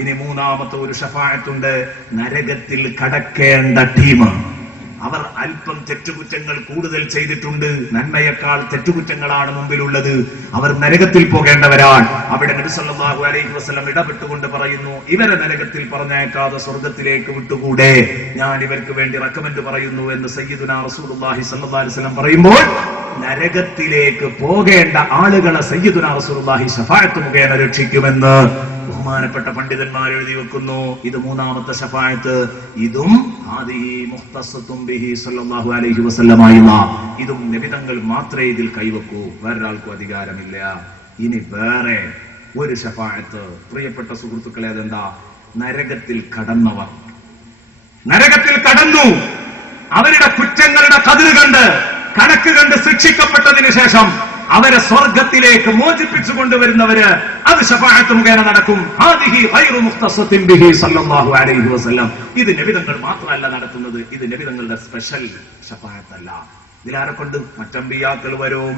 ഇനി മൂന്നാമത്തെ ഒരു ശഫാഅത്തുണ്ട്. നരകത്തിൽ കടക്കേണ്ട ടീം. അവർ അല്പം തെറ്റുകുറ്റങ്ങൾ കൂടുതൽ ചെയ്തിട്ടുണ്ട്, നന്മയേക്കാൾ തെറ്റുകുറ്റങ്ങളാണ് മുമ്പിലുള്ളത്, അവർ നരകത്തിൽ പോകേണ്ടവരാണ്. അവിടെ നബി സല്ലല്ലാഹു അലൈഹി വസല്ലം ഇടപെട്ടുകൊണ്ട് പറയുന്നു, ഇവരെ നരകത്തിൽ പറഞ്ഞേക്കാതെ സ്വർഗത്തിലേക്ക് വിട്ടുകൂടെ, ഞാൻ ഇവർക്ക് വേണ്ടി റെക്കമെൻഡ് പറയുന്നു എന്ന് സയ്യിദുനാ റസൂലുള്ളാഹി സ്വല്ലല്ലാഹു അലൈഹി വസല്ലം പറയുമ്പോൾ നരകത്തിലേക്ക് പോകേണ്ട ആളുകളെ സയ്യിദുനാ റസൂലുള്ളാഹി ശഫാഅത്ത് മുഖേന രക്ഷിക്കുമെന്ന് ബഹുമാനപ്പെട്ട പണ്ഡിതന്മാർ എഴുതി വെക്കുന്നു. ഇത് മൂന്നാമത്തെ ശഫാഅത്ത്. ഇതും ഹാദിഹി മുഖ്തസത്തും ബിഹി സല്ലല്ലാഹു അലൈഹി വസല്ലമ. ഇതും നബി തങ്ങൾ മാത്രമേ ഇതിൽ കൈവെക്കൂ, വേറൊരാൾക്കും അധികാരമില്ല. ഇനി വേറെ ഒരു ശഫാഅത്ത് പ്രിയപ്പെട്ട സുഹൃത്തുക്കളെ, അതെന്താ? നരകത്തിൽ കടന്നവർ, നരകത്തിൽ കടന്നു, അവരുടെ കുറ്റങ്ങളുടെ കതിര് കണ്ട് കണക്ക് കണ്ട് ശിക്ഷിക്കപ്പെട്ടതിന് ശേഷം അവരെ സ്വർഗത്തിലേക്ക് മോചിപ്പിച്ചു കൊണ്ടുവരുന്നവര്, അത് ശഫാഅത്ത് മുഖേന നടക്കും. ഹാദിഹി ഗൈറു മുഖ്തസത്തിൻ ബിഹി സല്ലല്ലാഹു അലൈഹി വസല്ലം. ഇത് നബി തങ്ങൾ മാത്രമല്ല നടത്തുന്നത്, ഇത് നബി തങ്ങളുടെ സ്പെഷ്യൽ ശഫാഅത്തല്ല. ഇതിലാരെക്കൊണ്ട്? മറ്റംബിയാക്കൾ വരും.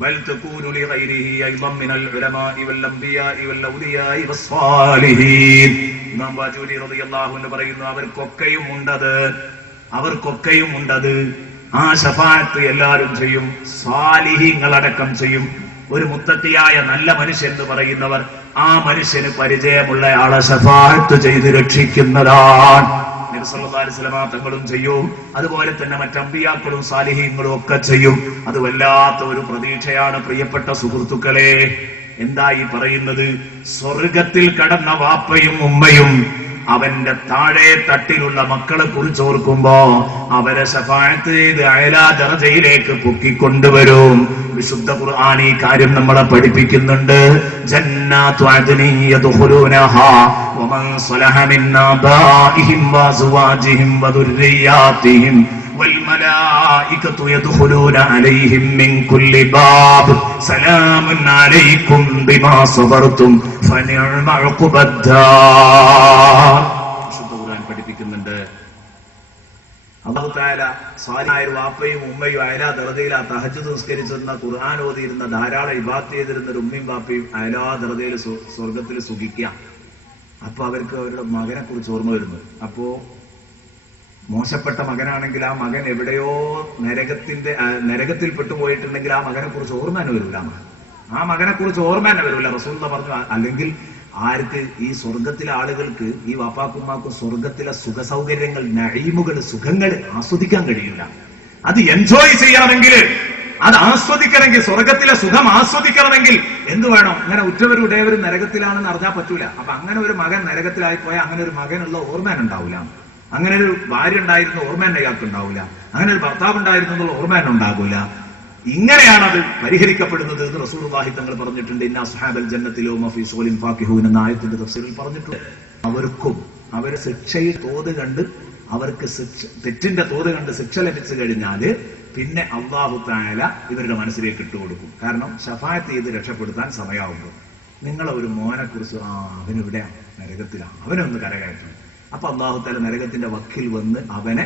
ബൽ തകൂനു ലിഗൈരിഹി അയ്ളം മിനൽ ഉലമാഇ വൽ അംബിയാഇ വൽ ഔലിയാഇ വസ്സാലിഹീൻ. ഇമാം ബാജൂരി റളിയല്ലാഹു അൻഹു പറയുന്നു, അവർക്കൊക്കെയും ഉണ്ടത്. ആ ശഫാഅത്ത് എല്ലാവരും ചെയ്യും, സ്വാലിഹീങ്ങളടക്കം ചെയ്യും. ഒരു മുത്തഖിയായ നല്ല മനുഷ്യൻ എന്ന് പറയുന്നവർ, ആ മനുഷ്യന് പരിചയമുള്ള ആളെ ശഫാഅത്ത് ചെയ്ത് രക്ഷിക്കുന്നതാണ്. നബി സല്ലല്ലാഹു അലൈഹി വസല്ലം തങ്ങളും ചെയ്യും, അതുപോലെ തന്നെ മറ്റംബിയാക്കളും സാലിഹീങ്ങളും ഒക്കെ ചെയ്യും. അത് വല്ലാത്ത ഒരു പ്രതീക്ഷയാണ് പ്രിയപ്പെട്ട സുഹൃത്തുക്കളെ. എന്താ ഈ പറയുന്നത്? സ്വർഗത്തിൽ കടന്ന വാപ്പയും ഉമ്മയും അവന്റെ താഴെ തട്ടിലുള്ള മക്കളെ കുറിച്ച് ഓർക്കുമ്പോ അവരെ ശഫാഅത്ത് ചെയ്ത് അയലാ ദറജയിലേക്ക് പൊക്കിക്കൊണ്ടുവരും. വിശുദ്ധ ഖുർആൻ ഈ കാര്യം നമ്മളെ പഠിപ്പിക്കുന്നുണ്ട്. ജന്നാത്തു അദ്നി യദ്ഖുലൂനഹാ വമൻ സ്വലഹ മിൻ ആബാഇഹിം വഅസ്വാജിഹിം വദുർരിയാതിഹിം والملائكة يدخلون عليهم من كل باب سلام عليكم بما صبرتم فنعم عقبى الدار. ഖുർആൻ പഠിപ്പിക്കുന്നുണ്ട്. അല്ലാഹു തആല സാലിഹായ വാപ്പയും ഉമ്മയും അയലാ ദറജയിൽ തഹജ്ജുദ് നിസ്കരിച്ചിരുന്ന, ഖുർആൻ ഓതിയിരുന്ന, ധാരാളം ഇബാദത്ത് ചെയ്തിരുന്ന ഒരു ഉമ്മയും വാപ്പയും അയലാ ദറജയിൽ സ്വർഗത്തിൽ സുഖിക്കാം. അപ്പൊ അവർക്ക് അവരുടെ മകനെ കുറിച്ച് ഓർമ്മ വരുന്നു. അപ്പോ മോശപ്പെട്ട മകനാണെങ്കിൽ ആ മകൻ എവിടെയോ നരകത്തിൽ പെട്ടുപോയിട്ടുണ്ടെങ്കിൽ ആ മകനെ കുറിച്ച് ഓർമ്മ തന്നെ വരില്ല. ആ മകനെ കുറിച്ച് ഓർമ്മ തന്നെ വരില്ല. റസൂലുള്ളാഹി പറഞ്ഞു, അല്ലെങ്കിൽ ആർക്ക് ഈ സ്വർഗത്തിലെ ആളുകൾക്ക്, ഈ വാപ്പാക്കുമ്മാക്കും സ്വർഗത്തിലെ സുഖ സൗകര്യങ്ങൾ, നഈമുകൾ, സുഖങ്ങൾ ആസ്വദിക്കാൻ കഴിയില്ല. അത് എൻജോയ് ചെയ്യണമെങ്കിൽ, അത് ആസ്വദിക്കണമെങ്കിൽ, സ്വർഗത്തിലെ സുഖം ആസ്വദിക്കണമെങ്കിൽ എന്ത് വേണം? അങ്ങനെ ഉറ്റവരും ഉടയവരും നരകത്തിലാണെന്ന് അറിഞ്ഞാൽ പറ്റൂല. അപ്പൊ അങ്ങനെ ഒരു മകൻ നരകത്തിലായി പോയാൽ അങ്ങനെ ഒരു മകനുള്ള ഓർമ്മ ഉണ്ടാവില്ല. അങ്ങനെ ഒരു ഭാര്യ ഉണ്ടായിരുന്ന ഓർമ്മ തന്നെ ഇയാൾക്ക് ഉണ്ടാവില്ല. അങ്ങനെ ഒരു ഭർത്താവ് ഉണ്ടായിരുന്നു എന്നുള്ള ഓർമ്മ തന്നെ ഉണ്ടാകില്ല. ഇങ്ങനെയാണ് അത് പരിഹരിക്കപ്പെടുന്നത് എന്ന് റസൂലുള്ളാഹി തങ്ങൾ പറഞ്ഞിട്ടുണ്ട്. ഇന്ന അസ്ഹാബൽ ജന്നത്തി ലഹും ഫീ ശുഗലിൻ ഫാകിഹൂൻ എന്ന ആയത്തിന്റെ തഫ്സീറിൽ പറഞ്ഞിട്ടുണ്ട്. അവർക്കും അവരെ ശിക്ഷയിൽ തോത് കണ്ട്, അവർക്ക് തെറ്റിന്റെ തോത് കണ്ട് ശിക്ഷ ലഭിച്ചു കഴിഞ്ഞാല് പിന്നെ അല്ലാഹു തആല ഇവരുടെ മനസ്സിലേക്ക് ഇട്ടുകൊടുക്കും. കാരണം ശഫാഅത്ത് ചെയ്ത് രക്ഷപ്പെടുത്താൻ സമയമാകുമ്പോൾ നിങ്ങളെ ഒരു മോനെ കുറിച്ച്, അവനിവിടെയാണ്, നരകത്തിലാണ്, അവനൊന്ന് കരകയറ്റണം. അപ്പൊ അല്ലാഹു തആല നരകത്തിന്റെ വക്കിൽ വന്ന് അവനെ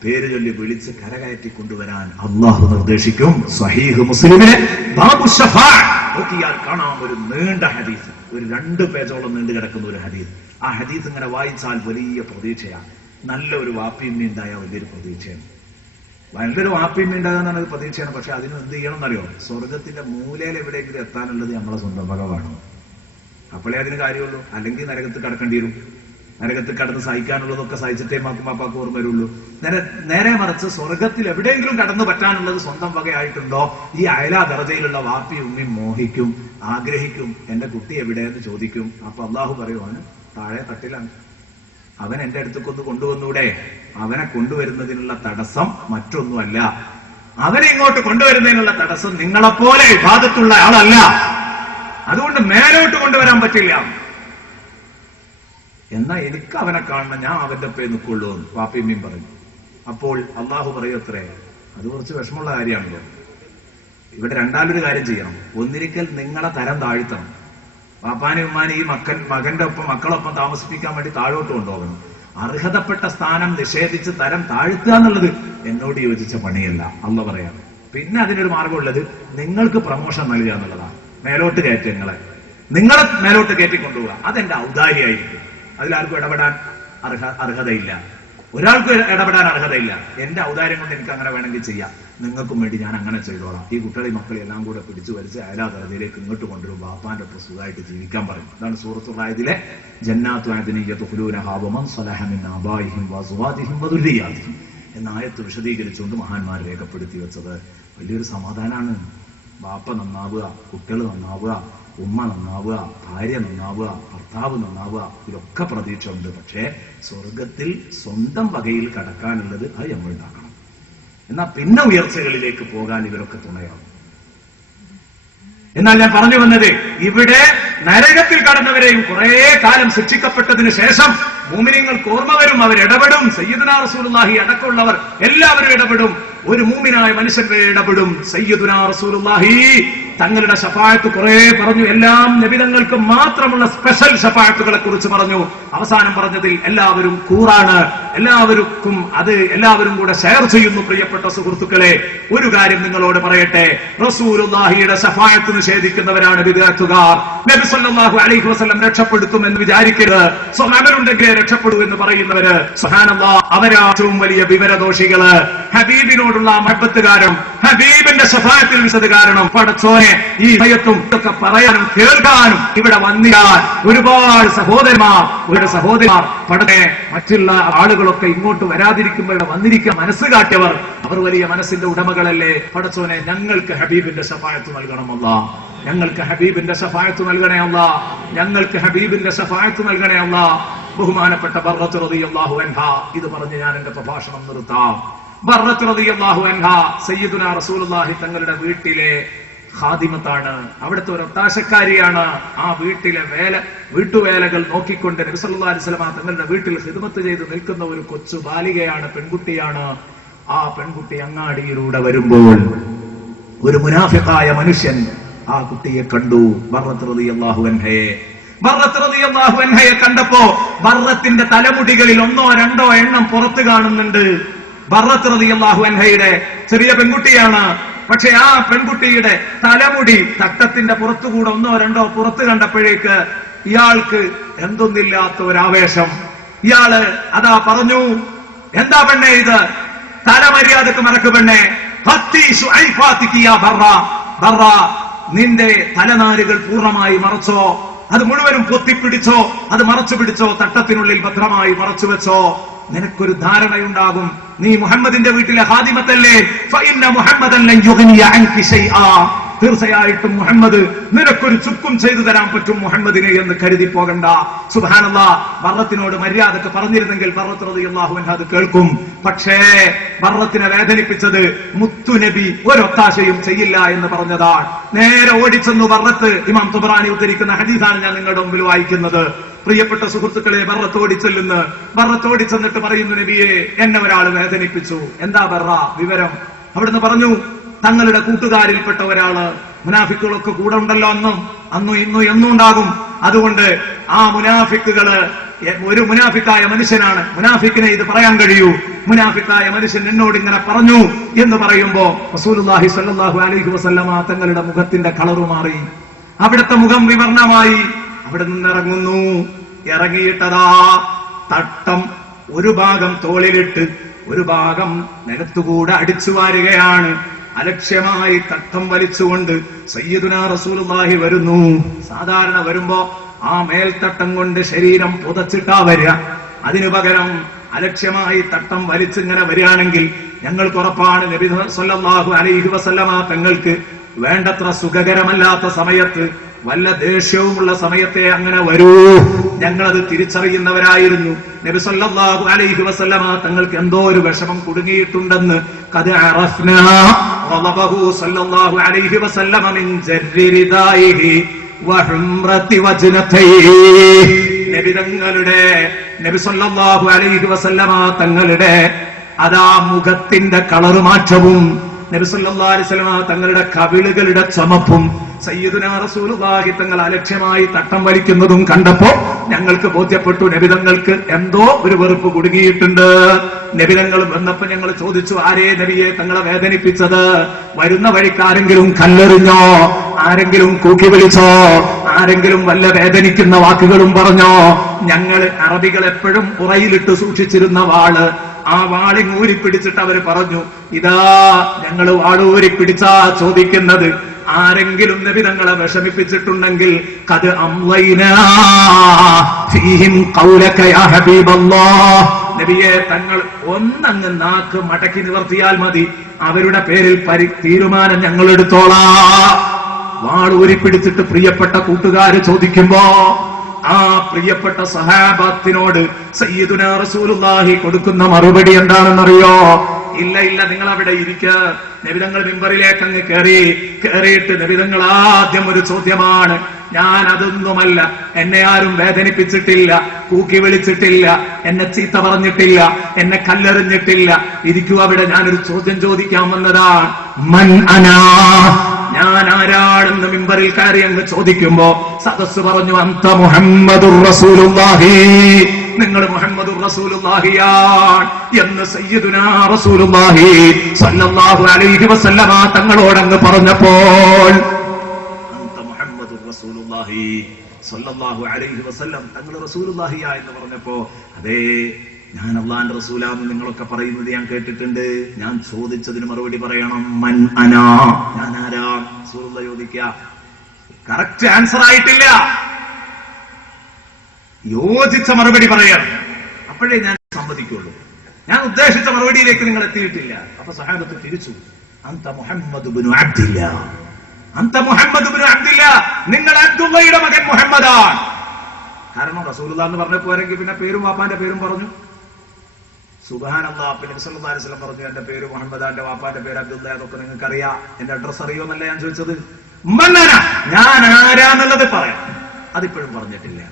പേര് ചൊല്ലി വിളിച്ച് കരകയറ്റി കൊണ്ടുവരാൻ അല്ലാഹു നിർദ്ദേശിക്കും. സ്വഹീഹ് മുസ്ലിമിലെ ബാബു ശഫാഅ നോക്കിയാൽ കാണാം ഒരു നീണ്ട ഹദീസ്, ഒരു 2 പേജോളം നീണ്ടു കിടക്കുന്ന ഒരു ഹദീസ്. ആ ഹദീസ് ഇങ്ങനെ വായിച്ചാൽ വലിയ പ്രതീക്ഷയാണ്. നല്ലൊരു വാപ്പിയമ്മ ഉണ്ടായാൽ വലിയൊരു പ്രതീക്ഷയാണ്. നല്ലൊരു വാപ്പിയമ്മ ഉണ്ടാകാന്നാണ് ഒരു പ്രതീക്ഷയാണ്. പക്ഷെ അതിന് എന്ത് ചെയ്യണം എന്നറിയോ? സ്വർഗത്തിന്റെ മൂലയിൽ എവിടെയെങ്കിലും എത്താനുള്ളത് നമ്മളെ സ്വന്തം ഭഗവാണ്. അപ്പോഴേ അതിന് കാര്യമുള്ളൂ. അല്ലെങ്കിൽ നരകത്ത് കടക്കേണ്ടി വരും. നരകത്തിൽ കടന്ന് സഹിക്കാനുള്ളതൊക്കെ സഹിച്ചിട്ടേ മാപ്പാക്ക് ഓർമ്മ വരുള്ളൂ. നേരെ മറിച്ച് സ്വർഗത്തിൽ എവിടെയെങ്കിലും കടന്നു പറ്റാനുള്ളത് സ്വന്തം വകയായിട്ടുണ്ടോ? ഈ അയലാ ദറജയിലുള്ള വാപ്പി ഉമ്മയും മോഹിക്കും, ആഗ്രഹിക്കും, എന്റെ കുട്ടി എവിടെയെന്ന് ചോദിക്കും. അപ്പൊ അള്ളാഹു പറയുവാണ്, താഴെ തട്ടിലാണ്, അവൻ എന്റെ അടുത്തേക്കൊന്ന് കൊണ്ടുവന്നൂടെ? അവനെ കൊണ്ടുവരുന്നതിനുള്ള തടസ്സം മറ്റൊന്നുമല്ല. അവനെ ഇങ്ങോട്ട് കൊണ്ടുവരുന്നതിനുള്ള തടസ്സം നിങ്ങളെപ്പോലെ വിവാദത്തുള്ള ആളല്ല. അതുകൊണ്ട് മേലോട്ട് കൊണ്ടുവരാൻ പറ്റില്ല. എന്നാ എനിക്ക് അവനെ കാണണം, ഞാൻ അവന്റെ പേ നിൽക്കുള്ളൂ എന്ന് വാപ്പിയമ്മയും പറഞ്ഞു. അപ്പോൾ അള്ളാഹു പറയത്രേ, അത് കുറച്ച് വിഷമമുള്ള കാര്യമാണല്ലോ. ഇവിടെ രണ്ടാമൊരു കാര്യം ചെയ്യണം. ഒന്നിരിക്കൽ നിങ്ങളെ തരം താഴ്ത്തണം. വാപ്പാനെ ഉമ്മാനെ ഈ മകന്റെ ഒപ്പം മക്കളൊപ്പം താമസിപ്പിക്കാൻ വേണ്ടി താഴോട്ട് കൊണ്ടുപോകണം. അർഹതപ്പെട്ട സ്ഥാനം നിഷേധിച്ച് തരം താഴ്ത്തുക എന്നുള്ളത് എന്നോട് യോജിച്ച പണിയല്ല, അള്ള പറയാം. പിന്നെ അതിനൊരു മാർഗമുള്ളത് നിങ്ങൾക്ക് പ്രമോഷൻ നൽകുക എന്നുള്ളതാണ്. മേലോട്ട് കയറ്റങ്ങളെ നിങ്ങളെ മേലോട്ട് കയറ്റിക്കൊണ്ടുപോവുക, അതെന്റെ ഔദാര്യമായിരിക്കും. അതിലാർക്കും ഇടപെടാൻ അർഹതയില്ല. ഒരാൾക്ക് ഇടപെടാൻ അർഹതയില്ല. എന്റെ ഔദാര്യം കൊണ്ട് എനിക്ക് അങ്ങനെ വേണമെങ്കിൽ ചെയ്യാം. നിങ്ങൾക്കും വേണ്ടി ഞാൻ അങ്ങനെ ചെയ്തോളാം. ഈ കുട്ടികളെ മക്കളെ എല്ലാം കൂടെ പിടിച്ചു വലിച്ച് അയലാതരതിയിലേക്ക് ഇങ്ങോട്ട് കൊണ്ടുവരും, ബാപ്പാന്റെ ഒപ്പം സുഖമായിട്ട് ജീവിക്കാൻ പറയും. അതാണ് സൂറത്തുൽ റായതിലെ ജന്നാത്തു അദ്നി യദ്ഖുലൂനഹാ വമൻ സ്വലഹ മിൻ ആബായിഹിം വഅസ്വാജിഹിം വദുർരിയാതിഹിം എന്ന ആയത്ത് വിശദീകരിച്ചുകൊണ്ട് മഹാന്മാർ രേഖപ്പെടുത്തി വെച്ചത്. വലിയൊരു സമാധാനമാണ്. ബാപ്പ നന്നാവുക, കുട്ടികൾ നന്നാവുക, ഉമ്മ നന്നാവുക, ഭാര്യ നന്നാവുക, ഭർത്താവ് നന്നാവുക, ഇതൊക്കെ പ്രതീക്ഷ ഉണ്ട്. പക്ഷേ സ്വർഗത്തിൽ സ്വന്തം വകയിൽ കടക്കാനുള്ളത് അത് നമ്മൾ ഉണ്ടാക്കണം. എന്നാൽ പിന്നെ ഉയർച്ചകളിലേക്ക് പോകാൻ ഇവരൊക്കെ തുണയാവും. എന്നാൽ ഞാൻ പറഞ്ഞു വന്നത്, ഇവിടെ നരകത്തിൽ കടന്നവരെയും കുറെ കാലം ശിക്ഷിക്കപ്പെട്ടതിന് ശേഷം മുഅ്മിനീങ്ങൾക്ക് ഓർമ്മ വരും, അവരിടപെടും. സയ്യിദുനാ റസൂലുള്ളാഹി അടക്കമുള്ളവർ എല്ലാവരും ഇടപെടും. ഒരു മുഅ്മിനായ മനുഷ്യന്റെ ഇടപെടും. സയ്യിദുനാ റസൂലുള്ളാഹി തങ്ങളുടെ ശഫാഅത്ത് കുറെ പറഞ്ഞു. എല്ലാം നബിതങ്ങൾക്ക് മാത്രമുള്ള സ്പെഷ്യൽ ശഫാഅത്തുകളെ കുറിച്ച് പറഞ്ഞു. അവസാനം പറഞ്ഞതിൽ എല്ലാവരും കൂറാണ്, എല്ലാവർക്കും അത് എല്ലാവരും കൂടെ ഷെയർ ചെയ്യുന്നു. പ്രിയപ്പെട്ട സുഹൃത്തുക്കളെ, ഒരു കാര്യം നിങ്ങളോട് പറയട്ടെ, റസൂലുള്ളാഹിയുടെ ശഫാഅത്ത് നിഷേധിക്കുന്നവരാണ് ബിദ്അത്തുകാർ. നബി സല്ലല്ലാഹു അലൈഹി വസല്ലം രക്ഷപ്പെടുത്തുമെന്ന് വിചാരിക്കരുത്. അവരുണ്ടെങ്കിൽ രക്ഷപ്പെടൂ എന്ന് പറയുന്നവര് സുബ്ഹാനല്ലാഹ്, അവരാവും വലിയ വിവരദോഷികള്. ഹബീബിനോടുള്ള മഹബത്തുകാരും ഹബീബിന്റെ ശഫാഅത്തിൽ വിശദ കാരണം പടച്ചോനെ ഈ ഭയത്തും ഇതൊക്കെ പറയാനും കേൾക്കാനും ഇവിടെ വന്നിയാൽ ഒരുപാട് സഹോദരന്മാർ പടനെ മറ്റുള്ള ആളുകളൊക്കെ ഇങ്ങോട്ട് വരാതിരിക്കുമ്പോൾ ഇവിടെ വന്നിരിക്കാൻ മനസ്സ് കാട്ടിയവർ, അവർ വലിയ മനസ്സിന്റെ ഉടമകളല്ലേ. പടച്ചോനെ ഞങ്ങൾക്ക് ഹബീബിന്റെ ശഫാഅത്ത് നൽകണം അല്ലാഹ്, ഞങ്ങൾക്ക് ഹബീബിന്റെ ശഫാഅത്ത് നൽകണേ അല്ലാഹ്, ഞങ്ങൾക്ക് ഹബീബിന്റെ ശഫാഅത്ത് നൽകണേ അല്ലാഹ്. ബഹുമാനപ്പെട്ട ബർറത്ത് റളിയല്ലാഹു അൻഹാ ഇത് പറഞ്ഞ് ഞാൻ എന്റെ പ്രഭാഷണം നിർത്താം. ബർറത്ത് റളിയല്ലാഹു അൻഹാ സയ്യിദുനാ റസൂലുള്ളാഹി തങ്ങളുടെ വീട്ടിലെ ഖാദിമത്താണ്, അവിടുത്തെ ഒരു ഒത്താശക്കാരിയാണ്. ആ വീട്ടിലെ വീട്ടുവേലകൾ നോക്കിക്കൊണ്ട് നബി സല്ലല്ലാഹു അലൈഹി വസല്ലം തങ്ങളുടെ വീട്ടിൽ ഖിദ്മത്ത് ചെയ്ത് നിൽക്കുന്ന ഒരു കൊച്ചു ബാലികയാണ്, പെൺകുട്ടിയാണ്. ആ പെൺകുട്ടി അങ്ങാടിയിലൂടെ വരുമ്പോൾ ഒരു മുനാഫിഖായ മനുഷ്യൻ ആ കുട്ടിയെ കണ്ടു. ബർറത്ത് റളിയല്ലാഹു അൻഹയെ കണ്ടപ്പോ ബർറത്തിന്റെ തലമുടികളിൽ 1-2 എണ്ണം പുറത്ത് കാണുന്നുണ്ട്. ബർറത്ത് റളിയല്ലാഹു അൻഹയുടെ ചെറിയ പെൺകുട്ടിയാണ്. പക്ഷെ ആ പെൺകുട്ടിയുടെ തലമുടി തട്ടത്തിന്റെ പുറത്തുകൂടെ 1-2 പുറത്ത് കണ്ടപ്പോഴേക്ക് ഇയാൾക്ക് എന്തൊന്നില്ലാത്ത ഒരാവേശം. ഇയാള് അതാ പറഞ്ഞു, എന്താ പെണ്ണെ ഇത്, തലമര്യാദക്ക് മറക്ക് പെണ്ണെ, ബർറ നിന്റെ തലനാരുകൾ പൂർണ്ണമായി മറച്ചോ, അത് മുഴുവനും പൊത്തിപ്പിടിച്ചോ, അത് മറച്ചു പിടിച്ചോ, തട്ടത്തിനുള്ളിൽ ഭദ്രമായി മറച്ചു വെച്ചോ. നിനക്കൊരു ധാരണയുണ്ടാകും, നീ മുഹമ്മദിന്റെ വീട്ടിലെ ഖാദിമത്തല്ലേ. ഫഇന്ന മുഹമ്മദൻ ലൻ യുഗ്നിയ അൻകി ശൈആ, തീർച്ചയായിട്ടും മുഹമ്മദ് നിനക്കൊരു ചുക്കും ചെയ്തു തരാൻ പറ്റും മുഹമ്മദിനെ എന്ന് കരുതി പോകണ്ട. സുബ്ഹാനല്ലാഹ്, ബർറത്തിനോട് മര്യാദക്ക് പറഞ്ഞിരുന്നെങ്കിൽ ബർറത്ത് റളിയല്ലാഹു അൻഹു അത് കേൾക്കും. പക്ഷേ ബർറത്തിനെ വേദനിപ്പിച്ചത് മുത്തുനബി ഒരൊത്താശയും ചെയ്യില്ല എന്ന് പറഞ്ഞതാണ്. നേരെ ഓടിച്ചെന്നു ബർറത്ത്. ഇമാം തുബറാനി ഉദ്ധരിക്കുന്ന ഹദീസാണ് ഞാൻ നിങ്ങളുടെ മുമ്പിൽ വായിക്കുന്നത്. പ്രിയപ്പെട്ട സുഹൃത്തുക്കളെ, ബർറത്ത് ഓടിച്ചെന്നിട്ട് പറയുന്നു, നബിയെ എന്നെ ഒരാൾ വേദനിപ്പിച്ചു. എന്താ ബർറ വിവരം? അവിടുന്ന് പറഞ്ഞു, തങ്ങളുടെ കൂട്ടുകാരിൽപ്പെട്ട ഒരാള്, മുനാഫിക്കുകളൊക്കെ കൂടെ ഉണ്ടല്ലോ, അന്നും എന്നും ഉണ്ടാകും. അതുകൊണ്ട് ആ മുനാഫിക്കുകള് ഒരു മുനാഫിക്കായ മനുഷ്യനാണ്, മുനാഫിക്കിനെ ഇത് പറയാൻ കഴിയൂ. മുനാഫിക്കായ മനുഷ്യൻ എന്നോട് ഇങ്ങനെ പറഞ്ഞു എന്ന് പറയുമ്പോ റസൂലുള്ളാഹി സ്വല്ലല്ലാഹു അലൈഹി വസല്ലമ തങ്ങളുടെ മുഖത്തിന്റെ കളറ് മാറി, അവിടുത്തെ മുഖം വിവർണമായി. അവിടെ നിന്നിറങ്ങുന്നു. ഇറങ്ങിയിട്ടതാ തട്ടം ഒരു ഭാഗം തോളിലിട്ട് ഒരു ഭാഗം നിലത്തുകൂടെ അടിച്ചു വാരുകയാണ്. അലക്ഷ്യമായി തട്ടം വലിച്ചുകൊണ്ട് സയ്യിദുനാ റസൂലുള്ളാഹി വരുന്നു. സാധാരണ വരുമ്പോ ആ മേൽത്തട്ടം കൊണ്ട് ശരീരം പുതച്ചിട്ടാ വരിക. അതിനു പകരം അലക്ഷ്യമായി തട്ടം വലിച്ചിങ്ങനെ വരികയാണെങ്കിൽ ഞങ്ങൾക്ക് ഉറപ്പാണ് നബി സല്ലല്ലാഹു അലൈഹി വസല്ലമ തങ്ങൾക്ക് വേണ്ടത്ര സുഖകരമല്ലാത്ത സമയത്ത്, വല്ല ദേഷ്യവുമുള്ള സമയത്തെ അങ്ങനെ വരൂ. ഞങ്ങളത് തിരിച്ചറിയുന്നവരായിരുന്നു. നബി സല്ലല്ലാഹു അലൈഹി വസല്ലമ തങ്ങൾക്ക് എന്തോ ഒരു വിഷമം കുടുങ്ങിയിട്ടുണ്ടെന്ന് ഖദ് അറഫ്നാ ഖളബഹു സല്ലല്ലാഹു അലൈഹി വസല്ലമ മിൻ ജർരി റിദായിഹി വഹുംറതി വജ്നതൈഹി. നബി സല്ലല്ലാഹു അലൈഹി വസല്ലമ തങ്ങളുടെ അതാ മുഖത്തിന്റെ കളറ് മാറ്റവും നബി സല്ലല്ലാഹു അലൈഹി വസല്ലം തങ്ങളുടെ കവിളുകളുടെ ചുമപ്പും സയ്യിദുനാ റസൂലുള്ളാഹി തങ്ങൾ അലക്ഷ്യമായി തട്ടം വലിക്കുന്നതും കണ്ടപ്പോ ഞങ്ങൾക്ക് ബോധ്യപ്പെട്ടു നബി തങ്ങൾക്ക് എന്തോ ഒരു വെറുപ്പ് കുടുങ്ങിയിട്ടുണ്ട്. നബി തങ്ങൾ വന്നപ്പോ ഞങ്ങൾ ചോദിച്ചു, ആരേ നബിയെ തങ്ങളെ വേദനിപ്പിച്ചത്? വരുന്ന വഴിക്ക് ആരെങ്കിലും കല്ലെറിഞ്ഞോ? ആരെങ്കിലും കൂക്കി വിളിച്ചോ? ആരെങ്കിലും വല്ല വേദനിക്കുന്ന വാക്കുകളും പറഞ്ഞോ? ഞങ്ങൾ അറബികൾ എപ്പോഴും ഉറയിലിട്ട് സൂക്ഷിച്ചിരുന്ന വാള്, ആ വാളിങ്ങൂരി പിടിച്ചിട്ട് അവര് പറഞ്ഞു, ഇതാ ഞങ്ങൾ വാളൂരി പിടിച്ചാ ചോദിക്കുന്നത്, ആരെങ്കിലും നബി തങ്ങളെ വിഷമിപ്പിച്ചിട്ടുണ്ടെങ്കിൽ ഖദ് അംളൈനാ ഫീഹിം ഖൗലക യാ ഹബീബല്ലാഹ്, നബിയെ തങ്ങൾ ഒന്നങ്ങ് നാക്ക് മടക്കി നിവർത്തിയാൽ മതി, അവരുടെ പേരിൽ തീരുമാനം ഞങ്ങൾ എടുത്തോളാം. വാളൂരി പിടിച്ചിട്ട് പ്രിയപ്പെട്ട കൂട്ടുകാര് ചോദിക്കുമ്പോ ആ പ്രിയപ്പെട്ട സഹാബത്തിനോട് സയ്യിദുനാ റസൂലുള്ളാഹി കൊടുക്കുന്ന മറുപടി എന്താണെന്നറിയോ? ഇല്ല ഇല്ല, നിങ്ങൾ അവിടെ ഇരിക്ക. നബിതങ്ങൾ മിമ്പറിലേക്ക് അങ്ങ് കയറിയിട്ട് നബിതങ്ങൾ ആദ്യം ഒരു ചോദ്യമാണ്, ഞാൻ അതൊന്നുമല്ല, എന്നെ ആരും വേദനിപ്പിച്ചിട്ടില്ല, കൂക്കി വിളിച്ചിട്ടില്ല, എന്നെ ചീത്ത പറഞ്ഞിട്ടില്ല, എന്നെ കല്ലെറിഞ്ഞിട്ടില്ല, ഇരിക്കൂ അവിടെ, ഞാനൊരു ചോദ്യം ചോദിക്കാൻ വന്നതാണ്. മൻ അനാ, ഞാൻ ആരാണെന്ന് മിമ്പറിൽ കയറി അങ്ങ് ചോദിക്കുമ്പോ സദസ്സ് പറഞ്ഞു, അന്ത മുഹമ്മദുർ റസൂലുള്ളാഹി, നിങ്ങൾ മുഹമ്മദുർ റസൂലുള്ളാഹിയാണ് എന്ന് സയ്യിദുനാ റസൂലുള്ളാഹി സ്വല്ലല്ലാഹു അലൈഹി വസല്ലമ തങ്ങളോടങ്ങ് പറഞ്ഞപ്പോൾ, അന്ത മുഹമ്മദുർ റസൂലുള്ളാഹി സ്വല്ലല്ലാഹു അലൈഹി വസല്ലം തങ്ങൾ റസൂലുള്ളാഹിയാ എന്ന് പറഞ്ഞപ്പോ, അതേ ഞാൻ അല്ലാഹുവിന്റെ റസൂലാന്ന് നിങ്ങളൊക്കെ പറയുന്നത് ഞാൻ കേട്ടിട്ടുണ്ട്, ഞാൻ ചോദിച്ചതിന് മറുപടി പറയണം. മൻ അനാ, ഞാൻ ആരാ? റസൂലുള്ളാഹി ചോദിക്കുക. കറക്റ്റ് ആൻസർ ആയിട്ടില്ല, യോജിച്ച മറുപടി പറയണം, അപ്പോഴേ ഞാൻ സമ്മതിക്കുള്ളൂ. ഞാൻ ഉദ്ദേശിച്ച മറുപടിയിലേക്ക് നിങ്ങൾ എത്തിയിട്ടില്ല. അപ്പൊ സഹാബത്ത് തിരിച്ചു, അന്ത മുഹമ്മദ് ഇബ്നു അബ്ദില്ലാ, അന്ത മുഹമ്മദ് ഇബ്നു അബ്ദില്ലാ, നിങ്ങൾ അബ്ദുള്ളയുടെ മകൻ മുഹമ്മദാണ്. കാരണം റസൂലുള്ളാഹി എന്ന് പറഞ്ഞപ്പോ ആരെങ്കിൽ പിന്നെ പേരും വാപ്പാന്റെ പേരും പറഞ്ഞു. സുബ്ഹാനല്ലാഹ്. പിന്നെ നബി സല്ലല്ലാഹു അലൈഹി വസല്ലം പറഞ്ഞു, എന്റെ പേര് മുഹമ്മദാന്റെ വാപ്പാന്റെ പേര് അബ്ദുള്ള, അതൊക്കെ നിങ്ങൾക്ക് അറിയാം, എന്റെ അഡ്രസ് അറിയോന്നല്ല ഞാൻ ചോദിച്ചത്. മന്നന, ഞാൻ ആരാന്നുള്ളത് പറയാം, അതിപ്പോഴും പറഞ്ഞിട്ടില്ല.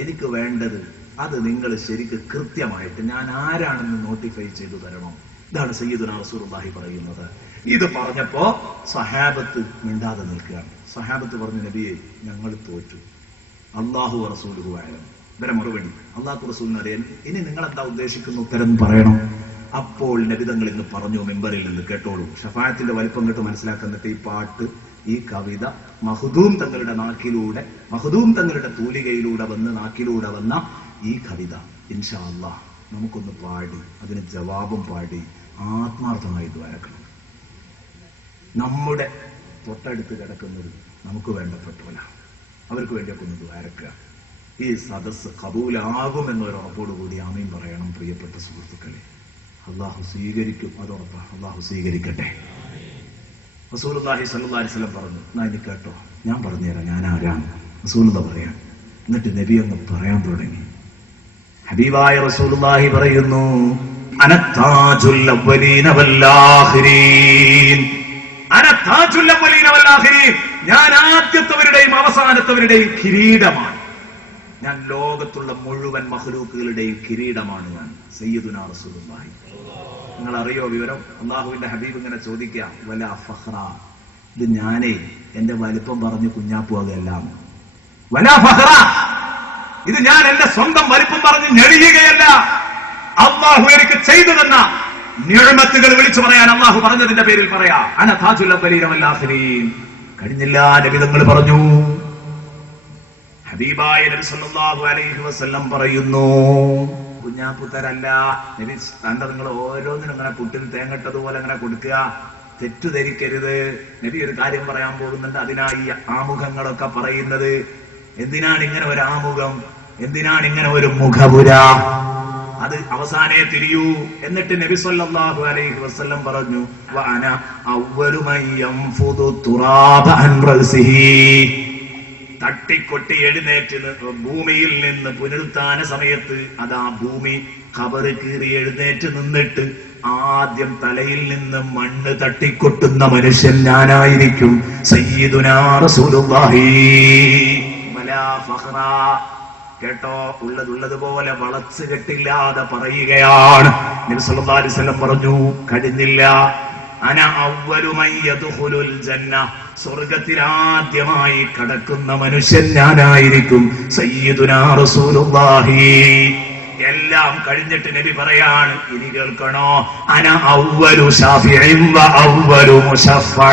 എനിക്ക് വേണ്ടത് അത് നിങ്ങൾ ശരിക്ക് കൃത്യമായിട്ട് ഞാൻ ആരാണെന്ന് നോട്ടിഫൈ ചെയ്തു തരണം. ഇതാണ് സയ്യിദുനാ റസൂലുള്ളാഹി പറയുന്നത്. ഇത് പറഞ്ഞപ്പോ സഹാബത്ത് മിണ്ടാതെ നിൽക്കുകയാണ്. സഹാബത്ത് പറഞ്ഞു, നബിയെ ഞങ്ങൾ തോറ്റു, അല്ലാഹു റസൂലുഹു അഅലം. ഇവരെ മറുപടി, അല്ലാഹു റസൂലിന് അറിയാൻ, ഇനി നിങ്ങൾ എന്താ ഉദ്ദേശിക്കുന്ന ഉത്തരം പറയണം. അപ്പോൾ നബി തങ്ങൾ ഇന്ന് പറഞ്ഞു മിമ്പറിൽ നിന്ന്, കേട്ടോളൂ, ഷഫാഅത്തിന്റെ വലിപ്പം കേട്ട് മനസ്സിലാക്കുന്നിട്ട് ഈ പാട്ട്, ഈ കവിത മഖ്ദൂം തങ്ങളുടെ നാക്കിലൂടെ, മഖ്ദൂം തങ്ങളുടെ തൂലികയിലൂടെ വന്ന് നാക്കിലൂടെ വന്ന ഈ കവിത ഇൻഷാ അല്ലാഹ് നമുക്കൊന്ന് പാടി അതിന് ജവാബും പാടി ആത്മാർത്ഥമായി ദ്വാരക്കണം. നമ്മുടെ തൊട്ടടുത്ത് കിടക്കുന്നത് നമുക്ക് വേണ്ടപ്പെട്ടവരാ, അവർക്ക് വേണ്ടിയൊക്കെ ഒന്ന് ദ്വാരക്കുക. ഈ സദസ്സ് കബൂലാകുമെന്നൊരു ഉറപ്പോടുകൂടി ആമീൻ പറയണം. പ്രിയപ്പെട്ട സുഹൃത്തുക്കളെ, അള്ളാഹു സ്വീകരിക്കും, അതോടൊപ്പം അള്ളാഹു സ്വീകരിക്കട്ടെ. റസൂലുള്ളാഹി സ്വല്ലല്ലാഹു അലൈഹി വസല്ലം പറഞ്ഞു, എന്നാ ഇനി കേട്ടോ, ഞാൻ പറഞ്ഞുതരാം ഞാൻ ആരാണ്. റസൂലുള്ളാഹി പറയാൻ, എന്നിട്ട് നബി അങ്ങ് പറയാൻ തുടങ്ങി. ഹബീബായ റസൂലുള്ളാഹി പറയുന്നു, അനത്താജുൽ അവ്വലീന വൽ ആഖിരീൻ, അനത്താജുൽ അവ്വലീന വൽ ആഖിരീൻ, ഞാൻ ആദ്യത്തവരുടെയും അവസാനത്തവരുടെയും കിരീടമാണ്. ഞാൻ ലോകത്തുള്ള മുഴുവൻ മഖ്ലൂക്കുകളുടെയും കിരീടമാണ് ഞാൻ, സയ്യിദുനാ റസൂലുള്ളാഹി. നിങ്ങൾ അറിയോ വിവരം? അള്ളാഹുവിന്റെ ഹബീബ് ഇങ്ങനെ ചോദിക്കുക, വലാ ഫഖ്റ, ഇത് ഞാനേ എന്റെ വലിപ്പം പറഞ്ഞ് കുഞ്ഞാപ്പുകയല്ല, വലാ ഫഖ്റ, ഇത് ഞാൻ എന്റെ സ്വന്തം വലിപ്പം പറഞ്ഞ് ഞെളിയുകയല്ല. അള്ളാഹു എനിക്ക് ചെയ്തു തന്ന നിഅമത്തുകൾ വിളിച്ചു പറയാൻ അള്ളാഹു പറഞ്ഞതിന്റെ പേരിൽ പറയാ, അന താജുൽ അവ്വലീന വൽ ആഖിരീൻ. കഴിഞ്ഞില്ല, നബി തങ്ങൾ പറഞ്ഞു, ഹബീബായ നബി സല്ലല്ലാഹു അലൈഹി വസല്ലം പറയുന്നു, കുഞ്ഞാപ്പുത്തരല്ല നബി, കണ്ട നിങ്ങൾ ഓരോന്നിനും ഇങ്ങനെ പുട്ടിൽ തേങ്ങട്ടതുപോലെ അങ്ങനെ കൊടുക്കുക, തെറ്റുധരിക്കരുത്. നബി ഒരു കാര്യം പറയാൻ പോകുന്നുണ്ട്, അതിനായി ആമുഖങ്ങളൊക്കെ പറയുന്നത്. എന്തിനാണ് ഇങ്ങനെ ഒരു ആമുഖം? എന്തിനാണ് ഇങ്ങനെ ഒരു മുഖപുര? അത് അവസാനേ തിരിയൂ. എന്നിട്ട് നബി സല്ലല്ലാഹു അലൈഹി വസല്ലം പറഞ്ഞു, വഅന അവ്വലു മൻ യൻഫുദു തുറാബ അൻ റഅസിഹി, തട്ടിക്കൊട്ടി എഴുന്നേറ്റ് ഭൂമിയിൽ നിന്ന് പുനരുത്ഥാന സമയത്ത് അതാ ഭൂമി ഖബറ് കീറി എഴുന്നേറ്റ് നിന്നിട്ട് ആദ്യം തലയിൽ നിന്ന് മണ്ണ് തട്ടിക്കൊട്ടുന്ന മനുഷ്യൻ ഞാനായിരിക്കും, സയ്യിദുനാ റസൂലുള്ളാഹി. വലാ ഫഖ്റ, കേട്ടോ, ഉള്ളതുപോലെ വളച്ചു കെട്ടില്ലാതെ പറയുകയാണ്. നബി സല്ലല്ലാഹു അലൈഹി വസല്ലം പറഞ്ഞു, കഴിഞ്ഞില്ല, അന അവ്വലു മൻ യദ്ഖുലുൽ ജന്ന, സ്വർഗ്ഗത്തിൽ ആദ്യമായി കടക്കുന്ന മനുഷ്യൻ ഞാനായിരിക്കും. സയ്യിദുനാ റസൂലുള്ളാഹി. എല്ലാം കഴിഞ്ഞിട്ട് നബി പറയാണ്, ഇനി കേൾക്കണോ, അന അവ്വലു ശാഫിഇൻ വ അവ്വലു മുശഫ്ഫഅ,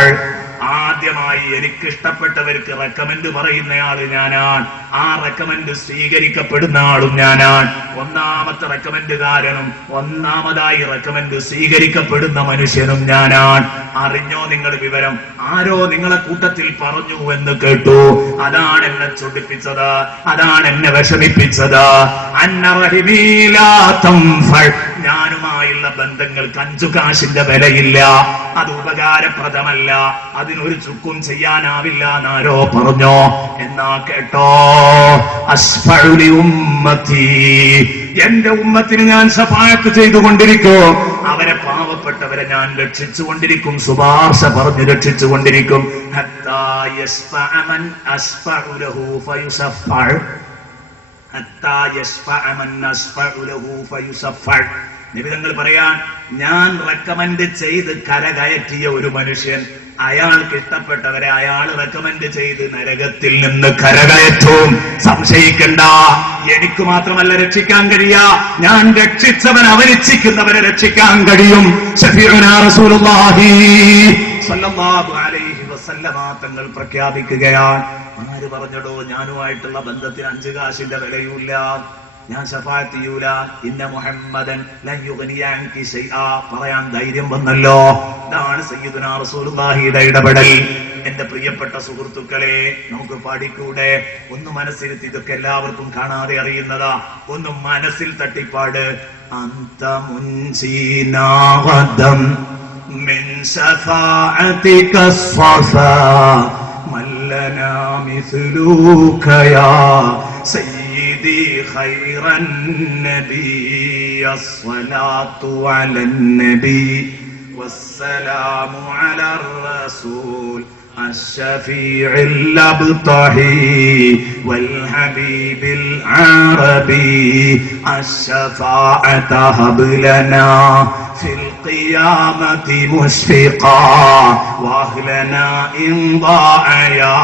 ആദ്യമായി എനിക്ക് ഇഷ്ടപ്പെട്ടവർക്ക് റെക്കമെൻഡ് പറയുന്നയാള് ഞാനാണ്, ആ റെക്കമെൻഡ് സ്വീകരിക്കപ്പെടുന്ന ആളും ഞാനാണ്. ഒന്നാമത്തെ റെക്കമെൻഡുകാരനും ഒന്നാമതായി റെക്കമെൻഡ് സ്വീകരിക്കപ്പെടുന്ന മനുഷ്യനും ഞാനാണ്. അറിഞ്ഞോ നിങ്ങൾ വിവരം? ആരോ നിങ്ങളെ കൂട്ടത്തിൽ പറഞ്ഞു എന്ന് കേട്ടു. അതാണ് എന്നെ ചൊടിപ്പിച്ചത്, അതാണ് എന്നെ വിഷമിപ്പിച്ചത്. ഞാനുമായുള്ള ബന്ധങ്ങൾക്ക് 5 കാശിന്റെ വിലയില്ല, അത് ഉപകാരപ്രദമല്ല, അതിനൊരു ചുക്കും ചെയ്യാനാവില്ല എന്നാരോ പറഞ്ഞോ. എന്നാ കേട്ടോ, അസ്ഫഉലി ഉമ്മത്തി, എന്റെ ഉമ്മത്തിന് ഞാൻ ശഫാഅത്ത് ചെയ്തുകൊണ്ടിരിക്കും. അവരെ പാവപ്പെട്ടവരെ ഞാൻ രക്ഷിച്ചുകൊണ്ടിരിക്കും, ശുപാർശ പറഞ്ഞു രക്ഷിച്ചുകൊണ്ടിരിക്കും. ഹത്താ യസ്ഫഅ മൻ അസ്ഫഉ ലഹു ഫയുസഫഅ, ഹത്താ യസ്ഫഅ മൻ അസ്ഫഉ ലഹു ഫയുസഫഅ. നബി തങ്ങൾ പറയാൻ, ഞാൻ റെക്കമെൻഡ് ചെയ്ത് കരകയറ്റിയ ഒരു മനുഷ്യൻ, അയാൾക്ക് ഇഷ്ടപ്പെട്ടവരെ അയാൾ റെക്കമെൻഡ് ചെയ്ത് നരകത്തിൽ നിന്ന് കരകയറ്റും. സംശയിക്കണ്ട. എനിക്ക് മാത്രമല്ല രക്ഷിക്കാൻ കഴിയ, ഞാൻ രക്ഷിച്ചവൻ അവരിച്ചിക്കുന്നവരെ രക്ഷിക്കാൻ കഴിയും. ശഫീഉനാ റസൂലുള്ളാഹി സ്വല്ലല്ലാഹു അലൈഹി വസല്ലമ തങ്ങൾ പ്രഖ്യാപിക്കുകയാണ്. ആര് പറഞ്ഞടോ ഞാനുമായിട്ടുള്ള ബന്ധത്തിന് 5 കാശിന്റെ വിലയൂല്ല, ഞാൻ ശഫാഅത്ത് ചെയ്യൂല, ഇന്ന മുഹമ്മദൻ ലൻ യുഗ്നി അൻകി ശൈആ പറയാൻ ധൈര്യം വന്നല്ലോ. ഇതാണ് സയ്യിദുനാ റസൂലുള്ളാഹിയുടെ ഇടപെടൽ. എന്റെ പ്രിയപ്പെട്ട സുഹൃത്തുക്കളെ, നമുക്ക് പഠിക്കൂടെ? ഒന്ന് മനസ്സിരുത്തി, ഇതൊക്കെ എല്ലാവർക്കും കാണാതെ അറിയുന്നതാ. ഒന്ന് മനസ്സിൽ തട്ടിപ്പാട്. അന്ത മുൻസീനാ ഗദം മിൻ ശഫാഅതിക സ്വഫാ മല്ലനാ മിസ്ലുക യാ സയ്യിദി ഖൈറൻ നബി. അസ്സലാത്തു അലൻ നബി വസ്സലാമു അലർ റസൂൽ الشفيع الأبطحي والحبيب العربي. الشفاعة هب لنا في القيامة مشفقا واهلنا إن ضاع يا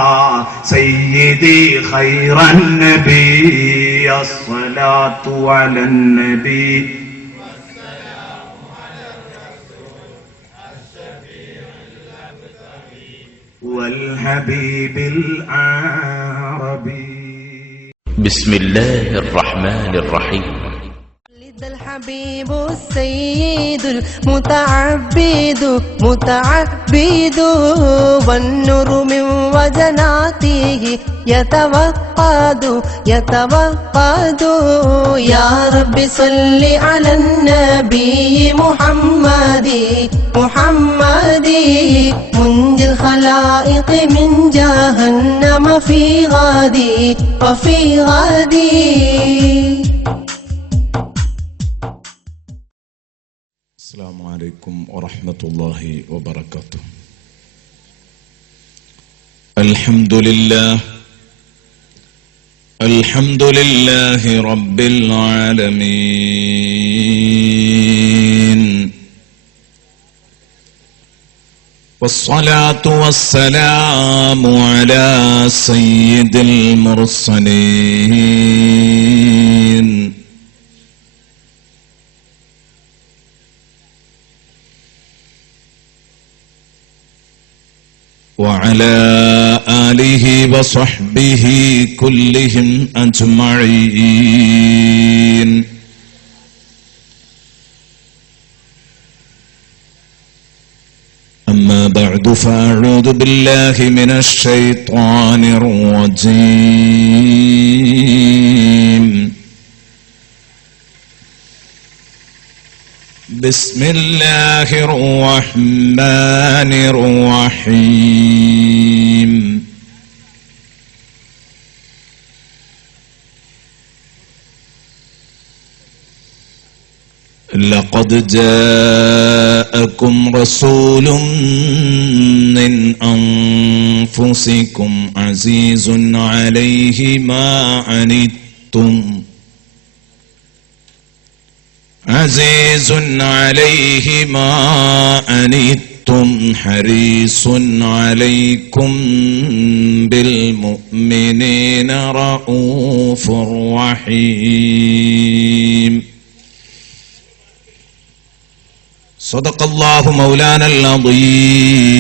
سيدي خير النبي. الصلاة على النبي والحبيب العربي. بسم الله الرحمن الرحيم. الحبيب السيد المتعبد متعبد والنور من وجناته يتوقد يتوقد. يا رب صل على النبي محمد محمد منجي الخلائق من جهنم في غادي وفي غادي. السلام عليكم ورحمة الله وبركاته. الحمد لله الحمد لله رب العالمين، والصلاة والسلام على سيد المرسلين وعلى آله وصحبه كلهم أجمعين. أما بعد فأعوذ بالله من الشيطان الرجيم. بسم الله الرحمن الرحيم. لقد جاءكم رسول من أنفسكم عزيز عليه ما عنتم عزيز عليه ما عنتم حريص عليكم بالمؤمنين رؤوف رحيم. صدق الله مولانا العظيم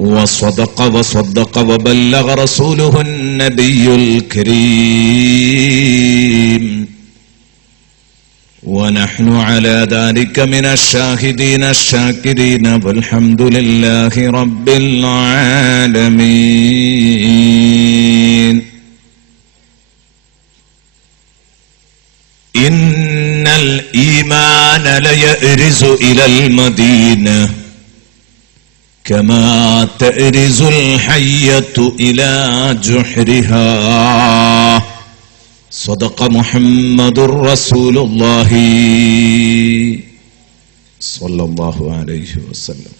وصدق وبلغ رسوله النبي الكريم ونحن على ذلك من الشاهدين الشاكرين والحمد لله رب العالمين. إن الإيمان ليأرز إلى المدينة كما تأرز الحية إلى جحرها. صدق محمد رسول الله صلى الله عليه وسلم.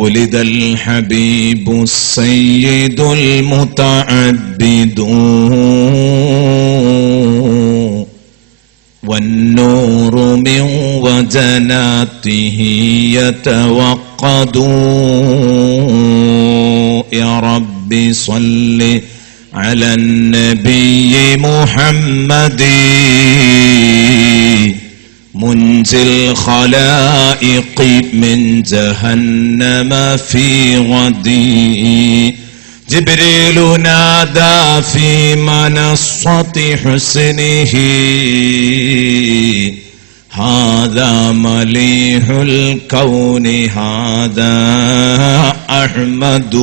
ولد الحبيب السيد المتعبد والنور من وجناته يتوقد. يا رب صل على النبي محمد منجي الخلائق من جهنم في غدي. جبريل نادى في منصة حسنه هذا مليح الكون هذا أحمد.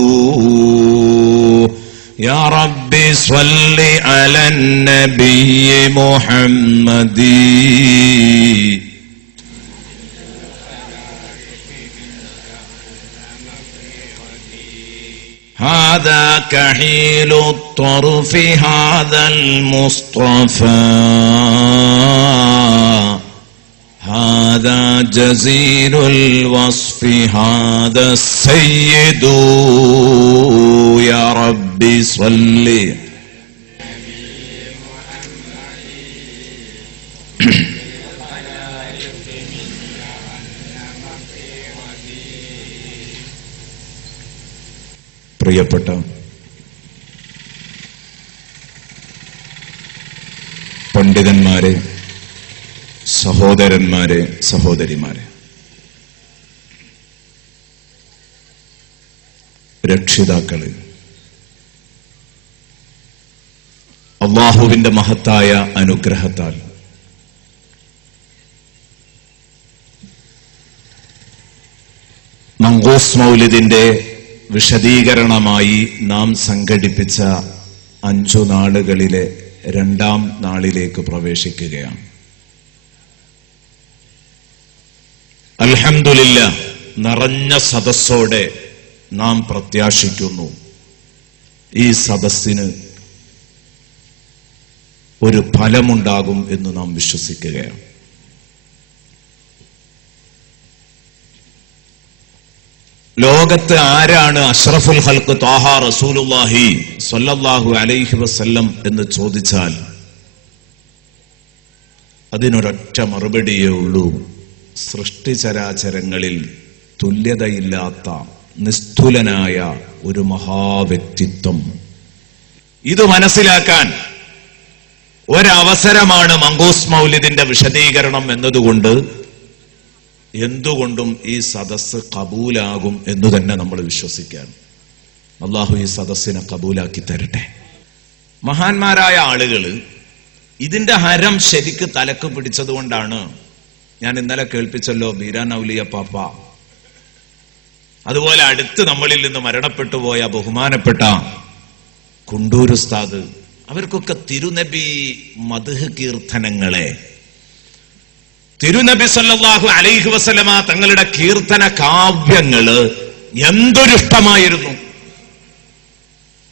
يا رب صل على النبي محمد هذا كحيل الطرف هذا المصطفى هذا جزيل الوصف هذا السيد. يا رب صل പ്രിയപ്പെട്ട പണ്ഡിതന്മാരെ, സഹോദരന്മാരെ, സഹോദരിമാരെ, രക്ഷിതാക്കളെ, അല്ലാഹുവിന്റെ മഹത്തായ അനുഗ്രഹത്താൽ മങ്കൂസ് മൗലിദിന്റെ വിശദീകരണമായി നാം സംഘടിപ്പിച്ച 5 നാളുകളിലെ 2ാം നാളിലേക്ക് പ്രവേശിക്കുകയാണ്. അൽഹംദുലില്ലാഹ്, നിറഞ്ഞ സദസ്സോടെ നാം പ്രത്യാശിക്കുന്നു ഈ സദസ്സിന് ഒരു ഫലമുണ്ടാകും എന്ന് നാം വിശ്വസിക്കുകയാണ്. ലോകത്ത് ആരാണ് അഷ്റഫുൽ ഖൽഖ് ത്വാഹ റസൂലുള്ളാഹി സ്വല്ലല്ലാഹു അലൈഹി വസല്ലം എന്ന് ചോദിച്ചാൽ അതിനൊരൊറ്റ മറുപടിയേ ഉള്ളൂ: സൃഷ്ടിചരാചരങ്ങളിൽ തുല്യതയില്ലാത്ത നിസ്തുലനായ ഒരു മഹാവ്യക്തിത്വം. ഇത് മനസ്സിലാക്കാൻ ഒരവസരമാണ് മങ്കൂസ് മൗലിദിന്റെ വിശദീകരണം എന്നതുകൊണ്ട് എന്തുകൊണ്ടും ഈ സദസ്സ് കബൂലാകും എന്ന് തന്നെ നമ്മൾ വിശ്വസിക്കുകയാണ്. അള്ളാഹു ഈ സദസ്സിനെ കബൂലാക്കി തരട്ടെ. മഹാന്മാരായ ആളുകൾ ഇതിന്റെ ഹരം ശരിക്ക് തലക്ക് പിടിച്ചതുകൊണ്ടാണ് ഞാൻ ഇന്നലെ കേൾപ്പിച്ചല്ലോ ബീരാൻ ഔലിയ പാപ്പ, അതുപോലെ അടുത്ത് നമ്മളിൽ നിന്ന് മരണപ്പെട്ടു പോയ ബഹുമാനപ്പെട്ട കുണ്ടൂർ ഉസ്താദ്, അവർക്കൊക്കെ തിരുനബി മദ്ഹ് കീർത്തനങ്ങളെ, തിരുനബി സല്ലല്ലാഹു അലൈഹി വസല്ലമ തങ്ങളുടെ കീർത്തന കാവ്യങ്ങള് എന്തൊരിഷ്ടമായിരുന്നു.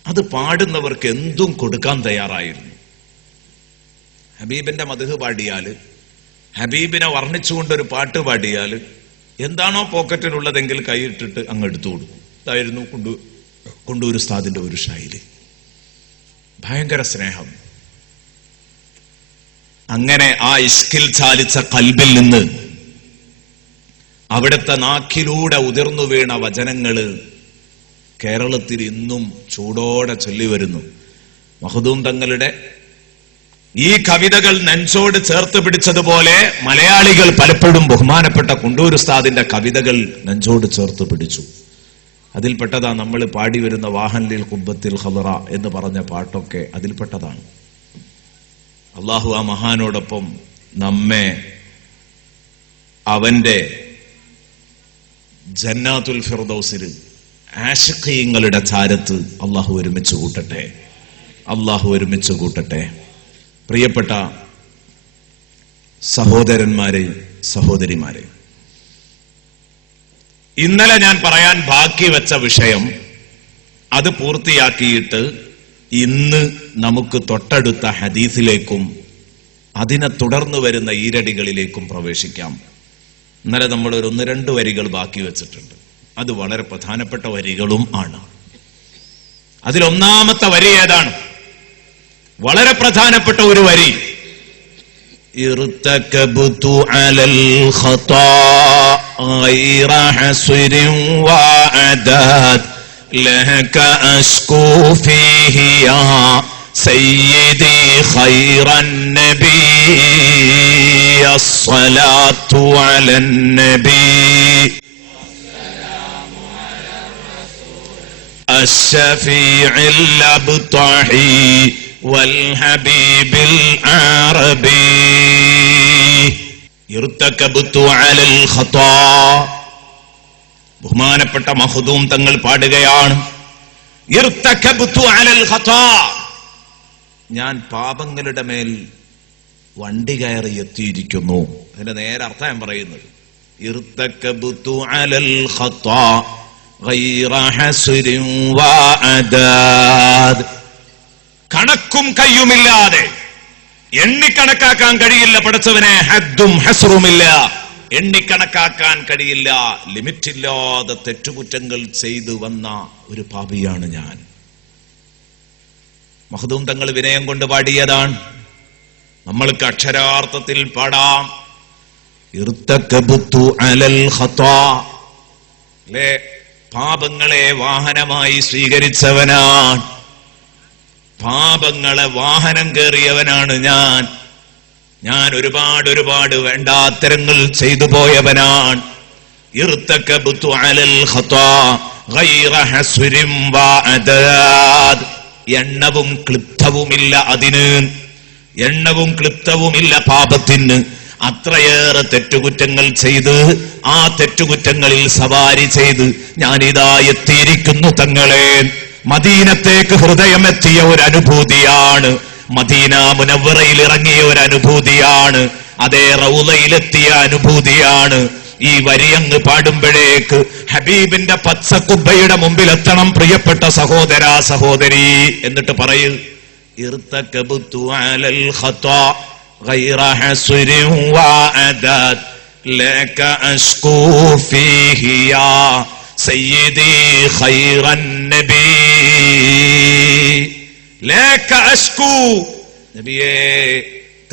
അത് പാടുന്നവർക്ക് എന്തും കൊടുക്കാൻ തയ്യാറായിരുന്നു. ഹബീബിന്റെ മദ്ഹ് പാടിയാല്, ഹബീബിനെ വർണ്ണിച്ചുകൊണ്ടൊരു പാട്ട് പാടിയാല് എന്താണോ പോക്കറ്റിലുള്ളതെങ്കിൽ കൈയിട്ടിട്ട് അങ്ങ് എടുത്തു കൊടുക്കും. ഇതായിരുന്നു കുണ്ടൂർ ഉസ്താദിന്റെ ഒരു ശൈലി. ഭയങ്കര സ്നേഹം. അങ്ങനെ ആ ഇഷ്കിൽ ചാലിച്ച കൽബിൽ നിന്ന് അവിടുത്തെ നാക്കിലൂടെ ഉതിർന്നു വീണ വചനങ്ങള് കേരളത്തിൽ ഇന്നും ചൂടോടെ ചൊല്ലി വരുന്നു. മഖ്ദൂം തങ്ങളുടെ ഈ കവിതകൾ നെഞ്ചോട് ചേർത്ത് പിടിച്ചതുപോലെ മലയാളികൾ പലപ്പോഴും ബഹുമാനപ്പെട്ട കുണ്ടൂർ ഉസ്താദിന്റെ കവിതകൾ നെഞ്ചോട് ചേർത്ത് പിടിച്ചു. അതിൽപ്പെട്ടതാ നമ്മൾ പാടി വരുന്ന വാഹൻലിൽ ഖുബ്ബത്തിൽ ഖദറ എന്ന് പറഞ്ഞ പാട്ടൊക്കെ അതിൽപ്പെട്ടതാണ്. അള്ളാഹു ആ മഹാനോടൊപ്പം നമ്മെ അവന്റെ ജന്നാത്തുൽ ഫിർദൗസിൽ ആശിഖീങ്ങളുടെ ചാരത്ത് അള്ളാഹു ഒരുമിച്ച് കൂട്ടട്ടെ. അള്ളാഹു ഒരുമിച്ച് കൂട്ടട്ടെ. പ്രിയപ്പെട്ട സഹോദരന്മാരെ, സഹോദരിമാരെ, ഇന്നലെ ഞാൻ പറയാൻ ബാക്കി വെച്ച വിഷയം അത് പൂർത്തിയാക്കിയിട്ട് ഇന്ന് നമുക്ക് തൊട്ടടുത്ത ഹദീസിലേക്കും അതിനെ തുടർന്ന് വരുന്ന ഈരടികളിലേക്കും പ്രവേശിക്കാം. ഇന്നലെ നമ്മൾ ഒരു 1-2 വരികൾ ബാക്കി വെച്ചിട്ടുണ്ട്. അത് വളരെ പ്രധാനപ്പെട്ട വരികളും ആണ്. അതിലൊന്നാമത്തെ വരി ഏതാണ്? വളരെ പ്രധാനപ്പെട്ട ഒരു വരി, ഇർതകബ്തു അലൽ ഖതാ ഗൈറ ഹസ്രിൻ വഅദാദ് ലക അശ്കൂ ഫീഹി യാ സയ്യിദി ഖൈറൻ നബി അസ്സലാത്തു അലൻ നബി الشفيع الأبطحي والحبيب العربي ارتكبت على الخطا. ബഹുമാനപ്പെട്ട മഖ്ദൂം തങ്ങൾ പാടുകയാണ്, ഇർതകബ്തു അലൽ ഖതാ, ഞാൻ പാപങ്ങളുടെ മേൽ വണ്ടി കയറി എത്തിയിരിക്കുന്നു. അതിന്റെ നേരെ അർത്ഥം ഞാൻ പറയുന്നത്, ഇർതകബ്തു അലൽ ഖതാ ഗൈറ ഹസ്രിൻ വഅദാദ്, കണക്കും കയ്യുമില്ലാതെ, എണ്ണിക്കണക്കാക്കാൻ കഴിയില്ല പടച്ചവനെ, ഹദ്ദും ഹസ്റുമില്ല, എണ്ണിക്കണക്കാക്കാൻ കഴിയില്ല, ലിമിറ്റില്ലാതെ തെറ്റുകുറ്റങ്ങൾ ചെയ്തു വന്ന ഒരു പാപിയാണ് ഞാൻ. മഖ്ദൂം തങ്ങൾ വിനയം കൊണ്ട് പാടിയതാണ്. നമ്മൾക്ക് അക്ഷരാർത്ഥത്തിൽ പാടാം, ഇർതകബ്തു അലൽ ഖതാ. അല്ലേ, പാപങ്ങളെ വാഹനമായി സ്വീകരിച്ചവനാണ്, പാപങ്ങളെ വാഹനം കയറിയവനാണ് ഞാൻ ഒരുപാട് വേണ്ടാത്തരങ്ങൾ ചെയ്തു പോയവനാണ്. ഇർതകബ്തു അലൽ ഖതാ ഗൈറ ഹസ്രിൻ വഅദാദ്, എണ്ണവും ക്ലിപ്തവുമില്ല അതിന്, എണ്ണവും ക്ലിപ്തവുമില്ല പാപത്തിന്. അത്രയേറെ തെറ്റുകുറ്റങ്ങൾ ചെയ്ത് ആ തെറ്റുകുറ്റങ്ങളിൽ സവാരി ചെയ്ത് ഞാനിതാ എത്തിയിരിക്കുന്നു തങ്ങളെ. മദീനത്തേക്ക് ഹൃദയമെത്തിയ ഒരു അനുഭൂതിയാണ്, മദീന മുനവ്വറയിൽ ഇറങ്ങിയ ഒരു അനുഭൂതിയാണ്, അതേ റൗളയിലെത്തിയ അനുഭൂതിയാണ്. ഈ വരി അങ്ങ് പാടുമ്പോഴേക്ക് ഹബീബിന്റെ പച്ചക്കുബ്ബയുടെ മുമ്പിലെത്തണം പ്രിയപ്പെട്ട സഹോദര സഹോദരി. എന്നിട്ട് പറയൂ, ഇർതകബ്തു അലൽ ഖതാ ഗൈറ ഹസ്രിൻ വഅദാദ് ലക അശ്കൂ ഫീഹി യാ സയ്യിദി ഖൈറൻ നബി ലക അശ്കൂ. നബിയേ,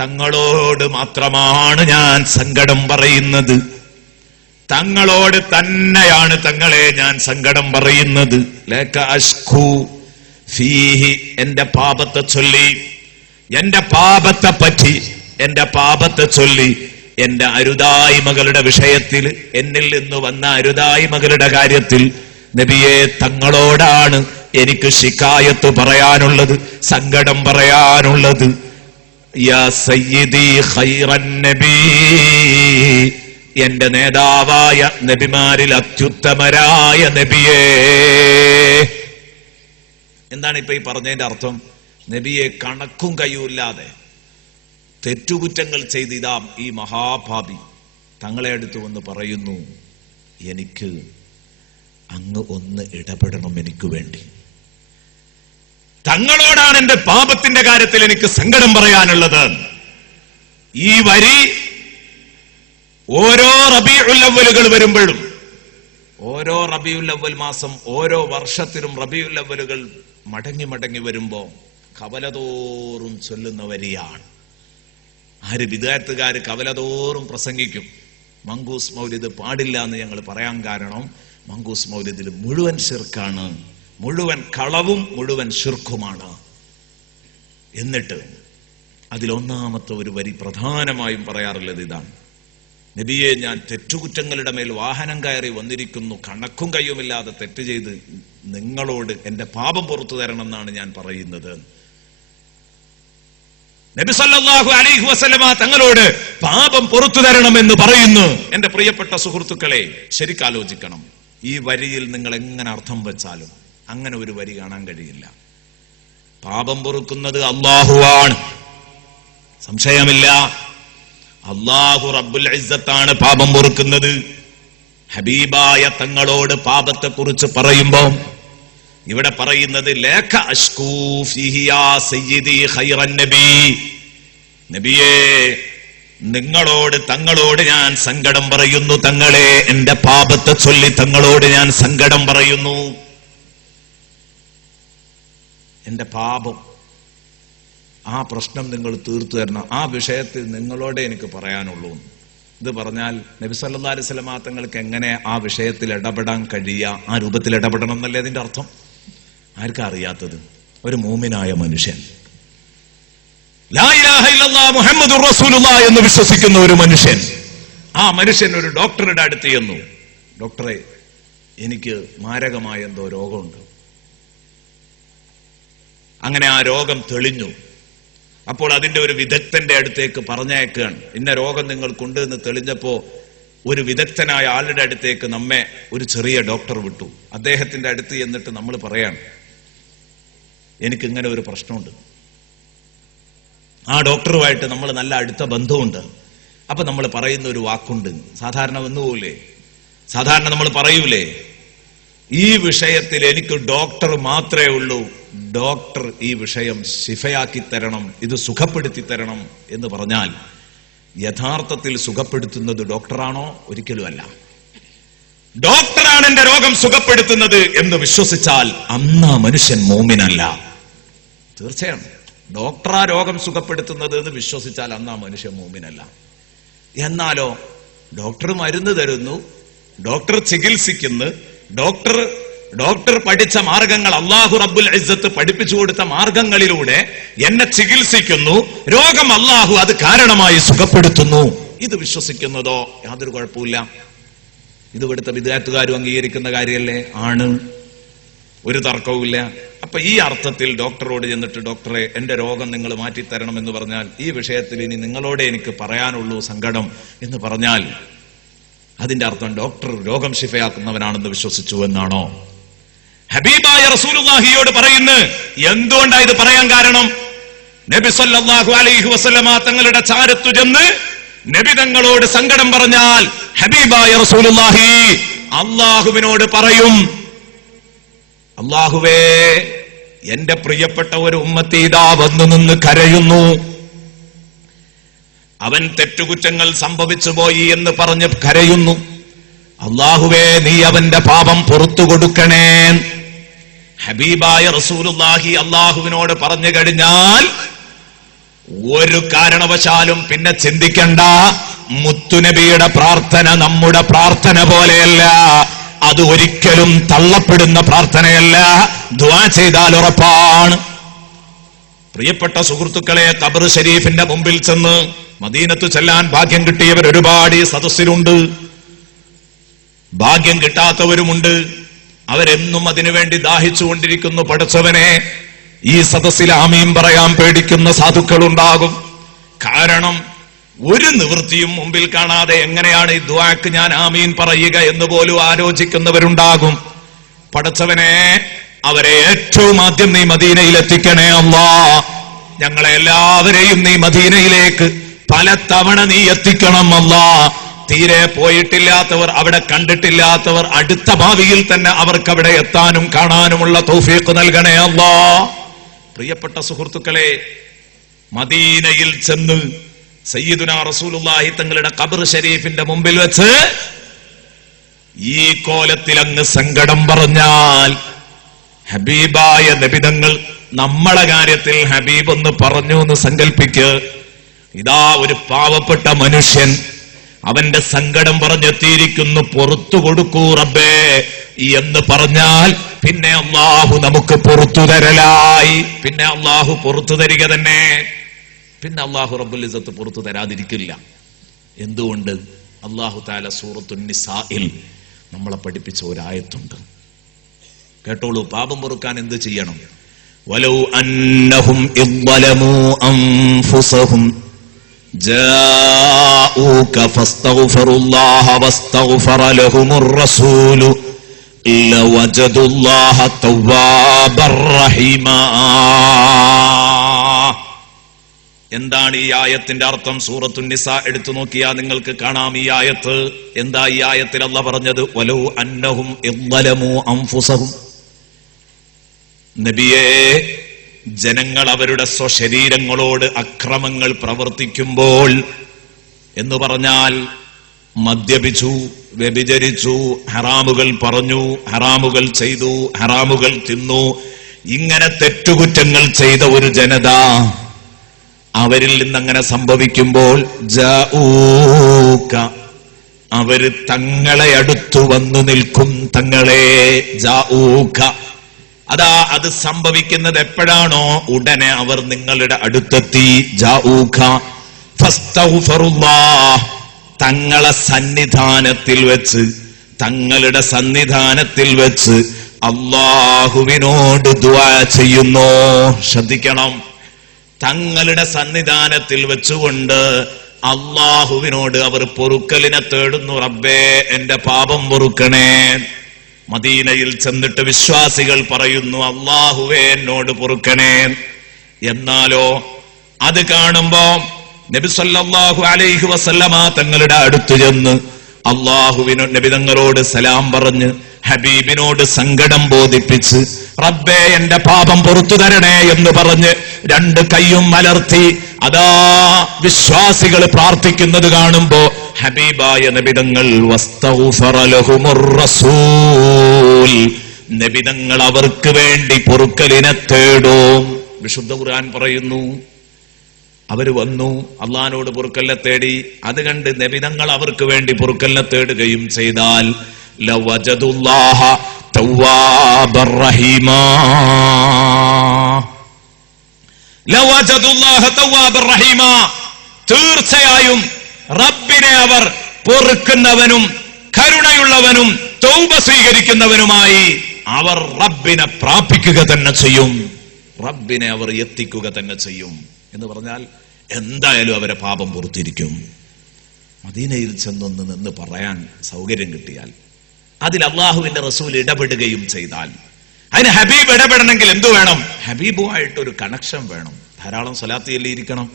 തങ്ങളോട് മാത്രമാണ് ഞാൻ സങ്കടം പറയുന്നത്, തങ്ങളോട് തന്നെയാണ് തങ്ങളെ ഞാൻ സങ്കടം പറയുന്നത്. ലക അശ്കൂ ഫീഹി, എന്റെ പാപത്തെ ചൊല്ലി, എന്റെ പാപത്തെ പറ്റി, എന്റെ പാപത്തെ ചൊല്ലി, എന്റെ അരുതായ്മകളുടെ വിഷയത്തിൽ, എന്നിൽ നിന്ന് വന്ന അരുതായ്മകളുടെ കാര്യത്തിൽ നബിയെ തങ്ങളോടാണ് എനിക്ക് ശിക്കായത്ത് പറയാനുള്ളത്, സങ്കടം പറയാനുള്ളത്. യാ സയ്യിദി ഖൈറൻ നബി, എന്റെ നേതാവായ നബിമാരിൽ അത്യുത്തമരായ നബിയേ. എന്താണ് ഇപ്പൊ ഈ പറഞ്ഞതിന്റെ അർത്ഥം? നബിയെ, കണക്കും കയ്യുമില്ലാതെ തെറ്റുകുറ്റങ്ങൾ ചെയ്ത് ഇതാ ഈ മഹാപാപി തങ്ങളെ അടുത്ത് വന്ന് പറയുന്നു, എനിക്ക് അങ്ങ് ഒന്ന് ഇടപെടണം, എനിക്ക് വേണ്ടി. തങ്ങളോടാണ് എന്റെ പാപത്തിന്റെ കാര്യത്തിൽ എനിക്ക് സങ്കടം പറയാനുള്ളത്. ഈ വരി ഓരോ റബീഉൽ അവ്വലുകൾ വരുമ്പോഴും, ഓരോ റബീഉൽ അവ്വൽ മാസം, ഓരോ വർഷത്തിലും റബീഉൽ അവ്വലുകൾ മടങ്ങി മടങ്ങി വരുമ്പോ കവലതോറും ചൊല്ലുന്ന വരിയാണ്. ആര് ബിദ്അത്തുകാര് കവലതോറും പ്രസംഗിക്കും. മങ്കൂസ് മൗലിദ് പാടില്ല എന്ന് ഞങ്ങൾ പറയാൻ കാരണം മങ്കൂസ് മൗലിദിൽ മുഴുവൻ ശിർക്കാണ്, മുഴുവൻ കളവും മുഴുവൻ ശിർക്കുമാണ്. എന്നിട്ട് അതിലൊന്നാമത്തെ ഒരു വരി പ്രധാനമായും പറയാറുള്ളത് ഇതാണ്: നബിയെ, ഞാൻ തെറ്റുകുറ്റങ്ങളുടെ മേൽ വാഹനം കയറി വന്നിരിക്കുന്നു, കണക്കും കയ്യുമില്ലാതെ തെറ്റ് ചെയ്ത് നിങ്ങളോട് എന്റെ പാപം പുറത്തു തരണം എന്നാണ് ഞാൻ പറയുന്നത്. നബി സല്ലല്ലാഹു അലൈഹി വസല്ലമ തങ്ങളോട് പാപം പുറത്തു തരണമെന്ന് പറയുന്നു. എന്റെ പ്രിയപ്പെട്ട സുഹൃത്തുക്കളെ, ശരിക്കാലോചിക്കണം. ഈ വരിയിൽ നിങ്ങൾ എങ്ങനെ അർത്ഥം വെച്ചാലും അങ്ങനെ ഒരു വരി കാണാൻ കഴിയില്ല. പാപം പൊറുക്കുന്നത് അല്ലാഹുവാണ്, സംശയമില്ല. അല്ലാഹു റബ്ബുൽ ഇസ്സത്താണ് പാപം പൊറുക്കുന്നത്. ഹബീബായ തങ്ങളോട് പാപത്തെ കുറിച്ച് പറയുമ്പോ ഇവിടെ പറയുന്നത് ലക അഷ്കൂ ഫീഹി യാ സയ്യിദി ഖൈറൻ നബി, നബിയേ, തങ്ങളോട് ഞാൻ സങ്കടം പറയുന്നു. തങ്ങളെ, എന്റെ പാപത്തെ ചൊല്ലി തങ്ങളോട് ഞാൻ സങ്കടം പറയുന്നു. എന്റെ പാപം, ആ പ്രശ്നം നിങ്ങൾ തീർത്തു തരണം, ആ വിഷയത്തിൽ നിങ്ങളോടെ എനിക്ക് പറയാനുള്ളൂ. ഇത് പറഞ്ഞാൽ നബി സല്ലല്ലാഹു അലൈഹി വസല്ലം തങ്ങൾക്ക് എങ്ങനെ ആ വിഷയത്തിൽ ഇടപെടാൻ കഴിയുക, ആ രൂപത്തിൽ ഇടപെടണം എന്നല്ലേ അതിന്റെ അർത്ഥം? ആർക്കാ അറിയാത്തത്? ഒരു മൂമിനായ മനുഷ്യൻ, ലാ ഇലാഹ ഇല്ലല്ലാഹ് മുഹമ്മദുർ റസൂലുള്ളാഹ് എന്ന് വിശ്വസിക്കുന്ന ഒരു മനുഷ്യൻ, ആ മനുഷ്യൻ ഒരു ഡോക്ടറുടെ അടുത്ത് ചെന്നു. ഡോക്ടറെ, എനിക്ക് മാരകമായ എന്തോ രോഗമുണ്ട്. അങ്ങനെ ആ രോഗം തെളിഞ്ഞു. അപ്പോൾ അതിന്റെ ഒരു വിദഗ്ധന്റെ അടുത്തേക്ക് പറഞ്ഞയക്കുകയാണ്. ഇന്ന രോഗം നിങ്ങൾക്കുണ്ട് എന്ന് തെളിഞ്ഞപ്പോ ഒരു വിദഗ്ധനായ ആളുടെ അടുത്തേക്ക് നമ്മെ ഒരു ചെറിയ ഡോക്ടർ വിട്ടു. അദ്ദേഹത്തിന്റെ അടുത്ത് ചെന്നിട്ട് നമ്മൾ പറയാണ്, എനിക്കിങ്ങനെ ഒരു പ്രശ്നമുണ്ട്. ആ ഡോക്ടറുമായിട്ട് നമ്മൾ നല്ല അടുത്ത ബന്ധമുണ്ട്. അപ്പൊ നമ്മൾ പറയുന്ന ഒരു വാക്കുണ്ട്, സാധാരണ വന്നുപോലേ, സാധാരണ നമ്മൾ പറയൂലേ, ഈ വിഷയത്തിൽ എനിക്ക് ഡോക്ടർ മാത്രമേ ഉള്ളൂ, ഡോക്ടർ ഈ വിഷയം ശിഫയാക്കി തരണം, ഇത് സുഖപ്പെടുത്തി തരണം എന്ന് പറഞ്ഞാൽ യഥാർത്ഥത്തിൽ സുഖപ്പെടുത്തുന്നത് ഡോക്ടറാണോ? ഒരിക്കലും അല്ല. ഡോക്ടറാണ് എന്റെ രോഗം സുഖപ്പെടുത്തുന്നത് എന്ന് വിശ്വസിച്ചാൽ അന്ന് മനുഷ്യൻ മോമിനല്ല. തീർച്ചയാണ് ഡോക്ടറാ രോഗം സുഖപ്പെടുത്തുന്നത് എന്ന് വിശ്വസിച്ചാൽ അന്ന് മനുഷ്യൻ മോമിനല്ല. എന്നാലോ ഡോക്ടർ മരുന്ന് തരുന്നു, ഡോക്ടർ ചികിത്സിക്കുന്നു, ഡോക്ടർ പഠിച്ച മാർഗങ്ങൾ, അല്ലാഹു റബ്ബുൽ ഇസ്സത്ത് പഠിപ്പിച്ചു കൊടുത്ത മാർഗങ്ങളിലൂടെ എന്നെ ചികിത്സിക്കുന്നു, രോഗം അല്ലാഹു അത് കാരണമായി സുഖപ്പെടുത്തുന്നു, ഇത് വിശ്വസിക്കുന്നതോ യാതൊരു കുഴപ്പമില്ല. ഇത് ഇവിടുത്തെ വിദ്യാർത്ഥികാരും അംഗീകരിക്കുന്ന കാര്യമല്ലേ? ആണ്, ഒരു തർക്കവുമില്ല. അപ്പൊ ഈ അർത്ഥത്തിൽ ഡോക്ടറോട് ചെന്നിട്ട്, ഡോക്ടറെ, എന്റെ രോഗം നിങ്ങൾ മാറ്റിത്തരണം എന്ന് പറഞ്ഞാൽ, ഈ വിഷയത്തിൽ ഇനി നിങ്ങളോടെ എനിക്ക് പറയാനുള്ളൂ സങ്കടം എന്ന് പറഞ്ഞാൽ അതിന്റെ അർത്ഥം ഡോക്ടർ രോഗം ശിഫയാക്കുന്നവനാണെന്ന് വിശ്വസിച്ചു എന്നാണോ? ഹബീബായ റസൂലുള്ളാഹിയോട് പറയുന്നു. എന്തുകൊണ്ടാ ഇത് പറയാൻ കാരണം? നബി സല്ലല്ലാഹു അലൈഹി വസല്ലമ തങ്ങളുടെ ചാരത്തു ചെന്ന് നബി തങ്ങളോട് സങ്കടം പറഞ്ഞാൽ ഹബീബായ റസൂലുള്ളാഹി അല്ലാഹുവിനോട് പറയും, അല്ലാഹുവേ, എന്റെ പ്രിയപ്പെട്ട ഒരു ഉമ്മത്തി ഇതാ വന്നു നിന്ന് കരയുന്നു, അവൻ തെറ്റുകുറ്റങ്ങൾ സംഭവിച്ചു പോയി എന്ന് പറഞ്ഞ് കരയുന്നു. അല്ലാഹുവേ, നീ അവന്റെ പാപം പുറത്തു കൊടുക്കണേ. ഹബീബായ റസൂലുള്ളാഹി അല്ലാഹുവിനോട് പറഞ്ഞു കഴിഞ്ഞാൽ ഒരു കാരണവശാലും പിന്നെ ചിന്തിക്കണ്ട. മുത്തുനബിയുടെ പ്രാർത്ഥന നമ്മുടെ പ്രാർത്ഥന പോലെയല്ല, അത് ഒരിക്കലും തള്ളപ്പെടുന്ന പ്രാർത്ഥനയല്ല. ദുആ ചെയ്താൽ ഉറപ്പാണ്. പ്രിയപ്പെട്ട സുഹൃത്തുക്കളെ, ഖബർ ഷരീഫിന്റെ മുമ്പിൽ ചെന്ന് മദീനത്ത് ചെല്ലാൻ ഭാഗ്യം കിട്ടിയവർ ഒരുപാട് ഈ സദസ്സിലുണ്ട്, ഭാഗ്യം കിട്ടാത്തവരുമുണ്ട്. അവരെന്നും അതിനുവേണ്ടി ദാഹിച്ചുകൊണ്ടിരിക്കുന്നു. പടച്ചവനെ, ഈ സദസ്സിൽ ആമീൻ പറയാൻ പേടിക്കുന്ന സാധുക്കളുണ്ടാകും. കാരണം ഒരു നിവൃത്തിയും മുമ്പിൽ കാണാതെ എങ്ങനെയാണ് ഈ ദുആക്ക് ഞാൻ ആമീൻ പറയുക എന്ന് പോലും ആലോചിക്കുന്നവരുണ്ടാകും. പടച്ചവനെ, അവരെ ഏറ്റവും ആദ്യം നീ മദീനയിൽ എത്തിക്കണേ അല്ലാഹ്. ഞങ്ങളെ എല്ലാവരെയും നീ മദീനയിലേക്ക് പല തവണ നീ എത്തിക്കണം അല്ലാഹ്. തീരെ പോയിട്ടില്ലാത്തവർ, അവിടെ കണ്ടിട്ടില്ലാത്തവർ, അടുത്ത ഭാവിയിൽ തന്നെ അവർക്ക് അവിടെ എത്താനും കാണാനുമുള്ള തൗഫീഖ് നൽകണേ അല്ലാഹ്. പ്രിയപ്പെട്ട സുഹൃത്തുക്കളെ, മദീനയിൽ ചെന്ന് സയ്യിദുനാ റസൂലുള്ളാഹി തങ്ങളുടെ ഖബർ ഷരീഫിന്റെ മുമ്പിൽ വെച്ച് ഈ കോലത്തിൽ അങ്ങ് സങ്കടം പറഞ്ഞാൽ, ഹബീബായ നബിതങ്ങൾ നമ്മളെ കാര്യത്തിൽ ഹബീബ് ഒന്ന് പറഞ്ഞു എന്ന് സങ്കൽപ്പിക്ക്. ഇതാ ഒരു പാവപ്പെട്ട മനുഷ്യൻ അവന്റെ സങ്കടം പറഞ്ഞെത്തിയിരിക്കുന്നു, പുറത്തു കൊടുക്കൂ റബ്ബേ എന്ന് പറഞ്ഞാൽ പിന്നെ അള്ളാഹു നമുക്ക് പുറത്തു തരലായി. പിന്നെ അള്ളാഹു പുറത്തു തരിക തന്നെ. പിന്നെ അള്ളാഹു റബ്ബുൽ ഇസ്സത്ത് പുറത്തു തരാതിരിക്കില്ല. എന്തുകൊണ്ട്? അള്ളാഹു തആല സൂറത്തുൻ നിസാഇൽ നമ്മളെ പഠിപ്പിച്ച ഒരായത്തുണ്ട്, കേട്ടോളൂ. പാപം പൊറുക്കാൻ എന്ത് ചെയ്യണം? വലൗ അന്നഹും ഇദ്ദലമൂ അൻഫുസഹും ജാഊക ഫസ്തഗ്ഫിറുല്ലാഹ വസ്തഗ്ഫറ ലഹുമുർ റസൂലു ലവജദുല്ലാഹ തവ്വാബർ റഹീമാ. എന്താണ് ഈ ആയത്തിന്റെ അർത്ഥം? സൂറത്തുൻ നിസാ എടുത്തു നോക്കിയാൽ നിങ്ങൾക്ക് കാണാം ഈ ആയത്ത്. എന്താ ഈ ആയത്തിൽ അല്ലാഹ് പറഞ്ഞത്? വലൗ അന്നഹും ഇദ്ദലമൂ അൻഫുസഹും. നബിയേ, ജനങ്ങൾ അവരുടെ സ്വശരീരങ്ങളോട് അക്രമങ്ങൾ പ്രവർത്തിക്കുമ്പോൾ എന്ന് പറഞ്ഞാൽ മദ്യപിച്ചു, വ്യഭിചരിച്ചു, ഹറാമുകൾ പറഞ്ഞു, ഹറാമുകൾ ചെയ്തു, ഹറാമുകൾ തിന്നു, ഇങ്ങനെ തെറ്റുകുറ്റങ്ങൾ ചെയ്ത ഒരു ജനത, അവരിൽ നിന്നങ്ങനെ സംഭവിക്കുമ്പോൾ ജാഊക, അവര് തങ്ങളെ അടുത്തു വന്നു നിൽക്കും. തങ്ങളെ ജാഊക, അതാ അത് സംഭവിക്കുന്നത് എപ്പോഴാണോ? ഉടനെ അവർ നിങ്ങളുടെ അടുത്തെത്തി. ജാഊക ഫസ്തഗ്ഫിറുല്ലാഹ്, തങ്ങളെ സന്നിധാനത്തിൽ വെച്ച്, തങ്ങളുടെ സന്നിധാനത്തിൽ വെച്ച് അല്ലാഹുവിനോട് ദുആ ചെയ്യുന്നു. ശ്രദ്ധിക്കണം, തങ്ങളുടെ സന്നിധാനത്തിൽ വെച്ചുകൊണ്ട് അല്ലാഹുവിനോട് അവർ പൊറുക്കലിനെ തേടുന്നു. റബ്ബേ, എന്റെ പാപം പൊറുക്കണേ. മദീനയിൽ ചെന്നിട്ട് വിശ്വാസികൾ പറയുന്നു, അല്ലാഹുവേ എന്നോട് പൊറുക്കണേ. എന്നാലോ അത് കാണുമ്പോ നബി സല്ലല്ലാഹു അലൈഹി വസല്ലമ തങ്ങളുടെ അടുത്ത് ചെന്ന് അല്ലാഹുവിനോട് നബി തങ്ങളോട് സലാം പറഞ്ഞ് ഹബീബിനോട് സങ്കടം ബോധിപ്പിച്ച് റബ്ബേ എന്റെ പാപം പുറത്തു തരണേ എന്ന് പറഞ്ഞ് രണ്ട് കൈയും മലർത്തി അതാ വിശ്വാസികൾ പ്രാർത്ഥിക്കുന്നത് കാണുമ്പോ ഹബീബായ നബിതങ്ങൾ വസ്തഗ്ഫറ ലഹുമുർ റസൂൽ, നബിതങ്ങൾ അവർക്ക് വേണ്ടി പൊറുക്കലിനെ തേടും. വിശുദ്ധ ഖുർആൻ പറയുന്നു, അവര് വന്നു അള്ളാഹിനോട് പൊറുക്കലിനെ തേടി. അത് കണ്ട് നബിതങ്ങൾ അവർക്ക് വേണ്ടി പൊറുക്കലിനെ തേടുകയും ചെയ്താൽ ലവജദുല്ലാഹ തവ്വാബർ റഹീമാ, ലവജദുല്ലാഹ തവ്വാബർ റഹീമാ, തീർച്ചയായും റബ്ബിനെ അവർ പൊറുക്കുന്നവനും കരുണയുള്ളവനും തൗബ സ്വീകരിക്കുന്നവനുമായി അവർ റബ്ബിനെ പ്രാപിക്കുക തന്നെ ചെയ്യും. റബ്ബിനെ അവർ എത്തിക്കുക തന്നെ ചെയ്യും എന്ന് പറഞ്ഞാൽ എന്തായാലും അവരെ പാപം പുറത്തിരിക്കും. മദീനയിൽ ചെന്നൊന്ന് നിന്ന് പറയാൻ സൗകര്യം കിട്ടിയാൽ, അതിൽ അള്ളാഹുവിന്റെ റസൂൽ ഇടപെടുകയും ചെയ്താൽ, അതിന് ഹബീബ് ഇടപെടണമെങ്കിൽ എന്തു വേണം? ഹബീബുമായിട്ടൊരു കണക്ഷൻ വേണം. ധാരാളം സ്വലാത്ത് ചൊല്ലിയിരിക്കണം.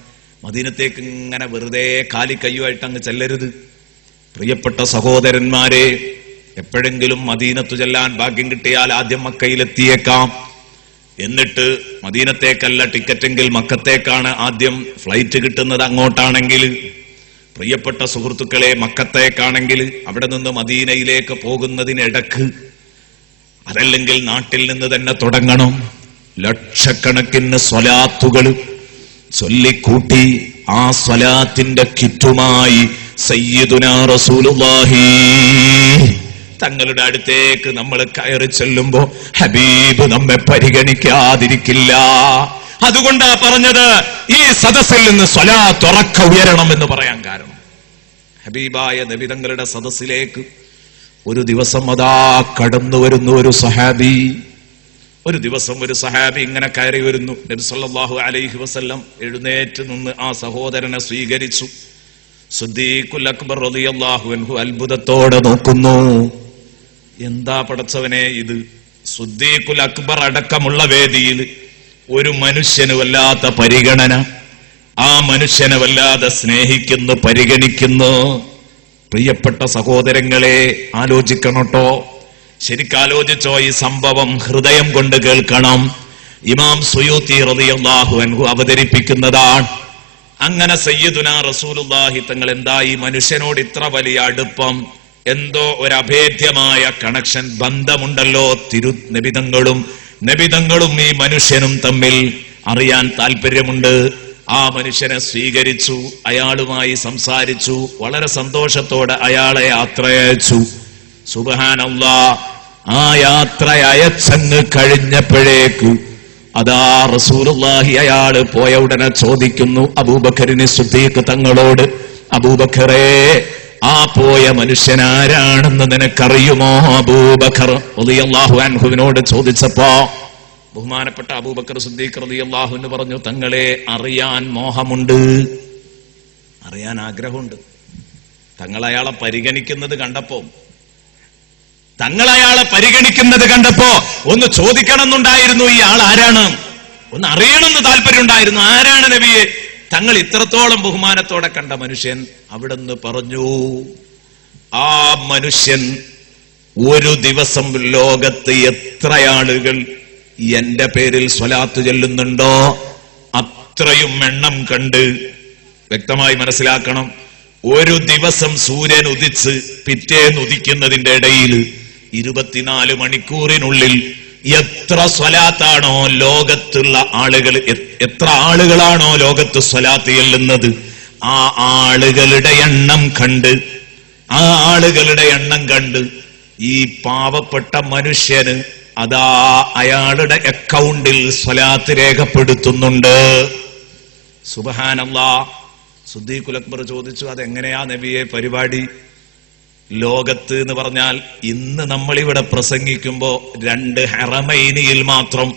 മദീനത്തേക്ക് ഇങ്ങനെ വെറുതെ കാലി കയ്യുമായിട്ട് അങ്ങ് ചെല്ലരുത്. പ്രിയപ്പെട്ട സഹോദരന്മാരെ, എപ്പോഴെങ്കിലും മദീനത്തു ചെല്ലാൻ ഭാഗ്യം കിട്ടിയാൽ ആദ്യം മക്കയിലെത്തിയേക്കാം. എന്നിട്ട് മദീനത്തേക്കല്ല ടിക്കറ്റെങ്കിൽ മക്കത്തേക്കാണ് ആദ്യം ഫ്ലൈറ്റ് കിട്ടുന്നത്. അങ്ങോട്ടാണെങ്കിൽ പ്രിയപ്പെട്ട സുഹൃത്തുക്കളെ, മക്കത്തേക്കാണെങ്കിൽ അവിടെ നിന്ന് മദീനയിലേക്ക് പോകുന്നതിനിടക്ക് അതല്ലെങ്കിൽ നാട്ടിൽ നിന്ന് തന്നെ തുടങ്ങണം. ലക്ഷക്കണക്കിന് സ്വലാത്തുകൾ ചൊല്ലിക്കൂട്ടി ആ സ്വലാത്തിന്റെ കിറ്റുമായി സയ്യിദുനാ റസൂലുള്ളാഹി തങ്ങളുടെ അടുത്തേക്ക് നമ്മൾ കയറി ചെല്ലുമ്പോ ഹബീബ് നമ്മെ പരിഗണിക്കാതിരിക്കില്ല. അതുകൊണ്ടാ പറഞ്ഞത് ഈ സദസ്സിൽ നിന്ന് സ്വലാത്ത് ഉറക്ക ഉയരണം എന്ന് പറയാൻ കാരണം. ഹബീബായ നബി തങ്ങളുടെ സദസ്സിലേക്ക് ഒരു ദിവസം അതാ കടന്നു വരുന്നു ഒരു സഹാബി. ഒരു ദിവസം ഒരു സഹാബി ഇങ്ങനെ കയറി വരുന്നു. നബി സല്ലല്ലാഹു അലൈഹി വസല്ലം എഴുന്നേറ്റ് നിന്ന് ആ സഹോദരനെ സ്വീകരിച്ചു. സിദ്ദീഖുൽ അക്ബർ റളിയല്ലാഹു അൻഹു അത്ഭുതത്തോടെ നോക്കുന്നു. എന്താ പടച്ചവനെ ഇത്? സിദ്ദീഖുൽ അക്ബർ അടക്കമുള്ള വേദിയിൽ ഒരു മനുഷ്യന് വല്ലാത്ത പരിഗണന, ആ മനുഷ്യനെ വല്ലാതെ സ്നേഹിക്കുന്നു, പരിഗണിക്കുന്നു. പ്രിയപ്പെട്ട സഹോദരങ്ങളെ, ആലോചിക്കണോട്ടോ, ശരിക്കാലോചിച്ചോ ഈ സംഭവം, ഹൃദയം കൊണ്ട് കേൾക്കണം. ഇമാം സുയൂത്തി റളിയല്ലാഹു അൻഹു അവതരിപ്പിക്കുന്നതാണ്. അങ്ങനെ സയ്യിദുനാ റസൂലുള്ളാഹി തങ്ങൾ എന്താ ഈ മനുഷ്യനോട് ഇത്ര വലിയ അടുപ്പം, എന്തോ ഒരു അഭേദ്യമായ കണക്ഷൻ, ബന്ധമുണ്ടല്ലോ നബിതങ്ങളും ഈ മനുഷ്യനും തമ്മിൽ അറിയാൻ താല്പര്യമുണ്ട്. ആ മനുഷ്യനെ സ്വീകരിച്ചു, അയാളുമായി സംസാരിച്ചു, വളരെ സന്തോഷത്തോടെ അയാളെ യാത്രയച്ചു. സുബ്ഹാനല്ലാഹ്, ആ യാത്ര അയച്ചങ്ങ് കഴിഞ്ഞപ്പോഴേക്ക് അതാ റസൂലുള്ളാഹി അയാള് പോയ ഉടനെ ചോദിക്കുന്നു അബൂബക്കറിന് സിദ്ദീഖ് തങ്ങളോട്, അബൂബക്കറേ, ആ പോയ മനുഷ്യൻ ആരാണെന്ന് നിനക്കറിയുമോ? അബൂബക്കർ റളിയല്ലാഹു അൻഹുവിനോട് ചോദിച്ചപ്പോ ബഹുമാനപ്പെട്ട അബൂബക്കർ സിദ്ദീഖ് റളിയല്ലാഹു അൻഹു പറഞ്ഞു, തങ്ങളെ അറിയാൻ മോഹമുണ്ട്, അറിയാൻ ആഗ്രഹമുണ്ട്. തങ്ങൾ അയാളെ പരിഗണിക്കുന്നത് കണ്ടപ്പോ ഒന്ന് ചോദിക്കണമെന്നുണ്ടായിരുന്നു, ഈ ആൾ ആരാണ്, ഒന്ന് അറിയണമെന്ന് താല്പര്യം ഉണ്ടായിരുന്നു. ആരാണ് നബിയെ? തങ്ങൾ ഇത്രത്തോളം ബഹുമാനത്തോടെ കണ്ട മനുഷ്യൻ. അവിടുന്ന് പറഞ്ഞു, ആ മനുഷ്യൻ ഒരു ദിവസം ലോകത്ത് എത്ര ആളുകൾ എന്റെ പേരിൽ സ്വലാത്ത് ചൊല്ലുന്നുണ്ടോ അത്രയും എണ്ണം കണ്ട്. വ്യക്തമായി മനസ്സിലാക്കണം, ഒരു ദിവസം സൂര്യൻ ഉദിച്ച് പിറ്റേന്ന് ഉദിക്കുന്നതിന്റെ ഇടയിൽ 24 മണിക്കൂറിനുള്ളിൽ എത്ര സ്വലാത്താണോ ലോകത്തുള്ള ആളുകൾ, എത്ര ആളുകളാണോ ലോകത്ത് സ്വലാത്ത് ചെല്ലുന്നത്, ആ ആളുകളുടെ എണ്ണം കണ്ട് ഈ പാവപ്പെട്ട മനുഷ്യന് അതാ അയാളുടെ അക്കൗണ്ടിൽ സ്വലാത്ത് രേഖപ്പെടുത്തുന്നുണ്ട്. സുബ്ഹാനല്ലാഹ്. സിദ്ദീഖുൽ അക്ബർ ചോദിച്ചു, അതെങ്ങനെയാ നബിയെ പരിപാടി? ലോകത്ത് എന്ന് പറഞ്ഞാൽ ഇന്ന് നമ്മളിവിടെ പ്രസംഗിക്കുമ്പോ 2 ഹറമൈനിയിൽ മാത്രം,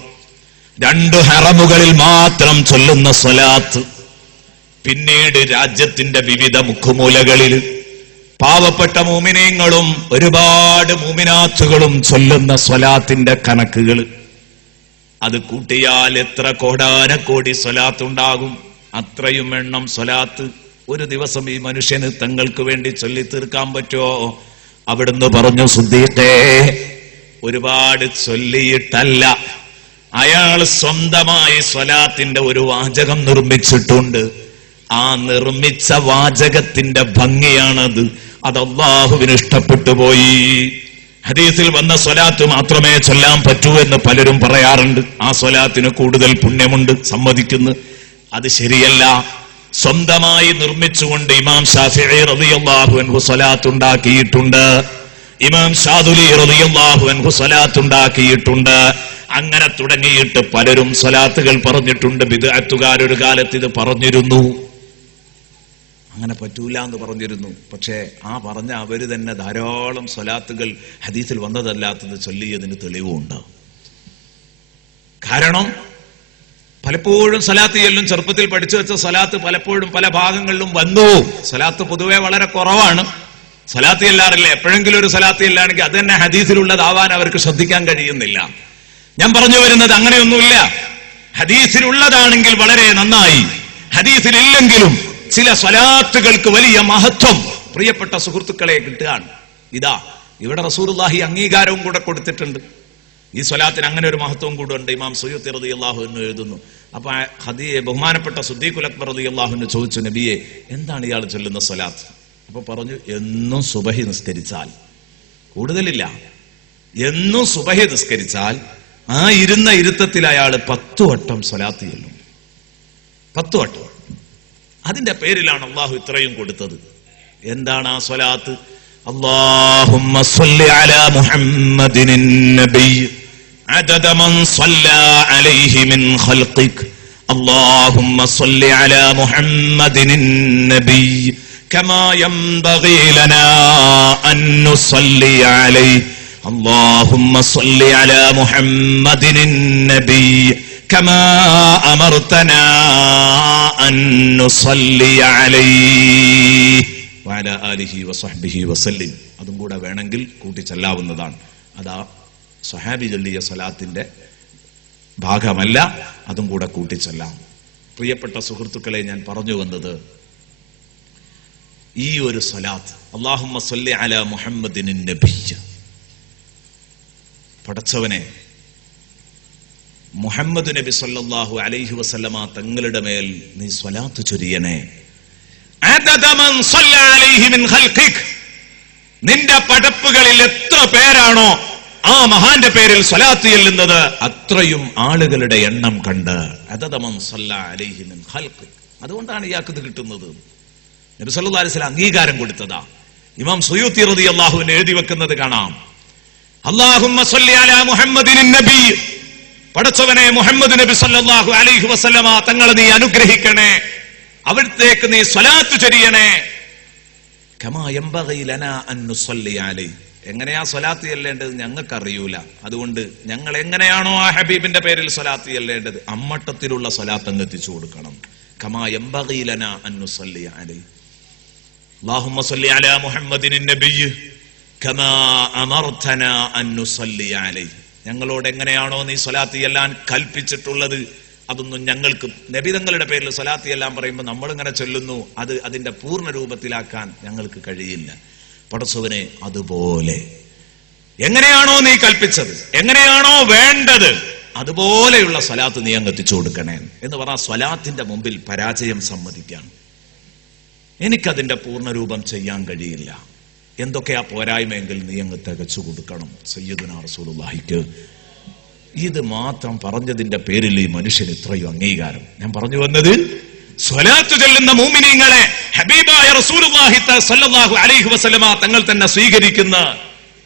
2 ഹറമുകളിൽ മാത്രം ചൊല്ലുന്ന സ്വലാത്ത്, പിന്നീട് രാജ്യത്തിന്റെ വിവിധ മുക്കുമൂലകളിൽ പാവപ്പെട്ട മുഅ്മിനീങ്ങളും ഒരുപാട് മുഅ്മിനാത്തുകളും ചൊല്ലുന്ന സ്വലാത്തിന്റെ കണക്കുകൾ, അത് കൂട്ടിയാൽ എത്ര കോടാനക്കോടി സ്വലാത്ത് ഉണ്ടാകും. അത്രയും എണ്ണം സ്വലാത്ത് ഒരു ദിവസം ഈ മനുഷ്യന് തങ്ങൾക്ക് വേണ്ടി ചൊല്ലി തീർക്കാൻ പറ്റുമോ? അവിടുന്ന് പറഞ്ഞു, സിദ്ദീഖേ, ഒരുപാട് ചൊല്ലിയിട്ടല്ല, അയാൾ സ്വന്തമായി സ്വലാത്തിന്റെ ഒരു വാചകം നിർമ്മിച്ചിട്ടുണ്ട്. ആ നിർമ്മിച്ച വാചകത്തിന്റെ ഭംഗിയാണത്. അത് അല്ലാഹുവിന് ഇഷ്ടപ്പെട്ടു പോയി. ഹദീസിൽ വന്ന സ്വലാത്ത് മാത്രമേ ചൊല്ലാൻ പറ്റൂ എന്ന് പലരും പറയാറുണ്ട്. ആ സ്വലാത്തിന് കൂടുതൽ പുണ്യമുണ്ട്, സമ്മതിക്കുന്നു. അത് ശരിയല്ല. സ്വന്തമായി നിർമ്മിച്ചുകൊണ്ട് ഇമാം ശാഫിഈ റളിയല്ലാഹു അൻഹു സ്വലാത്ത് ഉണ്ടാക്കിയിട്ടുണ്ട്, ഇമാം ശാദുലി റളിയല്ലാഹു അൻഹു സ്വലാത്ത് ഉണ്ടാക്കിയിട്ടുണ്ട്. അങ്ങനെ തുടങ്ങിയിട്ട് പലരും സ്വലാത്തുകൾ പറഞ്ഞിട്ടുണ്ട്. ബിദ്അത്തുകാർ ഒരു കാലത്ത് ഇത് പറഞ്ഞിരുന്നു, അങ്ങനെ പറ്റൂല എന്ന് പറഞ്ഞിരുന്നു. പക്ഷേ ആ പറഞ്ഞ അവര് തന്നെ ധാരാളം സ്വലാത്തുകൾ ഹദീസിൽ വന്നതല്ലാത്തത് ചൊല്ലിയതിന് തെളിവുണ്ട്. കാരണം പലപ്പോഴും സ്വലാത്ത് ചെല്ലും, ചെറുപ്പത്തിൽ പഠിച്ചു വെച്ച സ്വലാത്ത് പലപ്പോഴും പല ഭാഗങ്ങളിലും വന്നു. സ്വലാത്ത് പൊതുവെ വളരെ കുറവാണ്, സ്വലാത്ത് ചെല്ലാറില്ല. എപ്പോഴെങ്കിലും ഒരു സ്വലാത്ത് ചെല്ലാണെങ്കിൽ അത് തന്നെ ഹദീസിലുള്ളതാവാൻ അവർക്ക് ശ്രദ്ധിക്കാൻ കഴിയുന്നില്ല. ഞാൻ പറഞ്ഞു വരുന്നത് അങ്ങനെയൊന്നുമില്ല. ഹദീസിലുള്ളതാണെങ്കിൽ വളരെ നന്നായി, ഹദീസിലില്ലെങ്കിലും ചില സ്വലാത്തുകൾക്ക് വലിയ മഹത്വം പ്രിയപ്പെട്ട സുഹൃത്തുക്കളെ കിട്ടുകയാണ്. ഇതാ ഇവിടെ റസൂലുള്ളാഹി അംഗീകാരവും കൂടെ കൊടുത്തിട്ടുണ്ട്. ഈ സ്വലാത്തിന് അങ്ങനെ ഒരു മഹത്വം കൂടെ ഉണ്ട്. ഇമാം സുയൂത്തി റളിയല്ലാഹു അൻഹു എഴുതുന്നു. അപ്പൊ ബഹുമാനപ്പെട്ട സിദ്ദീഖുൽ അക്ബർ റളിയല്ലാഹു അൻഹു ചോദിച്ചു, നബിയെ, എന്താണ് ഇയാൾ ചൊല്ലുന്ന സ്വലാത്ത്? അപ്പൊ പറഞ്ഞു, എന്നും സുബഹി നിസ്കരിച്ചാൽ, കൂടുതലില്ല, എന്നും സുബഹി നിസ്കരിച്ചാൽ ആ ഇരുന്ന ഇരുത്തത്തിൽ അയാൾ 10 വട്ടം സ്വലാത്ത് ചൊല്ലും. 10 വട്ടം. അതിന്റെ പേരിലാണ് അള്ളാഹു ഇത്രയും കൊടുത്തത്. എന്താണ് ആ സ്വലാത്ത്? اللهم صل على محمد النبي عدد من صلى عليه من خلقك اللهم صل على محمد النبي كما ينبغي لنا أن نصلي عليه اللهم صل على محمد النبي كما أمرتنا أن نصلي عليه وعلى آله وصحبه وسلم. അതും കൂടെ വേണമെങ്കിൽ കൂട്ടിച്ചൊല്ലാവുന്നതാണ്. അതാ സ്വഹാബി ചൊല്ലിയ സ്വലാത്തിന്റെ ഭാഗമല്ല, അതും കൂടെ കൂട്ടിച്ചൊല്ലാം. പ്രിയപ്പെട്ട സുഹൃത്തുക്കളെ, ഞാൻ പറഞ്ഞു വന്നത് ഈ ഒരു സ്വലാത്ത്, അല്ലാഹുമ്മ സ്വല്ലി അലാ മുഹമ്മദിൻ നബിയ്യ, പടച്ചവനെ മുഹമ്മദ് നബി സല്ലല്ലാഹു അലൈഹി വസല്ലമ തങ്ങളുടെ മേൽ നീ സ്വലാത്ത് ചൊരിയണേ. നിന്റെ പടപ്പുകളിൽ എത്ര പേരാണോ ആ മഹാന്റെ പേരിൽ സ്വലാത്ത് ചെല്ലുന്നത് അത്രയും ആളുകളുടെ എണ്ണം കണ്ട് അതുകൊണ്ടാണ് ഇയാൾക്ക് ഇത് കിട്ടുന്നത്. നബി സല്ലല്ലാഹു അലൈഹി വസല്ലം അംഗീകാരം കൊടുത്തതാ. ഇമാം സുയൂത്തി റളിയല്ലാഹു അൻഹു എഴുതി വെക്കുന്നത് കാണാം. അല്ലാഹുമ്മ സ്വല്ലി അലാ മുഹമ്മദിൻ നബി, പടച്ചവനെ മുഹമ്മദ് നബി സല്ലല്ലാഹു അലൈഹി വസല്ലമ തങ്ങളെ നീ അനുഗ്രഹിക്കണേ, അവിടത്തേക്ക് നീ സ്വലാത്ത് ചൊരിയണേ. കമാ യംബഗി ലനാ അൻ നുസല്ലി അലൈഹി, എങ്ങനെയാ സ്വലാത്ത് ചെല്ലേണ്ടത് ഞങ്ങൾക്ക് അറിയൂല, അതുകൊണ്ട് ഞങ്ങൾ എങ്ങനെയാണോ ആ ഹബീബിന്റെ പേരിൽ സ്വലാത്ത് ചെല്ലേണ്ടത് അമ്മട്ടത്തിലുള്ള സ്വലാത്ത് അങ്ങ് എത്തിച്ചു കൊടുക്കണം. കമാ യംബഗി ലനാ അൻ നുസല്ലി അലൈഹി. അല്ലാഹുമ്മ സ്വല്ലി അലാ മുഹമ്മദിൻ നബി കമാ അമർതനാ അൻ നുസല്ലി അലൈഹി, ഞങ്ങളോട് എങ്ങനെയാണോ നീ സ്വലാത്ത് ചെല്ലാൻ കൽപ്പിച്ചിട്ടുള്ളത് അതൊന്നും ഞങ്ങൾക്ക്, നബി തങ്ങളുടെ പേരിൽ സ്വലാത്ത് ചെല്ലാൻ പറയുമ്പോൾ നമ്മളിങ്ങനെ ചൊല്ലുന്നു, അത് അതിന്റെ പൂർണ്ണ രൂപത്തിലാക്കാൻ ഞങ്ങൾക്ക് കഴിയില്ല. പടച്ചവനെ അതുപോലെ എങ്ങനെയാണോ നീ കൽപ്പിച്ചത്, എങ്ങനെയാണോ വേണ്ടത്, അതുപോലെയുള്ള സ്വലാത്ത് നീ അങ്ങ് എത്തിച്ചു കൊടുക്കണേ എന്ന് പറഞ്ഞാൽ സ്വലാത്തിന്റെ മുമ്പിൽ പരാജയം സമ്മതിക്കാൻ. എനിക്കതിന്റെ പൂർണ്ണരൂപം ചെയ്യാൻ കഴിയില്ല, എന്തൊക്കെയാ പോരായ്മയെങ്കിൽ നീ അങ്ങ് തികച്ചു കൊടുക്കണം. സയ്യിദുനാ റസൂലുള്ളാഹിക്ക് ഇത് മാത്രം പറഞ്ഞതിന്റെ പേരിൽ ഈ മനുഷ്യന് ഇത്രയും അംഗീകാരം. ഞാൻ പറഞ്ഞു വന്നത്, സ്വലാത്ത് ചൊല്ലുന്ന മുഅ്മിനീങ്ങളെ ഹബീബായ റസൂലുള്ളാഹി സ്വല്ലല്ലാഹു അലൈഹി വസല്ലമ തങ്ങൾ തന്നെ സ്വീകരിക്കുന്ന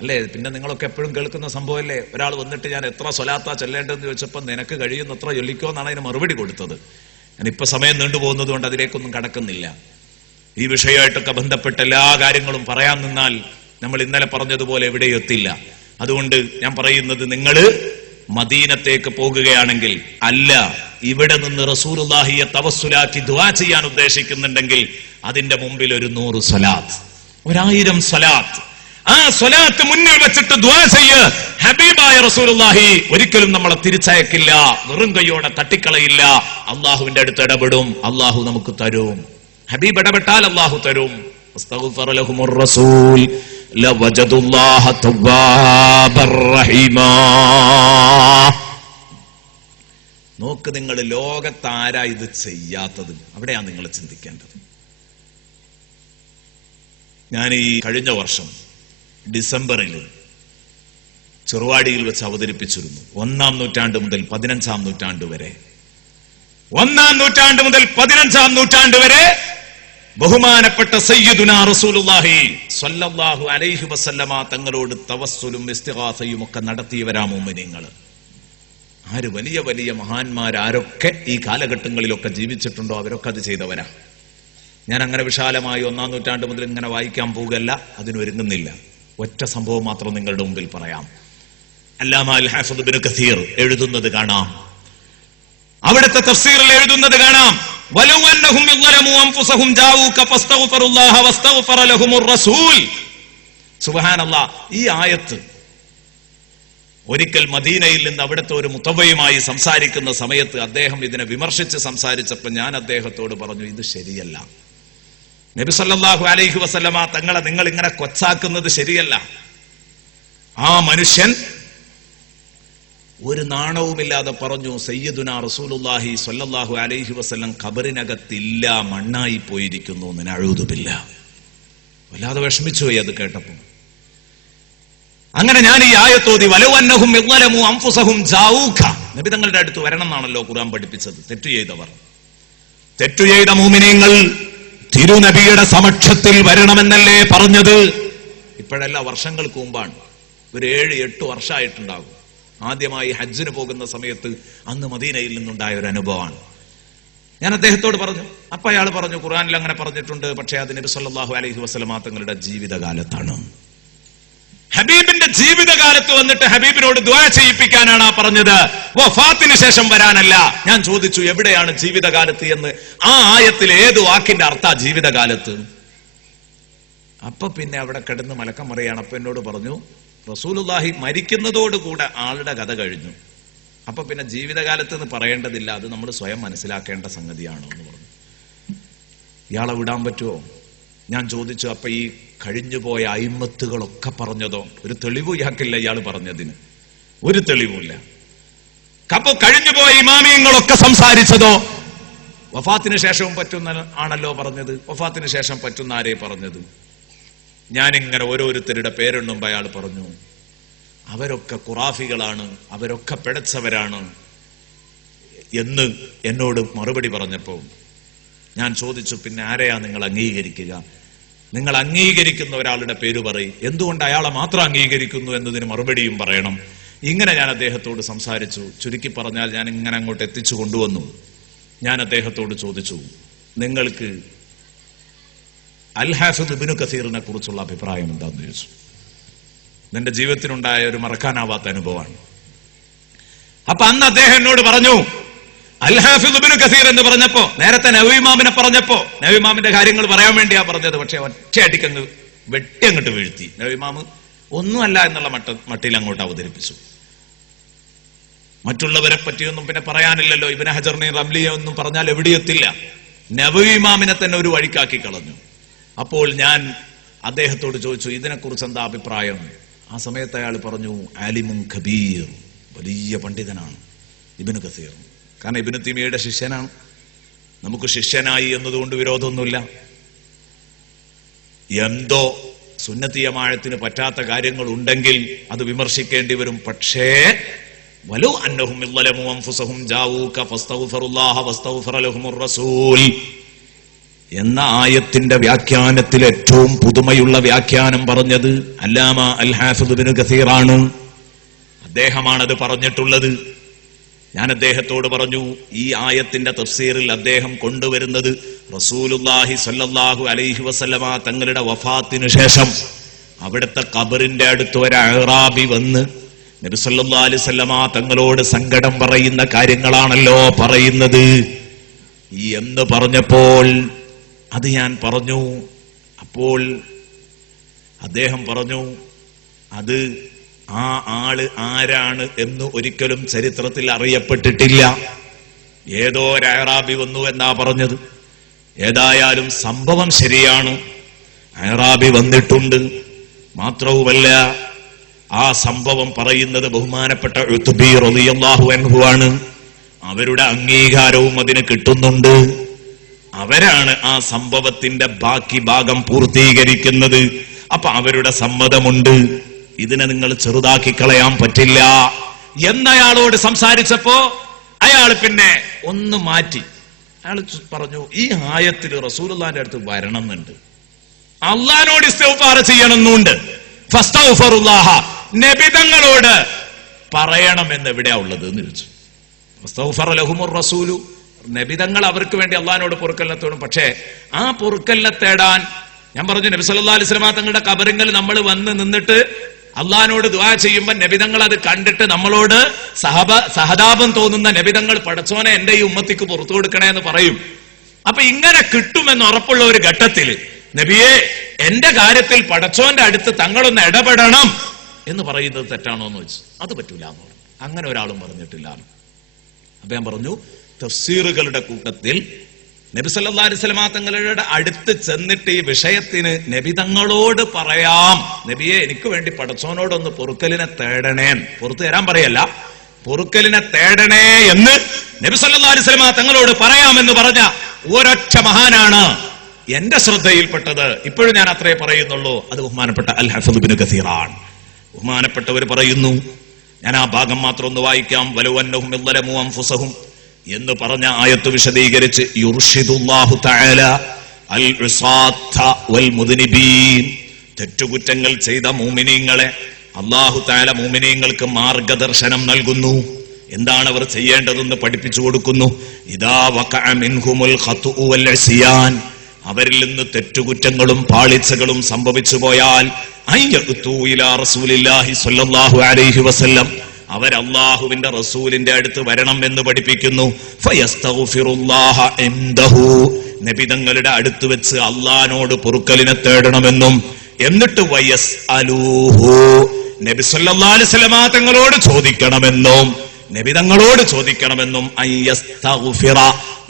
അല്ലേ. പിന്നെ നിങ്ങളൊക്കെ എപ്പോഴും കേൾക്കുന്ന സംഭവമല്ലേ, ഒരാൾ വന്നിട്ട് ഞാൻ എത്ര സ്വലാത്താ ചൊല്ലേണ്ടതെന്ന് ചോദിച്ചപ്പോൾ നിനക്ക് കഴിയുന്നത്ര ചൊല്ലിക്കോ എന്നാണ് അതിന് മറുപടി കൊടുത്തത്. ഞാനിപ്പോ സമയം നീണ്ടുപോകുന്നത് കൊണ്ട് അതിലേക്കൊന്നും കടക്കുന്നില്ല. ഈ വിഷയമായിട്ടൊക്കെ ബന്ധപ്പെട്ട എല്ലാ കാര്യങ്ങളും പറയാൻ നിന്നാൽ നമ്മൾ ഇന്നലെ പറഞ്ഞതുപോലെ എവിടെയും എത്തില്ല. അതുകൊണ്ട് ഞാൻ പറയുന്നത്, നിങ്ങള് മദീനത്തേക്ക് പോകുകയാണെങ്കിൽ, അല്ല ഇവിടെ നിന്ന് റസൂലുള്ളാഹിയെ തവസ്സുലാക്കി ദുആ ചെയ്യാൻ ഉദ്ദേശിക്കുന്നുണ്ടെങ്കിൽ അതിന്റെ മുമ്പിൽ ഒരു 100 സ്വലാത്ത്, 1000 സ്വലാത്ത്, ആ സ്വലാത്ത് മുന്നിൽ വെച്ചിട്ട് ദുആ ചെയ്യ്. ഹബീബായ റസൂലുള്ളാഹി ഒരിക്കലും നമ്മളെ തിരിച്ചയക്കില്ല, വെറും കൈയോടെ തട്ടിക്കളയില്ല. അള്ളാഹുവിന്റെ അടുത്ത് ഇടപെടും, അള്ളാഹു നമുക്ക് തരും. ഹബീബ് ഇടപെട്ടാൽ അള്ളാഹു തരും. അസ്തഗ്ഫറ ലഹുമുർ റസൂൽ ലവജദുല്ലാഹ തവ്വാബർ റഹീമാ. നോക്ക്, നിങ്ങൾ ലോകത്താരാ ഇത് ചെയ്യാത്തത്? അവിടെയാണ് നിങ്ങൾ ചിന്തിക്കേണ്ടത്. ഞാൻ ഈ കഴിഞ്ഞ വർഷം ഡിസംബറിൽ ചെറുവാടിയിൽ വെച്ച് അവതരിപ്പിച്ചിരുന്നു. 1-ാം നൂറ്റാണ്ട് മുതൽ 15-ാം നൂറ്റാണ്ട് വരെ, 1-ാം നൂറ്റാണ്ട് മുതൽ 15-ാം നൂറ്റാണ്ട് വരെ ബഹുമാനപ്പെട്ട സയ്യിദുനാ റസൂലുള്ളാഹി സ്വല്ലല്ലാഹു അലൈഹി വസല്ലമ തങ്ങളോട് തവസ്സുലും ഇസ്തിഗാസയും ഒക്കെ നടത്തിയവരാ മുഅ്മിനീങ്ങൾ. ആര് വലിയ വലിയ മഹാന്മാരൊക്കെ ഈ കാലഘട്ടങ്ങളിലൊക്കെ ജീവിച്ചിട്ടുണ്ടോ അവരൊക്കെ അത് ചെയ്തവരാ. ഞാൻ അങ്ങനെ വിശാലമായി 1-ാം നൂറ്റാണ്ട് മുതൽ ഇങ്ങനെ വായിക്കാൻ പോകല്ല, അതിനൊരുങ്ങുന്നില്ല. ഒറ്റ സംഭവം മാത്രം നിങ്ങളുടെ മുമ്പിൽ പറയാം. അല്ലാമ അൽ ഹാഫിദ് ഇബ്നു കസീർ എഴുതുന്നത് കാണാം, അവിടുത്തെ തഫ്സീറിൽ എഴുതുന്നത് കാണാം, വലൗ അന്നഹും യളമു അൻഫുസഹും ജാഊക ഫസ്തഗ്ഫിറുല്ലാഹ വസ്തഗ്ഫറ ലഹുമുർ റസൂൽ. സുബ്ഹാനല്ലാഹ്, ഈ ആയത്ത് ഒരിക്കൽ മദീനയിൽ നിന്ന് അവിടുത്തെ ഒരു മുതവ്വയുമായി സംസാരിക്കുന്ന സമയത്ത് അദ്ദേഹം ഇതിനെ വിമർശിച്ച് സംസാരിച്ചപ്പോൾ ഞാൻ അദ്ദേഹത്തോട് പറഞ്ഞു, ഇത് ശരിയല്ല. നബി സല്ലല്ലാഹു അലൈഹി വസല്ലമ തങ്ങളെ നിങ്ങൾ ഇങ്ങനെ കൊച്ചാക്കുന്നത് ശരിയല്ല. ആ മനുഷ്യൻ ഒരു നാണവുമില്ലാതെ പറഞ്ഞു, സയ്യിദുനാ റസൂലുള്ളാഹി സ്വല്ലല്ലാഹു അലൈഹി വസല്ലം ഖബറിനകത്തില്ല, മണ്ണായി പോയിരിക്കുന്നു. നഅഊദു ബില്ലാഹ്. വല്ലാതെ വിഷമിച്ചു പോയി അത് കേട്ടപ്പോൾ. അങ്ങനെ ഞാൻ ഈ ആയത്തോതി, വലൗ അന്നഹും യളമു അൻഫുസഹും ജാഊക, നബി തങ്ങളുടെ അടുത്ത് വരണം എന്നാണല്ലോ ഖുർആൻ പഠിപ്പിച്ചത്. തെറ്റു ചെയ്തവർ, തെറ്റു ചെയ്ത മുഅ്മിനീങ്ങൾ തിരുനബിയുടെ സമക്ഷത്തിൽ വരണമെന്നല്ലേ പറഞ്ഞത്? ഇപ്പോഴല്ല, വർഷങ്ങൾക്ക് മുമ്പാണ്. ഒരു 7-8 വർഷമായിട്ടുണ്ടാകും. ആദ്യമായി ഹജ്ജിന് പോകുന്ന സമയത്ത് അന്ന് മദീനയിൽ നിന്നുണ്ടായ ഒരു അനുഭവമാണ്. ഞാൻ അദ്ദേഹത്തോട് പറഞ്ഞു. അപ്പൊ അയാൾ പറഞ്ഞു, ഖുർആനിൽ അങ്ങനെ പറഞ്ഞിട്ടുണ്ട്, പക്ഷേ അത് നബി സല്ലല്ലാഹു അലൈഹി വസല്ലമ തങ്ങളുടെ ജീവിതകാലത്താണ്. ഹബീബിന്റെ ജീവിതകാലത്ത് വന്നിട്ട് ഹബീബിനോട് ദുആ ചെയ്യിപ്പിക്കാനാണ് പറഞ്ഞത്, വഫാത്തിന് ശേഷം വരാനല്ല. ഞാൻ ചോദിച്ചു, എവിടെയാണ് ജീവിതകാലത്ത് എന്ന്? ആ ആയത്തിൽ ഏത് വാക്കിന്റെ അർത്ഥ ജീവിതകാലത്ത്? അപ്പൊ പിന്നെ അവിടെ കിടന്ന് മലക്കം പറയാണ്. അപ്പൊ എന്നോട് പറഞ്ഞു, റസൂലുള്ളാഹി മരിക്കുന്നതോടുകൂടെ ആളുടെ കഥ കഴിഞ്ഞു. അപ്പൊ പിന്നെ ജീവിതകാലത്ത് എന്ന് പറയേണ്ടതില്ല, അത് നമ്മൾ സ്വയം മനസ്സിലാക്കേണ്ട സംഗതിയാണോ എന്ന് പറഞ്ഞു. ഇയാളെ വിടാൻ പറ്റുമോ? ഞാൻ ചോദിച്ചു, അപ്പൊ ഈ കഴിഞ്ഞുപോയ അയിമത്തുകളൊക്കെ പറഞ്ഞതോ? ഒരു തെളിവ് ഇയാൾക്കില്ല ഇയാൾ പറഞ്ഞതിന്, ഒരു തെളിവുമില്ല. അപ്പൊ കഴിഞ്ഞുപോയ ഇമാമിയങ്ങളൊക്കെ സംസാരിച്ചതോ? വഫാത്തിന് ശേഷവും പറ്റുന്ന ആണല്ലോ പറഞ്ഞത്. വഫാത്തിന് ശേഷം പറ്റുന്ന ആരെ പറഞ്ഞത്? ഞാനിങ്ങനെ ഓരോരുത്തരുടെ പേരെണ്ണുമ്പോ അയാൾ പറഞ്ഞു, അവരൊക്കെ ഖുറാഫികളാണ്, അവരൊക്കെ പിഴച്ചവരാണ് എന്ന് എന്നോട് മറുപടി പറഞ്ഞപ്പോൾ ഞാൻ ചോദിച്ചു, പിന്നെ ആരെയാ നിങ്ങൾ അംഗീകരിക്കുക? നിങ്ങൾ അംഗീകരിക്കുന്ന ഒരാളുടെ പേര് പറയും, എന്തുകൊണ്ട് അയാളെ മാത്രം അംഗീകരിക്കുന്നു എന്നതിന് മറുപടിയും പറയണം. ഇങ്ങനെ ഞാൻ അദ്ദേഹത്തോട് സംസാരിച്ചു. ചുരുക്കി പറഞ്ഞാൽ ഞാൻ ഇങ്ങനെ അങ്ങോട്ട് എത്തിച്ചു കൊണ്ടുവന്നു. ഞാൻ അദ്ദേഹത്തോട് ചോദിച്ചു, നിങ്ങൾക്ക് അൽ ഹാഫിദ് ഇബ്നു കസീറിനെ കുറിച്ചുള്ള അഭിപ്രായം എന്താണെന്ന് ചോദിച്ചു. എന്റെ ജീവിതത്തിലുണ്ടായ ഒരു മറക്കാനാവാത്ത അനുഭവമാണ്. അപ്പൊ അന്ന് അദ്ദേഹം എന്നോട് പറഞ്ഞു, അൽ ഹാഫിദ് ഇബ്നു കസീർ എന്ന് പറഞ്ഞപ്പോ, നേരത്തെ നബവി ഇമാമിനെ പറഞ്ഞപ്പോ നബവി ഇമാമിന്റെ കാര്യങ്ങൾ പറയാൻ വേണ്ടിയാ പറഞ്ഞത്, പക്ഷെ ഒറ്റയടിക്കങ്ങ് വെട്ടി അങ്ങോട്ട് വീഴ്ത്തി. നബവി ഇമാമ് ഒന്നുമല്ല എന്നുള്ള മട്ടിൽ അങ്ങോട്ട് അവതരിപ്പിച്ചു. മറ്റുള്ളവരെ പറ്റിയൊന്നും പിന്നെ പറയാനില്ലല്ലോ. ഇബ്നു ഹജറിനെയും റംലിയെ ഒന്നും പറഞ്ഞാൽ എവിടെയെത്തില്ല. നബവി ഇമാമിനെ തന്നെ ഒരു വഴിക്കാക്കി കളഞ്ഞു. അപ്പോൾ ഞാൻ അദ്ദേഹത്തോട് ചോദിച്ചു, ഇതിനെക്കുറിച്ച് എന്താ അഭിപ്രായം? ആ സമയത്ത് അയാൾ പറഞ്ഞു, ആലിമുൻ ഖബീർ, വലിയ പണ്ഡിതനാണ് ഇബ്നു കസീർ. കാരണം ഇബ്നു തൈമിയ്യയുടെ ശിഷ്യനാണ്. നമുക്ക് ശിഷ്യനായി എന്നതുകൊണ്ട് വിരോധമൊന്നുമില്ല. എന്തോ സുന്നത്തിയമാഴത്തിന് പറ്റാത്ത കാര്യങ്ങൾ ഉണ്ടെങ്കിൽ അത് വിമർശിക്കേണ്ടി വരും. പക്ഷേ വലൗ അന്നഹും ളലമു അൻഫുസഹും ജാഊക ഫസ്തഗ്ഫിറുല്ലാഹ വസ്തഗ്ഫറ ലഹുമുർ റസൂൽ എന്ന ആയത്തിന്റെ വ്യാഖ്യാനത്തിൽ ഏറ്റവും പുതുമയുള്ള വ്യാഖ്യാനം പറഞ്ഞത് അല്ലാമ അൽ ഹാഫിദ് ഇബ്നു കസീറാണ്. അദ്ദേഹമാണത് പറഞ്ഞിട്ടുള്ളത്. ഞാൻ അദ്ദേഹത്തോട് പറഞ്ഞു, ഈ ആയത്തിന്റെ തഫ്സീറിൽ അദ്ദേഹം കൊണ്ടുവരുന്നത് റസൂലുള്ളാഹി സ്വല്ലല്ലാഹു അലൈഹി വസല്ലമ തങ്ങളുടെ വഫാത്തിനു ശേഷം അവിടുത്തെ ഖബറിന്റെ അടുത്ത് ഒരു അഅറാബി വന്ന് നബി സല്ലല്ലാഹു അലൈഹി വസല്ലമ തങ്ങളോട് സങ്കടം പറയുന്ന കാര്യങ്ങളാണല്ലോ പറയുന്നത് എന്ന് പറഞ്ഞപ്പോൾ അത് ഞാൻ പറഞ്ഞു. അപ്പോൾ അദ്ദേഹം പറഞ്ഞു, അത് ആ ആള് ആരാണ് എന്ന് ഒരിക്കലും ചരിത്രത്തിൽ അറിയപ്പെട്ടിട്ടില്ല. ഏതോ ഒരു അഅറാബി വന്നു എന്നാ പറഞ്ഞത്. ഏതായാലും സംഭവം ശരിയാണ്, അഅറാബി വന്നിട്ടുണ്ട്. മാത്രവുമല്ല, ആ സംഭവം പറയുന്നത് ബഹുമാനപ്പെട്ട ഉത്ബി റളിയല്ലാഹു അൻഹു ആണ്. അവരുടെ അംഗീകാരവും അതിന് കിട്ടുന്നുണ്ട്. അവരാണ് ആ സംഭവത്തിന്റെ ബാക്കി ഭാഗം പൂർത്തീകരിക്കുന്നത്. അപ്പൊ അവരുടെ സമ്മതമുണ്ട്. ഇതിനെ നിങ്ങൾ ചെറുതാക്കി കളയാൻ പറ്റില്ല എന്നയാളോട് സംസാരിച്ചപ്പോ അയാൾ പിന്നെ ഒന്ന് മാറ്റി. അയാൾ പറഞ്ഞു, ഈ ആയത്തിൽ റസൂലുള്ളാഹിന്റെ അടുത്ത് വരണമെന്നുണ്ട്, അള്ളാഹിനോട് ഇസ്തിഗ്ഫാർ ചെയ്യണമെന്നുണ്ട്, ഫസ്തഗ്ഫിറുല്ലാഹ നബിതങ്ങളോട് പറയണമെന്ന് എവിടെയാ ഉള്ളത് എന്ന് ചോദിച്ചു. ഫസ്തഗ്ഫറ ലഹുമുർ റസൂലു, നബിതങ്ങൾ അവർക്ക് വേണ്ടി അള്ളാഹിനോട് പൊറുക്കലിനെ തേടും. പക്ഷേ ആ പൊറുക്കലിനെ തേടാൻ ഞാൻ പറഞ്ഞു, നബി സല്ലല്ലാഹു അലൈഹി വസല്ലം തങ്ങളുടെ ഖബറിൽ നമ്മൾ വന്ന് നിന്നിട്ട് അള്ളാഹിനോട് ദുആ ചെയ്യുമ്പോൾ നബിതങ്ങൾ അത് കണ്ടിട്ട് നമ്മളോട് സഹതാപം തോന്നുന്ന നബിതങ്ങൾ, പടച്ചോനെ എന്റെ ഈ ഉമ്മത്തിക്ക് പുറത്തു കൊടുക്കണേ എന്ന് പറയും. അപ്പൊ ഇങ്ങനെ കിട്ടുമെന്ന് ഉറപ്പുള്ള ഒരു ഘട്ടത്തിൽ നബിയെ എന്റെ കാര്യത്തിൽ പടച്ചോന്റെ അടുത്ത് തങ്ങളൊന്ന് ഇടപെടണം എന്ന് പറയുന്നത് തെറ്റാണോ എന്ന് വെച്ചു. അത് പറ്റൂല എന്ന് പറഞ്ഞു. അങ്ങനെ ഒരാളും പറഞ്ഞിട്ടില്ല. അപ്പൊ ഞാൻ പറഞ്ഞു, തഫ്സീറുകളുടെ കൂട്ടത്തിൽ നബി സല്ലല്ലാഹു അലൈഹി വസല്ലം തങ്ങളുടെ അടുത്ത് ചെന്നിട്ട് ഈ വിഷയത്തിന് നബി തങ്ങളോട് പറയാം, നബിയെ എനിക്ക് വേണ്ടി പടച്ചോനോടൊന്ന് പൊറുക്കലിനെ തേടണേ, പുറത്തു തരാൻ പറയല്ല, പൊറുക്കലിനെ തേടണേ എന്ന് നബി സല്ലല്ലാഹു അലൈഹി വസല്ലം തങ്ങളോട് പറയാമെന്ന് പറഞ്ഞ ഒരൊറ്റ മഹാനാണ് എന്റെ ശ്രദ്ധയിൽപ്പെട്ടത്. ഇപ്പോഴും ഞാൻ അത്രേ പറയുന്നുള്ളൂ. അത് ബഹുമാനപ്പെട്ട അൽ ഹാഫിദ് ഇബ്നു കസീറാണ്. ബഹുമാനപ്പെട്ടവർ പറയുന്നു, ഞാൻ ആ ഭാഗം മാത്രം ഒന്ന് വായിക്കാം. വലൗ അന്നഹും ളലമു അൻഫുസഹും എന്ന് പറഞ്ഞ ആയത്ത് വിശദീകരിച്ച് യുർഷിദുല്ലാഹു തആല അൽ ഉസാത്ത വൽ മുദ്നിബീൻ, തെറ്റുകുറ്റങ്ങൾ ചെയ്ത മുഅ്മിനീങ്ങളെ അല്ലാഹു തആല മുഅ്മിനീങ്ങൾക്ക് മാർഗദർശനം നൽകുന്നു. എന്താണ് അവർ ചെയ്യേണ്ടതെന്ന് പഠിപ്പിച്ചു കൊടുക്കുന്നു. ഇദാ വഖഅ മിൻഹുമുൽ ഖത്ഉ വൽ ഇസ്യാൻ, അവരിൽ നിന്ന് തെറ്റുകുറ്റങ്ങളും പാളിച്ചകളും സംഭവിച്ചു പോയാൽ അയ്യഖ്തു ഇലാ റസൂലില്ലാഹി സ്വല്ലല്ലാഹു അലൈഹി വസല്ലം, അവർ അള്ളാഹുവിന്റെ റസൂലിന്റെ അടുത്ത് വരണം എന്ന് പഠിപ്പിക്കുന്നു. ഫയസ്തഗ്ഫിറുല്ലാഹ ഇൻദഹു, നബിതങ്ങളുടെ അടുത്ത് വെച്ച് അള്ളാഹിനോട് പൊറുക്കലിനെ തേടണമെന്നും, എന്നിട്ട് വയസ്അലൂഹു, നബി സല്ലല്ലാഹു അലൈഹി വസല്ലം തങ്ങളോട് ചോദിക്കണമെന്നും, നബിതങ്ങളോട് ചോദിക്കണമെന്നും, അയ്യസ്തഗ്ഫിറ,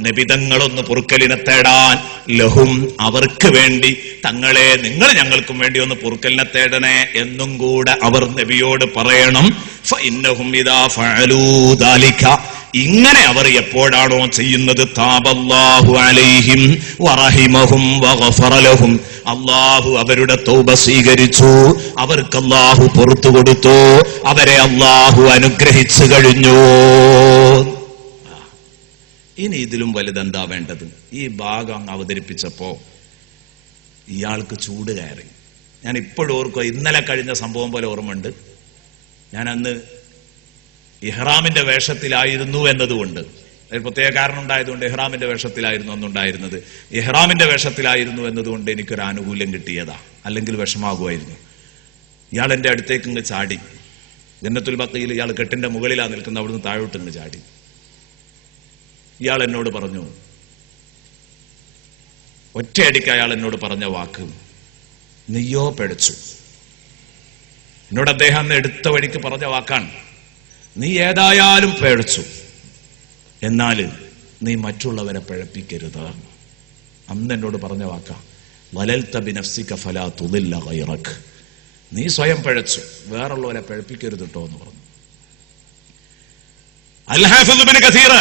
നബിതങ്ങളൊന്ന് പൊറുക്കലിനെ തേടാൻ, ലഹും, അവർക്ക് വേണ്ടി, തങ്ങളെ നിങ്ങൾ ഞങ്ങൾക്കും വേണ്ടി ഒന്ന് പൊറുക്കലിനെ തേടണേ എന്നും കൂടെ അവർ നബിയോട് പറയണം. ഫഇന്നഹും ഇദാ ഫഅലൂ ദാലിക, ഇങ്ങനെ അവർ എപ്പോഴാണോ ചെയ്യുന്നത്, താബല്ലാഹു അലൈഹിം വറഹിമഹും വഗഫറ ലഹും, അല്ലാഹു അവരുടെ തൗബ സ്വീകരിച്ചു, അവർക്ക് അല്ലാഹു പുറത്തു കൊടുത്തു, അവരെ അല്ലാഹു അനുഗ്രഹിച്ചു കഴിഞ്ഞു. ഇനി ഇതിലും വലുതെന്താ വേണ്ടത്? ഈ ഭാഗം അവതരിപ്പിച്ചപ്പോ ഇയാൾക്ക് ചൂട് കയറി. ഞാൻ ഇപ്പോഴും ഓർക്കുക, ഇന്നലെ കഴിഞ്ഞ സംഭവം പോലെ ഓർമ്മയുണ്ട്. ഞാൻ അന്ന് ഇഹ്റാമിന്റെ വേഷത്തിലായിരുന്നു എന്നതുകൊണ്ട്, ഒരു പ്രത്യേക കാരണം ഉണ്ടായതുകൊണ്ട് ഇഹ്റാമിന്റെ വേഷത്തിലായിരുന്നു അന്നുണ്ടായിരുന്നത്. ഇഹ്റാമിന്റെ വേഷത്തിലായിരുന്നു എന്നതുകൊണ്ട് എനിക്കൊരു ആനുകൂല്യം കിട്ടിയതാ, അല്ലെങ്കിൽ വിഷമാകുമായിരുന്നു. ഇയാൾ എന്റെ അടുത്തേക്ക് ഇങ്ങ് ചാടി. ജന്നത്തുൽ ബഖീൽ ഇയാൾ കെട്ടിന്റെ മുകളിലാ നിൽക്കുന്ന, അവിടുന്ന് താഴോട്ട് ഇങ്ങ് ചാടി. ഇയാൾ എന്നോട് പറഞ്ഞു, ഒറ്റയടിക്ക് അയാൾ എന്നോട് പറഞ്ഞ വാക്ക്, നീയോ പിഴച്ചു. എന്നോട് അദ്ദേഹം അന്ന് എടുത്ത വഴിക്ക് പറഞ്ഞ വാക്കാണ്, നീ ഏതായാലും പിഴച്ചു, എന്നാല് നീ മറ്റുള്ളവരെ പിഴപ്പിക്കരുത്. അന്ന് എന്നോട് പറഞ്ഞ വാക്കാ, വലൽത ബിനഫ്സിക ഫലാ തുദില്ല ഗൈറക്. നീ സ്വയം പിഴച്ചു, വേറുള്ളവരെ പിഴപ്പിക്കരുത് കേട്ടോ എന്ന് പറഞ്ഞു. അൽ ഹാഫിദ് ഇബ്നു കസീർ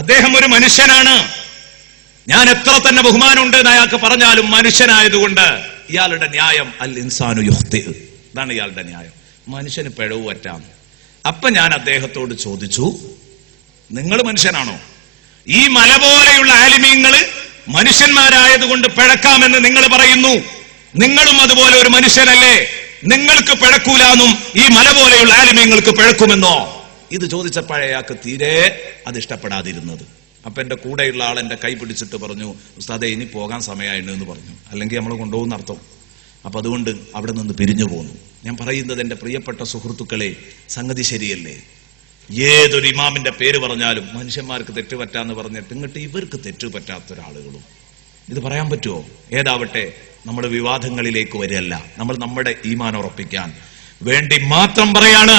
അദ്ദേഹം ഒരു മനുഷ്യനാണ്. ഞാൻ എത്ര തന്നെ ബഹുമാനമുണ്ട് എന്ന് അയാൾക്ക് പറഞ്ഞാലും മനുഷ്യനായതുകൊണ്ട് ഇയാളുടെ ന്യായം അൽ ഇൻസാനു യുഖ്തി, ഇതാണ് ഇയാളുടെ ന്യായം, മനുഷ്യന് പിഴവ് പറ്റാം. അപ്പൊ ഞാൻ അദ്ദേഹത്തോട് ചോദിച്ചു, നിങ്ങൾ മനുഷ്യനാണോ? ഈ മല പോലെയുള്ള ആലിമീങ്ങള് മനുഷ്യന്മാരായതുകൊണ്ട് പിഴക്കാമെന്ന് നിങ്ങൾ പറയുന്നു, നിങ്ങളും അതുപോലെ ഒരു മനുഷ്യനല്ലേ? നിങ്ങൾക്ക് പിഴക്കൂലെന്നും ഈ മല പോലെയുള്ള ആലിമീങ്ങൾക്ക് പിഴക്കുമെന്നോ? ഇത് ചോദിച്ചപ്പോഴേ അയാൾക്ക് തീരെ അത് ഇഷ്ടപ്പെടാതിരുന്നത്. അപ്പൊ എന്റെ കൂടെയുള്ള ആൾ എന്റെ കൈ പിടിച്ചിട്ട് പറഞ്ഞു, ഉസ്താദേ ഇനി പോകാൻ സമയമായിരുന്നു എന്ന് പറഞ്ഞു, അല്ലെങ്കിൽ നമ്മൾ കൊണ്ടുപോകുന്ന അർത്ഥം. അപ്പൊ അതുകൊണ്ട് അവിടെ നിന്ന് പിരിഞ്ഞു പോന്നു. ഞാൻ പറയുന്നത് എന്റെ പ്രിയപ്പെട്ട സുഹൃത്തുക്കളെ, സംഗതി ശരിയല്ലേ? ഏതൊരു ഇമാമിന്റെ പേര് പറഞ്ഞാലും മനുഷ്യന്മാർക്ക് തെറ്റുപറ്റാന്ന് പറഞ്ഞിട്ട് ഇങ്ങോട്ട് ഇവർക്ക് തെറ്റുപറ്റാത്ത ഒരാളുകളും ഇത് പറയാൻ പറ്റുമോ? ഏതാവട്ടെ, നമ്മൾ വിവാദങ്ങളിലേക്ക് വരികയല്ല, നമ്മൾ നമ്മുടെ ഈമാൻ ഉറപ്പിക്കാൻ വേണ്ടി മാത്രം പറയാണ്.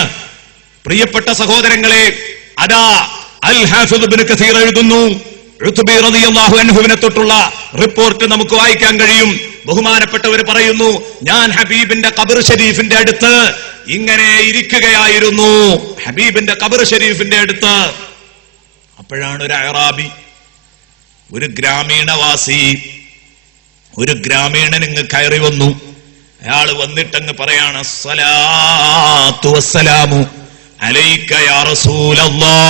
പ്രിയപ്പെട്ട സഹോദരങ്ങളെ, അതാ അൽ ഹാഫിദ് ഇബ്നു കസീർ എഴുതുന്നു, ഉത്ബി റളിയല്ലാഹു അൻഹുവിനെ തൊട്ടുള്ള റിപ്പോർട്ട് നമുക്ക് വായിക്കാൻ കഴിയും. ബഹുമാനപ്പെട്ടവർ പറയുന്നു, ഞാൻ ഹബീബിന്റെ ഖബർ ഷരീഫിന്റെ അടുത്ത് ഇങ്ങനെ ഇരിക്കുകയായിരുന്നു, ഹബീബിന്റെ ഖബർ ഷരീഫിന്റെ അടുത്ത്. അപ്പോഴാണ് ഒരു അഅറാബി, ഒരു ഗ്രാമീണവാസി, ഒരു ഗ്രാമീണൻ ഇങ്ങ് കയറി വന്നു. അയാൾ വന്നിട്ടങ്ങ് പറയാണ്, അസ്സലാത്തു വസ്സലാമു അലൈക യാ റസൂലല്ലാഹ്.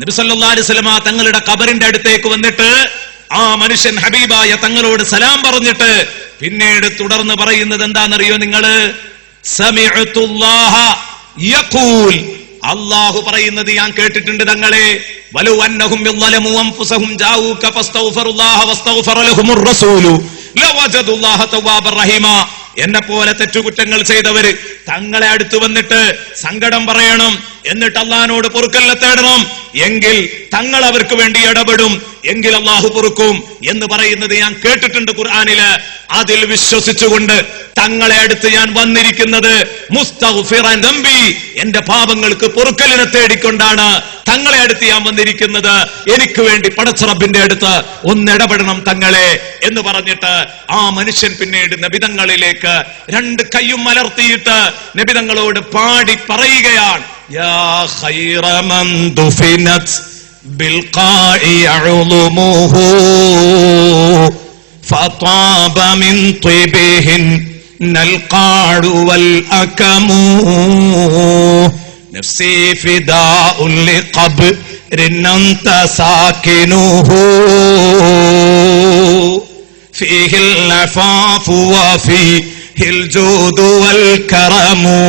നബി സല്ലല്ലാഹു അലൈഹി വസല്ലമ തങ്ങളുടെ ഖബറിന്റെ അടുത്തേക്ക് വന്നിട്ട് ആ മനുഷ്യൻ ഹബീബായ തങ്ങളോട് സലാം പറഞ്ഞിട്ട് പിന്നീട് തുടർന്ന് പറയുന്നത് എന്താണെന്നറിയോ നിങ്ങള്? സമിഅതുല്ലാഹ യഖൂൽ, അല്ലാഹു പറയുന്നത് ഞാൻ കേട്ടിട്ടുണ്ട് തങ്ങളെ, വലൗ അന്നഹും യളമു അൻഫുസഹും ജാഊക ഫസ്തഗ്ഫിറുല്ലാഹ വസ്തഗ്ഫറ ലഹുമുർ റസൂലു ലവജദുല്ലാഹ തവ്വാബർ റഹീമ. എന്നെ പോലെ തെറ്റുകുറ്റങ്ങൾ ചെയ്തവര് തങ്ങളെ അടുത്ത് വന്നിട്ട് സങ്കടം പറയണം, എന്നിട്ട് അള്ളാഹിനോട് പൊറുക്കല്ല തേടണം, എങ്കിൽ തങ്ങൾ അവർക്ക് വേണ്ടി ഇടപെടും, എങ്കിൽ അള്ളാഹു പൊറുക്കും എന്ന് പറയുന്നത് ഞാൻ കേട്ടിട്ടുണ്ട് ഖുർആനില്. അതിൽ വിശ്വസിച്ചുകൊണ്ട് തങ്ങളെ അടുത്ത് ഞാൻ വന്നിരിക്കുന്നത് മുസ്തഗ്ഫിറൻ ദംബി, എന്റെ പാപങ്ങൾക്ക് പൊറുക്കലിനെ തേടിക്കൊണ്ടാണ് തങ്ങളെ അടുത്ത് ഞാൻ വന്നിരിക്കുന്നത്. എനിക്ക് വേണ്ടി പടച്ച റബ്ബിന്റെ അടുത്ത് ഒന്നിടപെടണം തങ്ങളെ എന്ന് പറഞ്ഞിട്ട് ആ മനുഷ്യൻ പിന്നീട് നബിതങ്ങളിലേക്ക് രണ്ട് കൈയും മലർത്തിയിട്ട് നബിതങ്ങളോട് പാടി പറയുകയാണ്, യാ ഖൈറ മൻ ദുഫിനത് ബിൽഖാഇ അഉളുമുഹു ഫതാബ മിൻ ത്വബിഹിൻ നൽഖാഉ വൽ അകമു നഫ്സി ഫിദാഉ ലിഖബ്രിൻ അൻത സാകിനുഹു ഫീഹിൽ അഫാഫു വഫീഹിൽ ജൂദു വൽ കറമു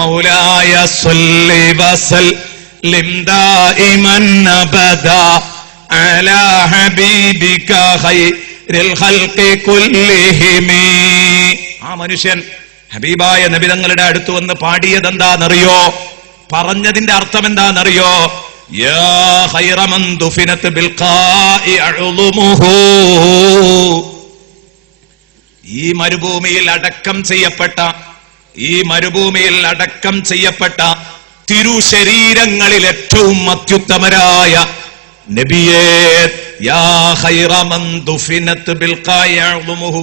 മൗലായ സ്വല്ലി വസല്ലിം ദായിമൻ അബദാ അലാ ഹബീബിക ഖൈറിൽ ഖൽഖി കുല്ലിഹിം. ആ മനുഷ്യൻ ഹബീബായ നബി തങ്ങളുടെ അടുത്ത് വന്ന് പാടിയത് എന്താണെന്നറിയോ? പറഞ്ഞതിന്റെ അർത്ഥം എന്താണെന്നറിയോ? യാ ഖൈറ മൻ ദുഫിനത് ബിൽഖാഇ അഉളുമുഹു, ഈ മരുഭൂമിയിൽ അടക്കം ചെയ്യപ്പെട്ട തിരുശരീരങ്ങളിൽ ഏറ്റവും അത്യുത്തമരായ നബിയേ, യാ ഖൈറ മൻ ദുഫിനത് ബിൽഖാഇ അഉളുമുഹു.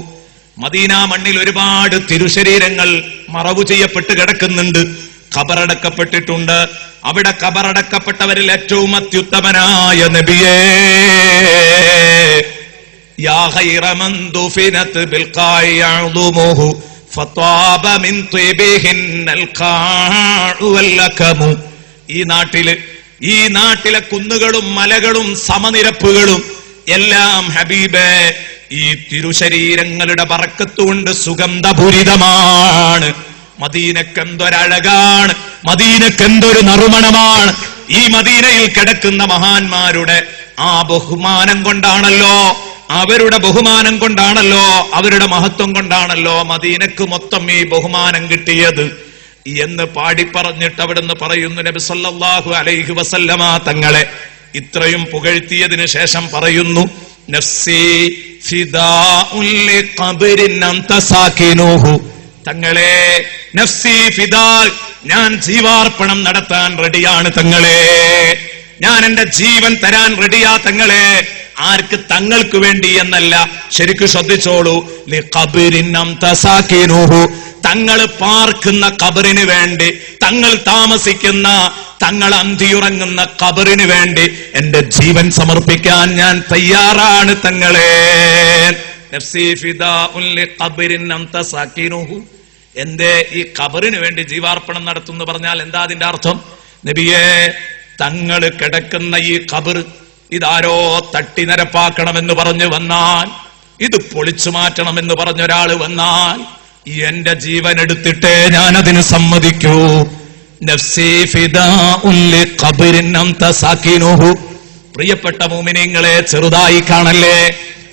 മദീന മണ്ണിൽ ഒരുപാട് തിരുശരീരങ്ങൾ മറവു ചെയ്യപ്പെട്ട് കിടക്കുന്നുണ്ട്. ഖബറടക്കപ്പെട്ടിട്ടുണ്ട്. അവിടെ ഖബറടക്കപ്പെട്ടവരിൽ ഏറ്റവും അത്യുത്തമനായ നബിയേ, യാ ഖൈറ മൻ ദുഫിനത് ബിൽഖാഇ യഅ്ദുമുഹു ഫത്വാബ മിൻ ത്വബിഹിന്നൽ ഖാഉ വല്ലകമു. ഈ നാട്ടിലെ കുന്നുകളും മലകളും സമനിരപ്പുകളും എല്ലാം ഹബീബേ ഈ തിരുശരീരങ്ങളുടെ ബറക്കത്തുകൊണ്ട് സുഗന്ധപൂരിതമാണ്. മദീനക്കെന്തൊരഴകാണ്, മദീനക്കെന്തൊരു നറുമണമാണ്. ഈ മദീനയിൽ കിടക്കുന്ന മഹാന്മാരുടെ ആ ബഹുമാനം കൊണ്ടാണല്ലോ, അവരുടെ ബഹുമാനം കൊണ്ടാണല്ലോ, അവരുടെ മഹത്വം കൊണ്ടാണല്ലോ മദീനക്ക് മൊത്തം ഈ ബഹുമാനം കിട്ടിയത് എന്ന് പാടിപ്പറഞ്ഞിട്ട് അവിടുന്ന് പറയുന്നു, നബി സല്ലല്ലാഹു അലൈഹി വസല്ലമ തങ്ങളെ ഇത്രയും പുകഴ്ത്തിയതിനു ശേഷം പറയുന്നു, നഫ്സി ഫിദാഉൻ ലിഖബ്രിൻ അൻത സാകിനുഹു. തങ്ങളെ, നഫ്സി ഫിദാ, ഞാൻ ജീവാർപ്പണം നടത്താൻ റെഡിയാണ് തങ്ങളെ, ഞാൻ എന്റെ ജീവൻ തരാൻ റെഡിയാ തങ്ങളെ. ആർക്ക്? തങ്ങൾക്ക് വേണ്ടി എന്നല്ല, ശരിക്കും ശ്രദ്ധിച്ചോളൂ. ലിഖബ്രിൻ അൻത സാകിനുഹു, തങ്ങൾ പാർക്കുന്ന ഖബറിന് വേണ്ടി, തങ്ങൾ താമസിക്കുന്ന, തങ്ങൾ അന്തിയുറങ്ങുന്ന ഖബറിന് വേണ്ടി എന്റെ ജീവൻ സമർപ്പിക്കാൻ ഞാൻ തയ്യാറാണ് തങ്ങളെ. നഫ്സി ഫിദാഉൻ ലിഖബ്രിൻ അൻത സാകിനുഹു. എന്റെ ഈ ഖബറിന് വേണ്ടി ജീവാർപ്പണം നടത്തുന്നു പറഞ്ഞാൽ എന്താ അതിന്റെ അർത്ഥം? നബിയെ, തങ്ങൾ കിടക്കുന്ന ഈ ഖബർ ഇതാരോ തട്ടിനിരപ്പാക്കണമെന്ന് പറഞ്ഞു വന്നാൽ, ഇത് പൊളിച്ചു മാറ്റണമെന്ന് പറഞ്ഞൊരാള് വന്നാൽ എന്റെ ജീവൻ എടുത്തിട്ടേ ഞാൻ അതിന് സമ്മതിക്കൂ. നഫ്സി ഫിദാഉൻ ലിഖബ്രിൻ അൻത സാകിനുഹു. പ്രിയപ്പെട്ട മുഅ്മിനീങ്ങളെ, ചെറുതായി കാണല്ലേ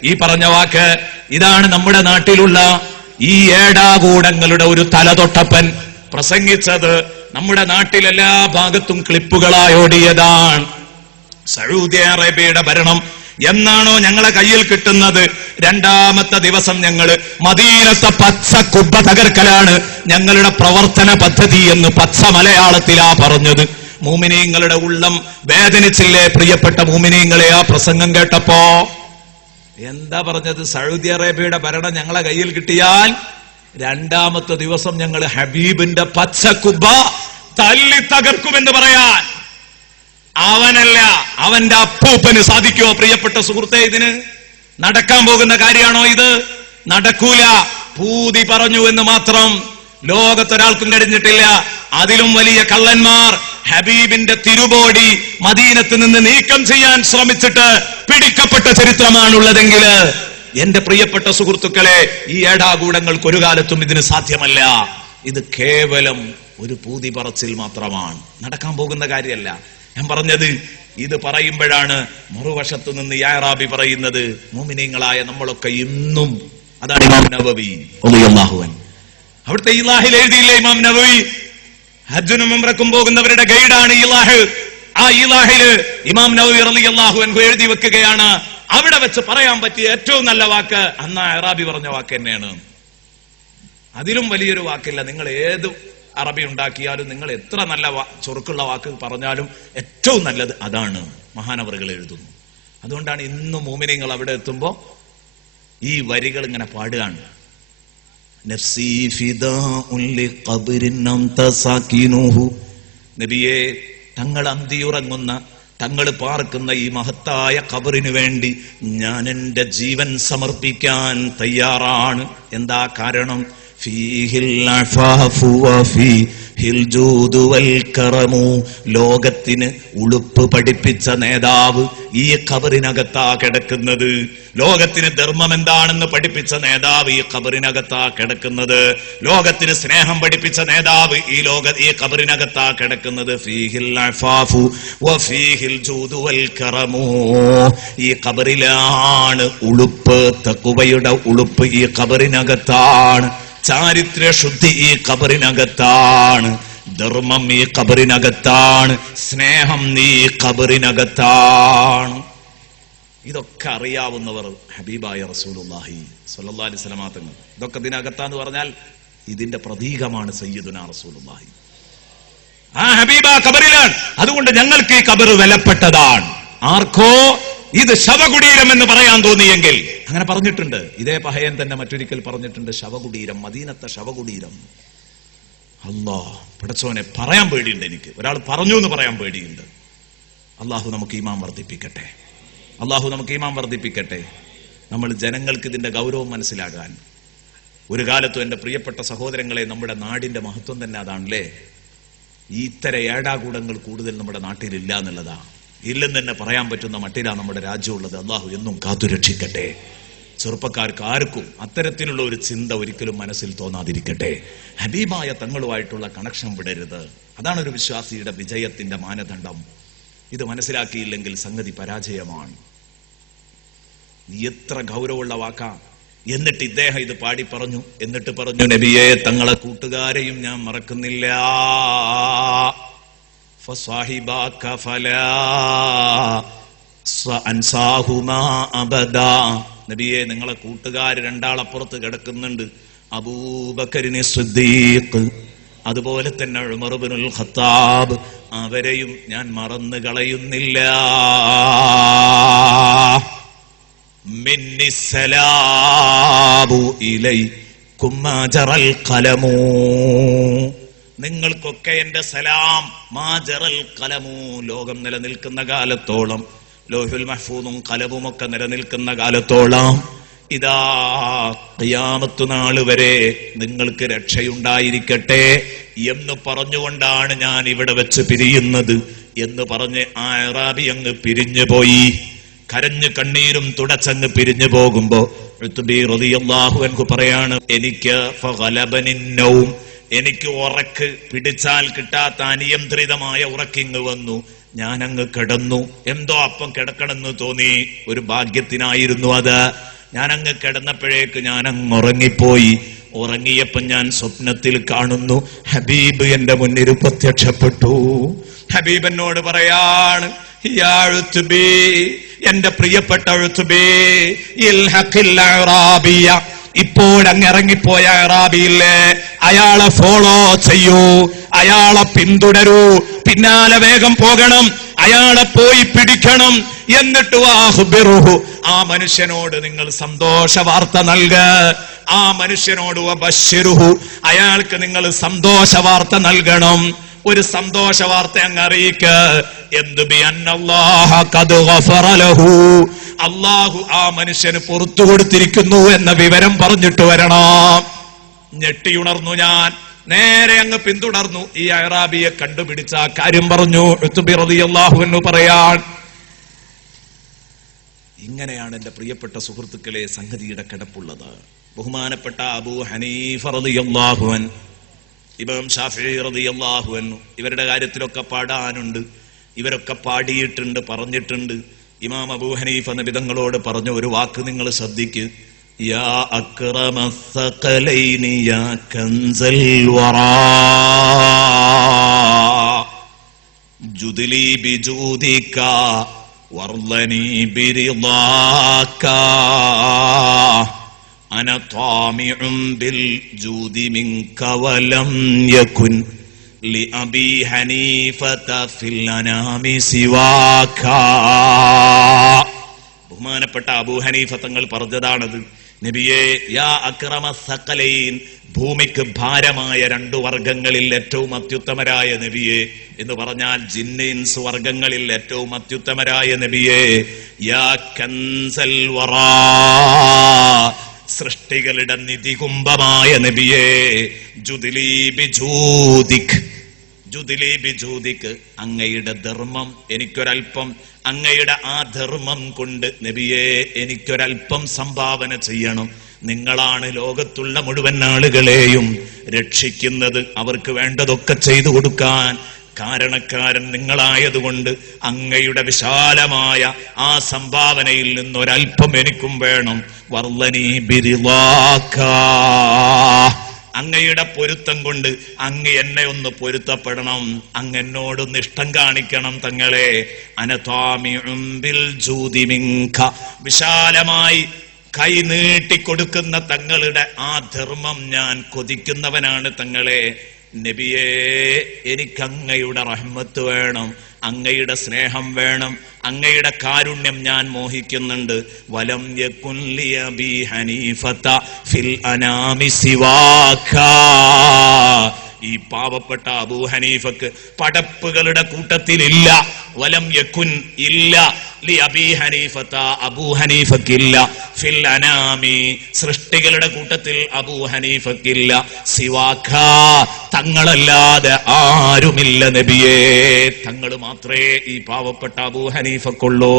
ഈ പറഞ്ഞ വാക്ക്. ഇതാണ് നമ്മുടെ നാട്ടിലുള്ള ഈ ഏടാകൂടങ്ങളുടെ ഒരു തലതൊട്ടപ്പൻ പ്രസംഗിച്ചത്. നമ്മുടെ നാട്ടിലെല്ലാ ഭാഗത്തും ക്ലിപ്പുകളായി ഓടിയതാണ്. സൗദി അറേബ്യയുടെ ഭരണം എന്നാണോ ഞങ്ങളെ കയ്യിൽ കിട്ടുന്നത്, രണ്ടാമത്തെ ദിവസം ഞങ്ങള് മദീനത്തെ പച്ച കുബ്ബ തകർക്കലാണ് ഞങ്ങളുടെ പ്രവർത്തന പദ്ധതി എന്ന് പച്ച മലയാളത്തിലാ പറഞ്ഞത്. മുഅ്മിനീങ്ങളുടെ ഉള്ളം വേദനിച്ചില്ലേ പ്രിയപ്പെട്ട മുഅ്മിനീങ്ങളെ ആ പ്രസംഗം കേട്ടപ്പോ? എന്താ പറഞ്ഞത്? സൗദി അറേബ്യയുടെ ഭരണം ഞങ്ങളെ കയ്യിൽ കിട്ടിയാൽ രണ്ടാമത്തെ ദിവസം ഞങ്ങൾ ഹബീബിന്റെ പച്ച കുബ്ബ തല്ലി തകർക്കുമെന്ന് പറയാൻ. അവനല്ല, അവന്റെ അപ്പൂപ്പന് സാധിക്കുമോ പ്രിയപ്പെട്ട സുഹൃത്തെ? ഇതിന് നടക്കാൻ പോകുന്ന കാര്യമാണോ ഇത്? നടക്കൂല. പൂതി പറഞ്ഞു എന്ന് മാത്രം. ലോകത്തൊരാൾക്കും കഴിഞ്ഞിട്ടില്ല. അതിലും വലിയ കള്ളന്മാർ ഹബീബിന്റെ തിരുബോടി മദീനത്ത് നിന്ന് നീക്കം ചെയ്യാൻ ശ്രമിച്ചിട്ട് പിടിക്കപ്പെട്ട ചരിത്രമാണുള്ളതെങ്കിൽ എന്റെ പ്രിയപ്പെട്ട സുഹൃത്തുക്കളെ, ഈ ഏടാകൂടങ്ങൾക്ക് ഒരു കാലത്തും ഇതിന് സാധ്യമല്ല. ഇത് കേവലം ഒരു പൂതി പറച്ചിൽ മാത്രമാണ്, നടക്കാൻ പോകുന്ന കാര്യമല്ല. ഞാൻ പറഞ്ഞത് ഇത് പറയുമ്പോഴാണ് മറുവശത്ത് നിന്ന് യാറാബി പറയുന്നത്, മുഅ്മിനീങ്ങളായ നമ്മളൊക്കെ ഇന്നും, അതാണ് ഇമാം നവവി റളിയല്ലാഹു അൻഹു. അവിടുത്തെ ഇലാഹിൽ എഴുതിയില്ലേ ഇമാം നവവി, ഹജ്ജിനും ഉംറക്കും പോകുന്നവരുടെ ഗൈഡാണ് ഇലാഹ്. ആ ഇലാഹില് ഇമാം നവവി റളിയല്ലാഹു അൻഹു എഴുതി വെക്കുകയാണ്, അവിടെ വെച്ച് പറയാൻ പറ്റിയ ഏറ്റവും നല്ല വാക്ക് അന്ന് അറാബി പറഞ്ഞ വാക്ക് തന്നെയാണ്. അതിലും വലിയൊരു വാക്കില്ല. നിങ്ങൾ ഏത് അറബി ഉണ്ടാക്കിയാലും, നിങ്ങൾ എത്ര നല്ല ചുരുക്കുള്ള വാക്ക് പറഞ്ഞാലും ഏറ്റവും നല്ലത് അതാണ് മഹാനവറുകൾ എഴുതുന്നു. അതുകൊണ്ടാണ് ഇന്നും മുഅ്മിനീങ്ങൾ അവിടെ എത്തുമ്പോ ഈ വരികൾ ഇങ്ങനെ പാടുകയാണ്. നഫ്സി ഫിദാഉൻ ലിഖബ്രിൻ അൻത സാകിനുഹു. നബിയെ, തങ്ങൾ അന്തിയുറങ്ങുന്ന, തങ്ങൾ പാർക്കുന്ന ഈ മഹത്തായ ഖബറിന് വേണ്ടി ഞാൻ എന്റെ ജീവൻ സമർപ്പിക്കാൻ തയ്യാറാണ്. എന്താ കാരണം? ഫീഹിൽ അഫാഫു വഫീഹിൽ ജൂദു വൽ കറമു. ലോകത്തിന് ഉളുപ്പ് പഠിപ്പിച്ച നേതാവ് ഈ ഖബറിനകത്താ കിടക്കുന്നത്. ലോകത്തിന് ധർമ്മം എന്താണെന്ന് പഠിപ്പിച്ച നേതാവ് ഈ ഖബറിനകത്താ കിടക്കുന്നത്. ലോകത്തിന് സ്നേഹം പഠിപ്പിച്ച നേതാവ് ഈ ഖബറിനകത്താ കിടക്കുന്നത്. ഫീഹിൽ അഫാഫു വഫീഹിൽ ജൂദു വൽ കറമു. ഈ ഖബറിലാണ് ഉളുപ്പ്, തഖ്വയുടെ ഉളുപ്പ് ഈ ഖബറിനകത്താണ്. ചാരിത്ര ശുദ്ധി ഈ ഖബറിനകത്താണ്. ധർമ്മം ഈ ഖബറിനകത്താണ്. സ്നേഹം ഈ ഖബറിനകത്താണ്. ഇതൊക്കെ അറിയാവുന്നവർ ഹബീബായ റസൂലുള്ളാഹി സ്വല്ലല്ലാഹി അലൈഹി വസല്ലം തങ്ങൾ. ഇതൊക്കെ ഇതിനകത്താന്ന് പറഞ്ഞാൽ ഇതിന്റെ പ്രതീകമാണ് സയ്യിദുനാ റസൂലുള്ളാഹി. ആ ഹബീബ ഖബറിലാണ്. അതുകൊണ്ട് ഞങ്ങൾക്ക് ഈ ഖബർ വിലപ്പെട്ടതാണ്. ആർക്കോ ഇത് ശവകുടീരം എന്ന് പറയാൻ തോന്നിയെങ്കിൽ അങ്ങനെ പറഞ്ഞിട്ടുണ്ട്. ഇതേ പഹയൻ തന്നെ മറ്റൊരിക്കൽ പറഞ്ഞിട്ടുണ്ട്, ശവകുടീരം, മദീനത്തെ ശവകുടീരം. അല്ലാ പടച്ചോനെ, പറയാൻ പേടിയുണ്ട് എനിക്ക്. ഒരാൾ പറഞ്ഞു എന്ന് പറയാൻ പേടിയുണ്ട്. അള്ളാഹു നമുക്ക് ഈമാൻ വർദ്ധിപ്പിക്കട്ടെ. അള്ളാഹു നമുക്ക് ഈമാൻ വർദ്ധിപ്പിക്കട്ടെ. നമ്മൾ ജനങ്ങൾക്ക് ഇതിന്റെ ഗൗരവം മനസ്സിലാകാൻ. ഒരു കാലത്തും എൻ്റെ പ്രിയപ്പെട്ട സഹോദരങ്ങളെ, നമ്മുടെ നാടിന്റെ മഹത്വം തന്നെ അതാണല്ലേ. ഇത്തരം ഏടാകൂടങ്ങൾ കൂടുതൽ നമ്മുടെ നാട്ടിലില്ല എന്നുള്ളതാ. ഇല്ലെന്ന് തന്നെ പറയാൻ പറ്റുന്ന മട്ടിലാണ് നമ്മുടെ രാജ്യമുള്ളത്. അള്ളാഹു എന്നും കാത്തുരക്ഷിക്കട്ടെ. ചെറുപ്പക്കാർക്ക് ആർക്കും അത്തരത്തിലുള്ള ഒരു ചിന്ത ഒരിക്കലും മനസ്സിൽ തോന്നാതിരിക്കട്ടെ. ഹബീബായ തങ്ങളുമായിട്ടുള്ള കണക്ഷൻ വിടരുത്. അതാണ് ഒരു വിശ്വാസിയുടെ വിജയത്തിന്റെ മാനദണ്ഡം. ഇത് മനസ്സിലാക്കിയില്ലെങ്കിൽ സംഗതി പരാജയമാണ്. എത്ര ഗൗരവമുള്ള വാക്കാ. എന്നിട്ട് ഇദ്ദേഹം ഇത് പാടി പറഞ്ഞു. എന്നിട്ട് പറഞ്ഞു, നബിയെ തങ്ങളെ കൂട്ടുകാരെയും ഞാൻ മറക്കുന്നില്ല. ഫസാഹിബാക ഫലാ അൻസാഹുമാ അബദാ. നബിയെ നിങ്ങളെ കൂട്ടുകാർ രണ്ടാളപ്പുറത്ത് കിടക്കുന്നുണ്ട്. അബൂബക്കറിനെ സിദ്ദീഖ്, അതുപോലെ തന്നെ ഉമർ ഇബ്നുൽ ഖത്താബ്. അവരെയും ഞാൻ മറന്നു കളയുന്നില്ല. മിന്നിസ്സലാബു ഇലൈകും മാജറൽ ഖലമു. നിങ്ങൾക്കൊക്കെ എന്റെ സലാം. മാജറൽ ഖലമു, ലോകം നിലനിൽക്കുന്ന കാലത്തോളം, ലോഹുൽ മഹ്ഫൂദും ഖലമും ഒക്കെ നിലനിൽക്കുന്ന കാലത്തോളം, ഇതാ ഖിയാമത്ത് നാൾ വരെ നിങ്ങൾക്ക് രക്ഷയുണ്ടായിരിക്കട്ടെ എന്ന് പറഞ്ഞുകൊണ്ടാണ് ഞാൻ ഇവിടെ വെച്ച് പിരിയുന്നത് എന്ന് പറഞ്ഞ് ആ അറാബി അങ്ങ് പിരിഞ്ഞു പോയി. കരഞ്ഞു കണ്ണീരും തുടച്ചങ്ങ് പിരിഞ്ഞു പോകുമ്പോ ഉത്ബി റളിയല്ലാഹു അൻഹു പറയാണ്, എനിക്ക് ഉറക്ക് പിടിച്ചാൽ കിട്ടാത്ത അനിയന്ത്രിതമായ ഉറക്കിങ് വന്നു. ഞാനങ്ങ് കിടന്നു. എന്തോ അപ്പം കിടക്കണമെന്ന് തോന്നി. ഒരു ഭാഗ്യത്തിനായിരുന്നു അത്. ഞാനങ്ങ് കിടന്നപ്പോഴേക്ക് ഞാനങ്ങ് ഉറങ്ങിപ്പോയി. ഉറങ്ങിയപ്പോ ഞാൻ സ്വപ്നത്തിൽ കാണുന്നു, ഹബീബ് എന്റെ മുന്നിൽ പ്രത്യക്ഷപ്പെട്ടു. ഹബീബ് എന്നോട് പറയാണ്, യാ ഉത്ബി, എന്റെ പ്രിയപ്പെട്ട ഉത്ബി, ഇൽഹഖിൽ അറാബിയ, ഇപ്പോഴങ്ങ് ഇറങ്ങിപ്പോയ അറാബിയില്ലേ, അയാളെ ഫോളോ ചെയ്യൂ, അയാളെ പിന്തുടരൂ, പിന്നാലെ വേഗം പോകണം, അയാളെ പോയി പിടിക്കണം. എന്നിട്ട് വാഹ്ബിറുഹു, ആ മനുഷ്യനോട് നിങ്ങൾ സന്തോഷ വാർത്ത നൽക. ആ മനുഷ്യനോട് വബശ്ശിറുഹു, അയാൾക്ക് നിങ്ങൾ സന്തോഷ വാർത്ത നൽകണം. ഒരു സന്തോഷ വാർത്ത അങ്ങ് അറിയിക്ക. എന്തു ബി അന്നല്ലാഹ ഖദ് ഗഫറ ലഹു, അല്ലാഹു ആ മനുഷ്യന് പുറത്തു കൊടുത്തിരിക്കുന്നു എന്ന വിവരം പറഞ്ഞിട്ട് വരണം. ഞെട്ടിയുണർന്നു ഞാൻ. നേരെ അങ്ങ് പിന്തുടർന്നു. ഈ അറാബിയെ കണ്ടുപിടിച്ച ആ കാര്യം പറഞ്ഞു. ഉത്ബി റളിയല്ലാഹു അൻഹു പറയാൻ, ഇങ്ങനെയാണ് എന്റെ പ്രിയപ്പെട്ട സുഹൃത്തുക്കളെ സംഗതിയുടെ കിടപ്പുള്ളത്. ബഹുമാനപ്പെട്ട അബൂ ഹനീഫ റളിയല്ലാഹു അൻഹു, ഇമാം ഷാഫിഈ റളിയല്ലാഹു അൻഹു, ഇവരുടെ കാര്യത്തിലൊക്കെ പാടാനുണ്ട്. ഇവരൊക്കെ പാടിയിട്ടുണ്ട്, പറഞ്ഞിട്ടുണ്ട്. ഇമാം അബൂ ഹനീഫ നബിതങ്ങളോട് പറഞ്ഞ ഒരു വാക്ക് നിങ്ങൾ ശ്രദ്ധിക്ക്. യാ അക്രമസ്സഖലൈനി യാ കൻസൽ വറാ ജുദ്ലി ബിജൂദിക വർളനി ബിറിദാക അന ത്വാമിഉം ബിൽ ജൂദി മിൻക വലം യകുൻ ലിഅബി ഹനീഫത ഫിൽ അനാമി സിവാക. ബഹുമാനപ്പെട്ട അബൂ ഹനീഫ തങ്ങൾ പറഞ്ഞതാണത്. നബിയേ, യാ അക്രമസ്സഖലൈൻ, ഭൂമിക്ക് ഭാരമായ രണ്ടു വർഗങ്ങളിൽ ഏറ്റവും അത്യുത്തമരായ നബിയെ എന്ന് പറഞ്ഞാൽ ജിന്ന് ഇൻസ് വർഗങ്ങളിൽ ഏറ്റവും അത്യുത്തമരായ നബിയെ, യാ കൻസൽ വറാ, സൃഷ്ടികളുടെ നിധികുംഭമായ നബിയെ, ജുദ്ലി ബിജൂദിക്, ജുദ്ലി ബിജൂദിക്, അങ്ങയുടെ ധർമ്മം എനിക്കൊരൽപ്പം, അങ്ങയുടെ ആ ധർമ്മം കൊണ്ട് നബിയെ എനിക്കൊരൽപ്പം സംഭാവന ചെയ്യണം. നിങ്ങളാണ് ലോകത്തുള്ള മുഴുവൻ ആളുകളെയും രക്ഷിക്കുന്നത്. അവർക്ക് വേണ്ടതൊക്കെ ചെയ്തു കൊടുക്കാൻ കാരണക്കാരൻ നിങ്ങളായതുകൊണ്ട് അങ്ങയുടെ വിശാലമായ ആ സംഭാവനയിൽ നിന്നൊരൽപ്പം എനിക്കും വേണം. വർളനി ബിറിദാക, അങ്ങയുടെ പൊരുത്തം കൊണ്ട് അങ്ങ് എന്നെ ഒന്ന് പൊരുത്തപ്പെടണം, അങ്ങ് എന്നോടൊന്ന് ഇഷ്ടം കാണിക്കണം തങ്ങളെ. അനത്വാമിഉം ബിൽ ജൂദി മിൻക, വിശാലമായി കൈ നീട്ടിക്കൊടുക്കുന്ന തങ്ങളുടെ ആ ധർമ്മം ഞാൻ കൊതിക്കുന്നവനാണ് തങ്ങളെ. നബിയേ, എനിക്കങ്ങയുടെ റഹ്മത്ത് വേണം, അങ്ങയുടെ സ്നേഹം വേണം, അങ്ങയുടെ കാരുണ്യം ഞാൻ മോഹിക്കുന്നുണ്ട്. വലം യകുൻ ലി അബീ ഹനീഫത ഫിൽ അനാമി സിവാക, ഈ പാവപ്പെട്ട അബൂ ഹനീഫക്ക് പടപ്പുകളുടെ കൂട്ടത്തിലില്ല. വലം യകുൻ ഇല്ല ലി അബീ ഹനീഫത അബൂ ഹനീഫക്കില്ല ഫിൽ അനാമി സൃഷ്ടികളുടെ കൂട്ടത്തിൽ അബൂ ഹനീഫക്കില്ല സിവാക തങ്ങളല്ലാതെ ആരുമില്ല നബിയേ, തങ്ങൾ മാത്രമേ ഈ പാവപ്പെട്ട അബൂ ഹനീഫക്കുള്ളൂ.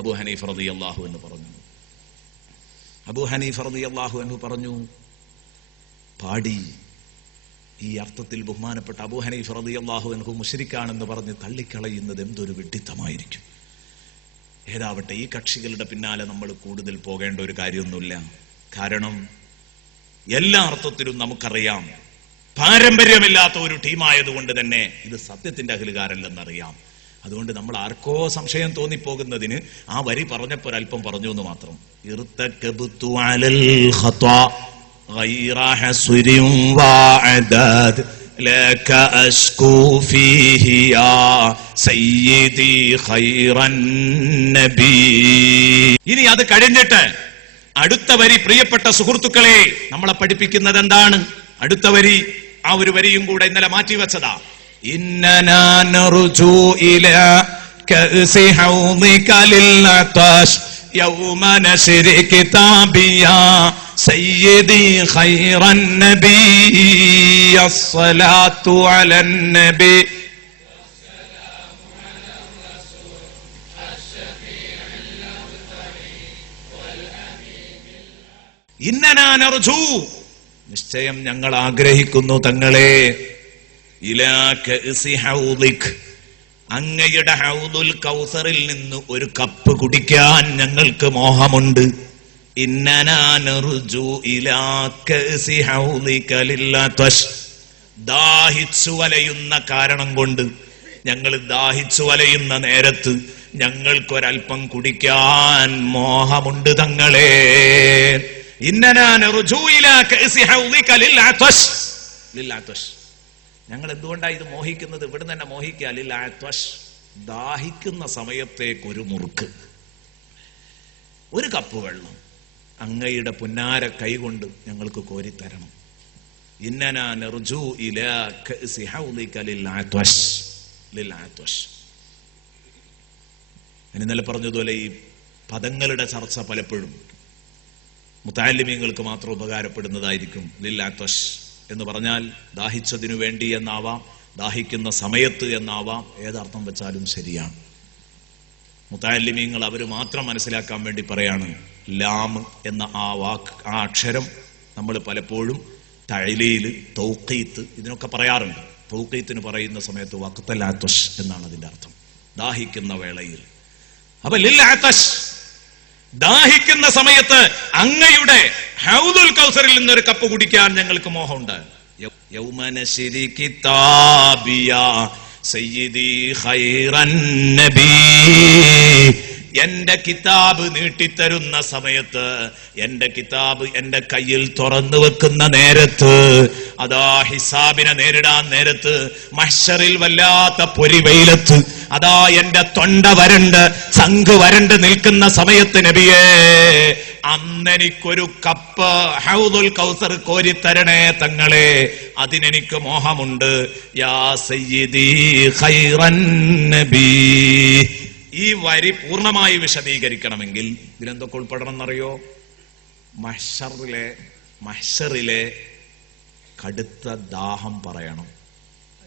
അബൂ ഹനീഫ റളിയല്ലാഹു അൻഹു പറഞ്ഞു, അബൂ ഹനീഫ റളിയല്ലാഹു അൻഹു പറഞ്ഞു, പാടി. ഈ അർത്ഥത്തിൽ ബഹുമാനപ്പെട്ട അബൂ ഹനീഫ റളിയല്ലാഹു അൻഹു മുശ്രിക്കാണെന്ന് പറഞ്ഞ് തള്ളിക്കളയുന്നത് എന്തൊരു വിഡ്ഢിത്തമായിരിക്കും. ഏതാവട്ടെ, ഈ കക്ഷികളുടെ പിന്നാലെ നമ്മൾ കൂടുതൽ പോകേണ്ട ഒരു കാര്യമൊന്നുമില്ല. കാരണം എല്ലാ അർത്ഥത്തിലും നമുക്കറിയാം, പാരമ്പര്യമില്ലാത്ത ഒരു ടീമായതുകൊണ്ട് തന്നെ ഇത് സത്യത്തിന്റെ അഖിലുകാരല്ലെന്നറിയാം. അതുകൊണ്ട് നമ്മൾ ആർക്കോ സംശയം തോന്നിപ്പോകുന്നതിന് ആ വരി പറഞ്ഞപ്പോൾ ഒരല്പം പറഞ്ഞു എന്ന് മാത്രം. ഇർതകബ്തു അലൽ ഖതാ غير حصر وعداد لك أشكو فيه يا سيدي خير النبي. ഇനി അത് കഴിഞ്ഞിട്ട് അടുത്ത വരി പ്രിയപ്പെട്ട സുഹൃത്തുക്കളെ നമ്മളെ പഠിപ്പിക്കുന്നത് എന്താണ്? അടുത്ത വരി, ആ ഒരു വരിയും കൂടെ ഇന്നലെ മാറ്റിവെച്ചതാ. ഇന്നനാ നർജു ഇലാ കഅസി ഹൗദിക ലിൽ അതാശ് യൗമ നശ്രി കിതാബിയാ سيدي خير النبي الصلاة على النبي والسلام على الرسول الشفيع المرتضي والحبيب. إننا نرجو നിശ്ചയം ഞങ്ങൾ ആഗ്രഹിക്കുന്നു തങ്ങളെ ഇലാ കഅസി ഹൗദിക് അങ്ങയുടെ ഹൗദുൽ കൗസറിൽ നിന്ന് ഒരു കപ്പ് കുടിക്കാൻ ഞങ്ങൾക്ക് മോഹമുണ്ട്. ദാഹിച്ചു വലയുന്ന കാരണം കൊണ്ട്, ഞങ്ങൾ ദാഹിച്ചു വലയുന്ന നേരത്ത് ഞങ്ങൾക്കൊരൽപ്പം കുടിക്കാൻ മോഹമുണ്ട് തങ്ങളെ. ഞങ്ങൾ എന്തുകൊണ്ടാ ഇത് മോഹിക്കുന്നത്? ഇവിടെ തന്നെ മോഹിക്കുക. ദാഹിക്കുന്ന സമയത്തേക്കൊരു മുറുക്ക്, ഒരു കപ്പ് വെള്ളം അങ്ങയുടെ പുന്നാര കൈകൊണ്ട് ഞങ്ങൾക്ക് കോരിത്തരണം. ഇന്നനാ നർജു ഇലാ കഅസി ഹൗദിക ലിൽ അത്വശ്. ഞാൻ ഇന്നലെ പറഞ്ഞതുപോലെ ഈ പദങ്ങളുടെ ചർച്ച പലപ്പോഴും മുതഅല്ലിമീങ്ങൾക്ക് മാത്രം ഉപകാരപ്പെടുന്നതായിരിക്കും. ലിൽ അത്വശ് എന്ന് പറഞ്ഞാൽ ദാഹിച്ചതിനു വേണ്ടി എന്നാവാം, ദാഹിക്കുന്ന സമയത്ത് എന്നാവാം, ഏതർത്ഥം വെച്ചാലും ശരിയാണ്. മുതഅല്ലിമീങ്ങൾ അവർ മാത്രം മനസ്സിലാക്കാൻ വേണ്ടി പറയാണ്. ലാം എന്ന ആ വാക്ക്, ആ അക്ഷരം നമ്മൾ പലപ്പോഴും തഅലീൽ, തൗഖീത്ത് ഇതിനൊക്കെ പറയാറുണ്ട്. തൗഖീത്തിന് പറയുന്ന സമയത്ത് വഖ്തൽ അത്വശ് എന്നാണ് അതിന്റെ അർത്ഥം, ദാഹിക്കുന്ന വേളയിൽ. അപ്പൊ ലിൽ അത്വശ്, ദാഹിക്കുന്ന സമയത്ത് അങ്ങയുടെ ഹൗദുൽ കൗസറിൽ നിന്നൊരു കപ്പ് കുടിക്കാൻ ഞങ്ങൾക്ക് മോഹമുണ്ട്. യൗമ നശ്രി കിതാബിയാ സയ്യിദി ഖൈറൻ നബി. എന്റെ കിതാബ് നീട്ടിത്തരുന്ന സമയത്ത്, എന്റെ കിതാബ് എന്റെ കയ്യിൽ തുറന്നു വെക്കുന്ന നേരത്ത്, അതാ ഹിസാബിനെ നേരിടാൻ നേരത്ത്, മഹ്ശറിൽ വല്ലാത്ത പൊരിവെയിലത്ത്, അതാ എന്റെ തൊണ്ട വരണ്ട്, ചങ്ക് വരണ്ട് നിൽക്കുന്ന സമയത്ത് നബിയേ, അന്നെനിക്കൊരു കപ്പ് ഹൗദുൽ കൗസർ കോരിത്തരണേ തങ്ങളെ, അതിനെനിക്ക് മോഹമുണ്ട്. യാ സയ്യിദി ഖൈറൻ നബി. ഈ വരി പൂർണ്ണമായി വിശദീകരിക്കണമെങ്കിൽ ഇതിലെന്തൊക്കെ ഉൾപ്പെടണം എന്നറിയോ? മഹ്ശറിലെ കടുത്ത ദാഹം പറയണം.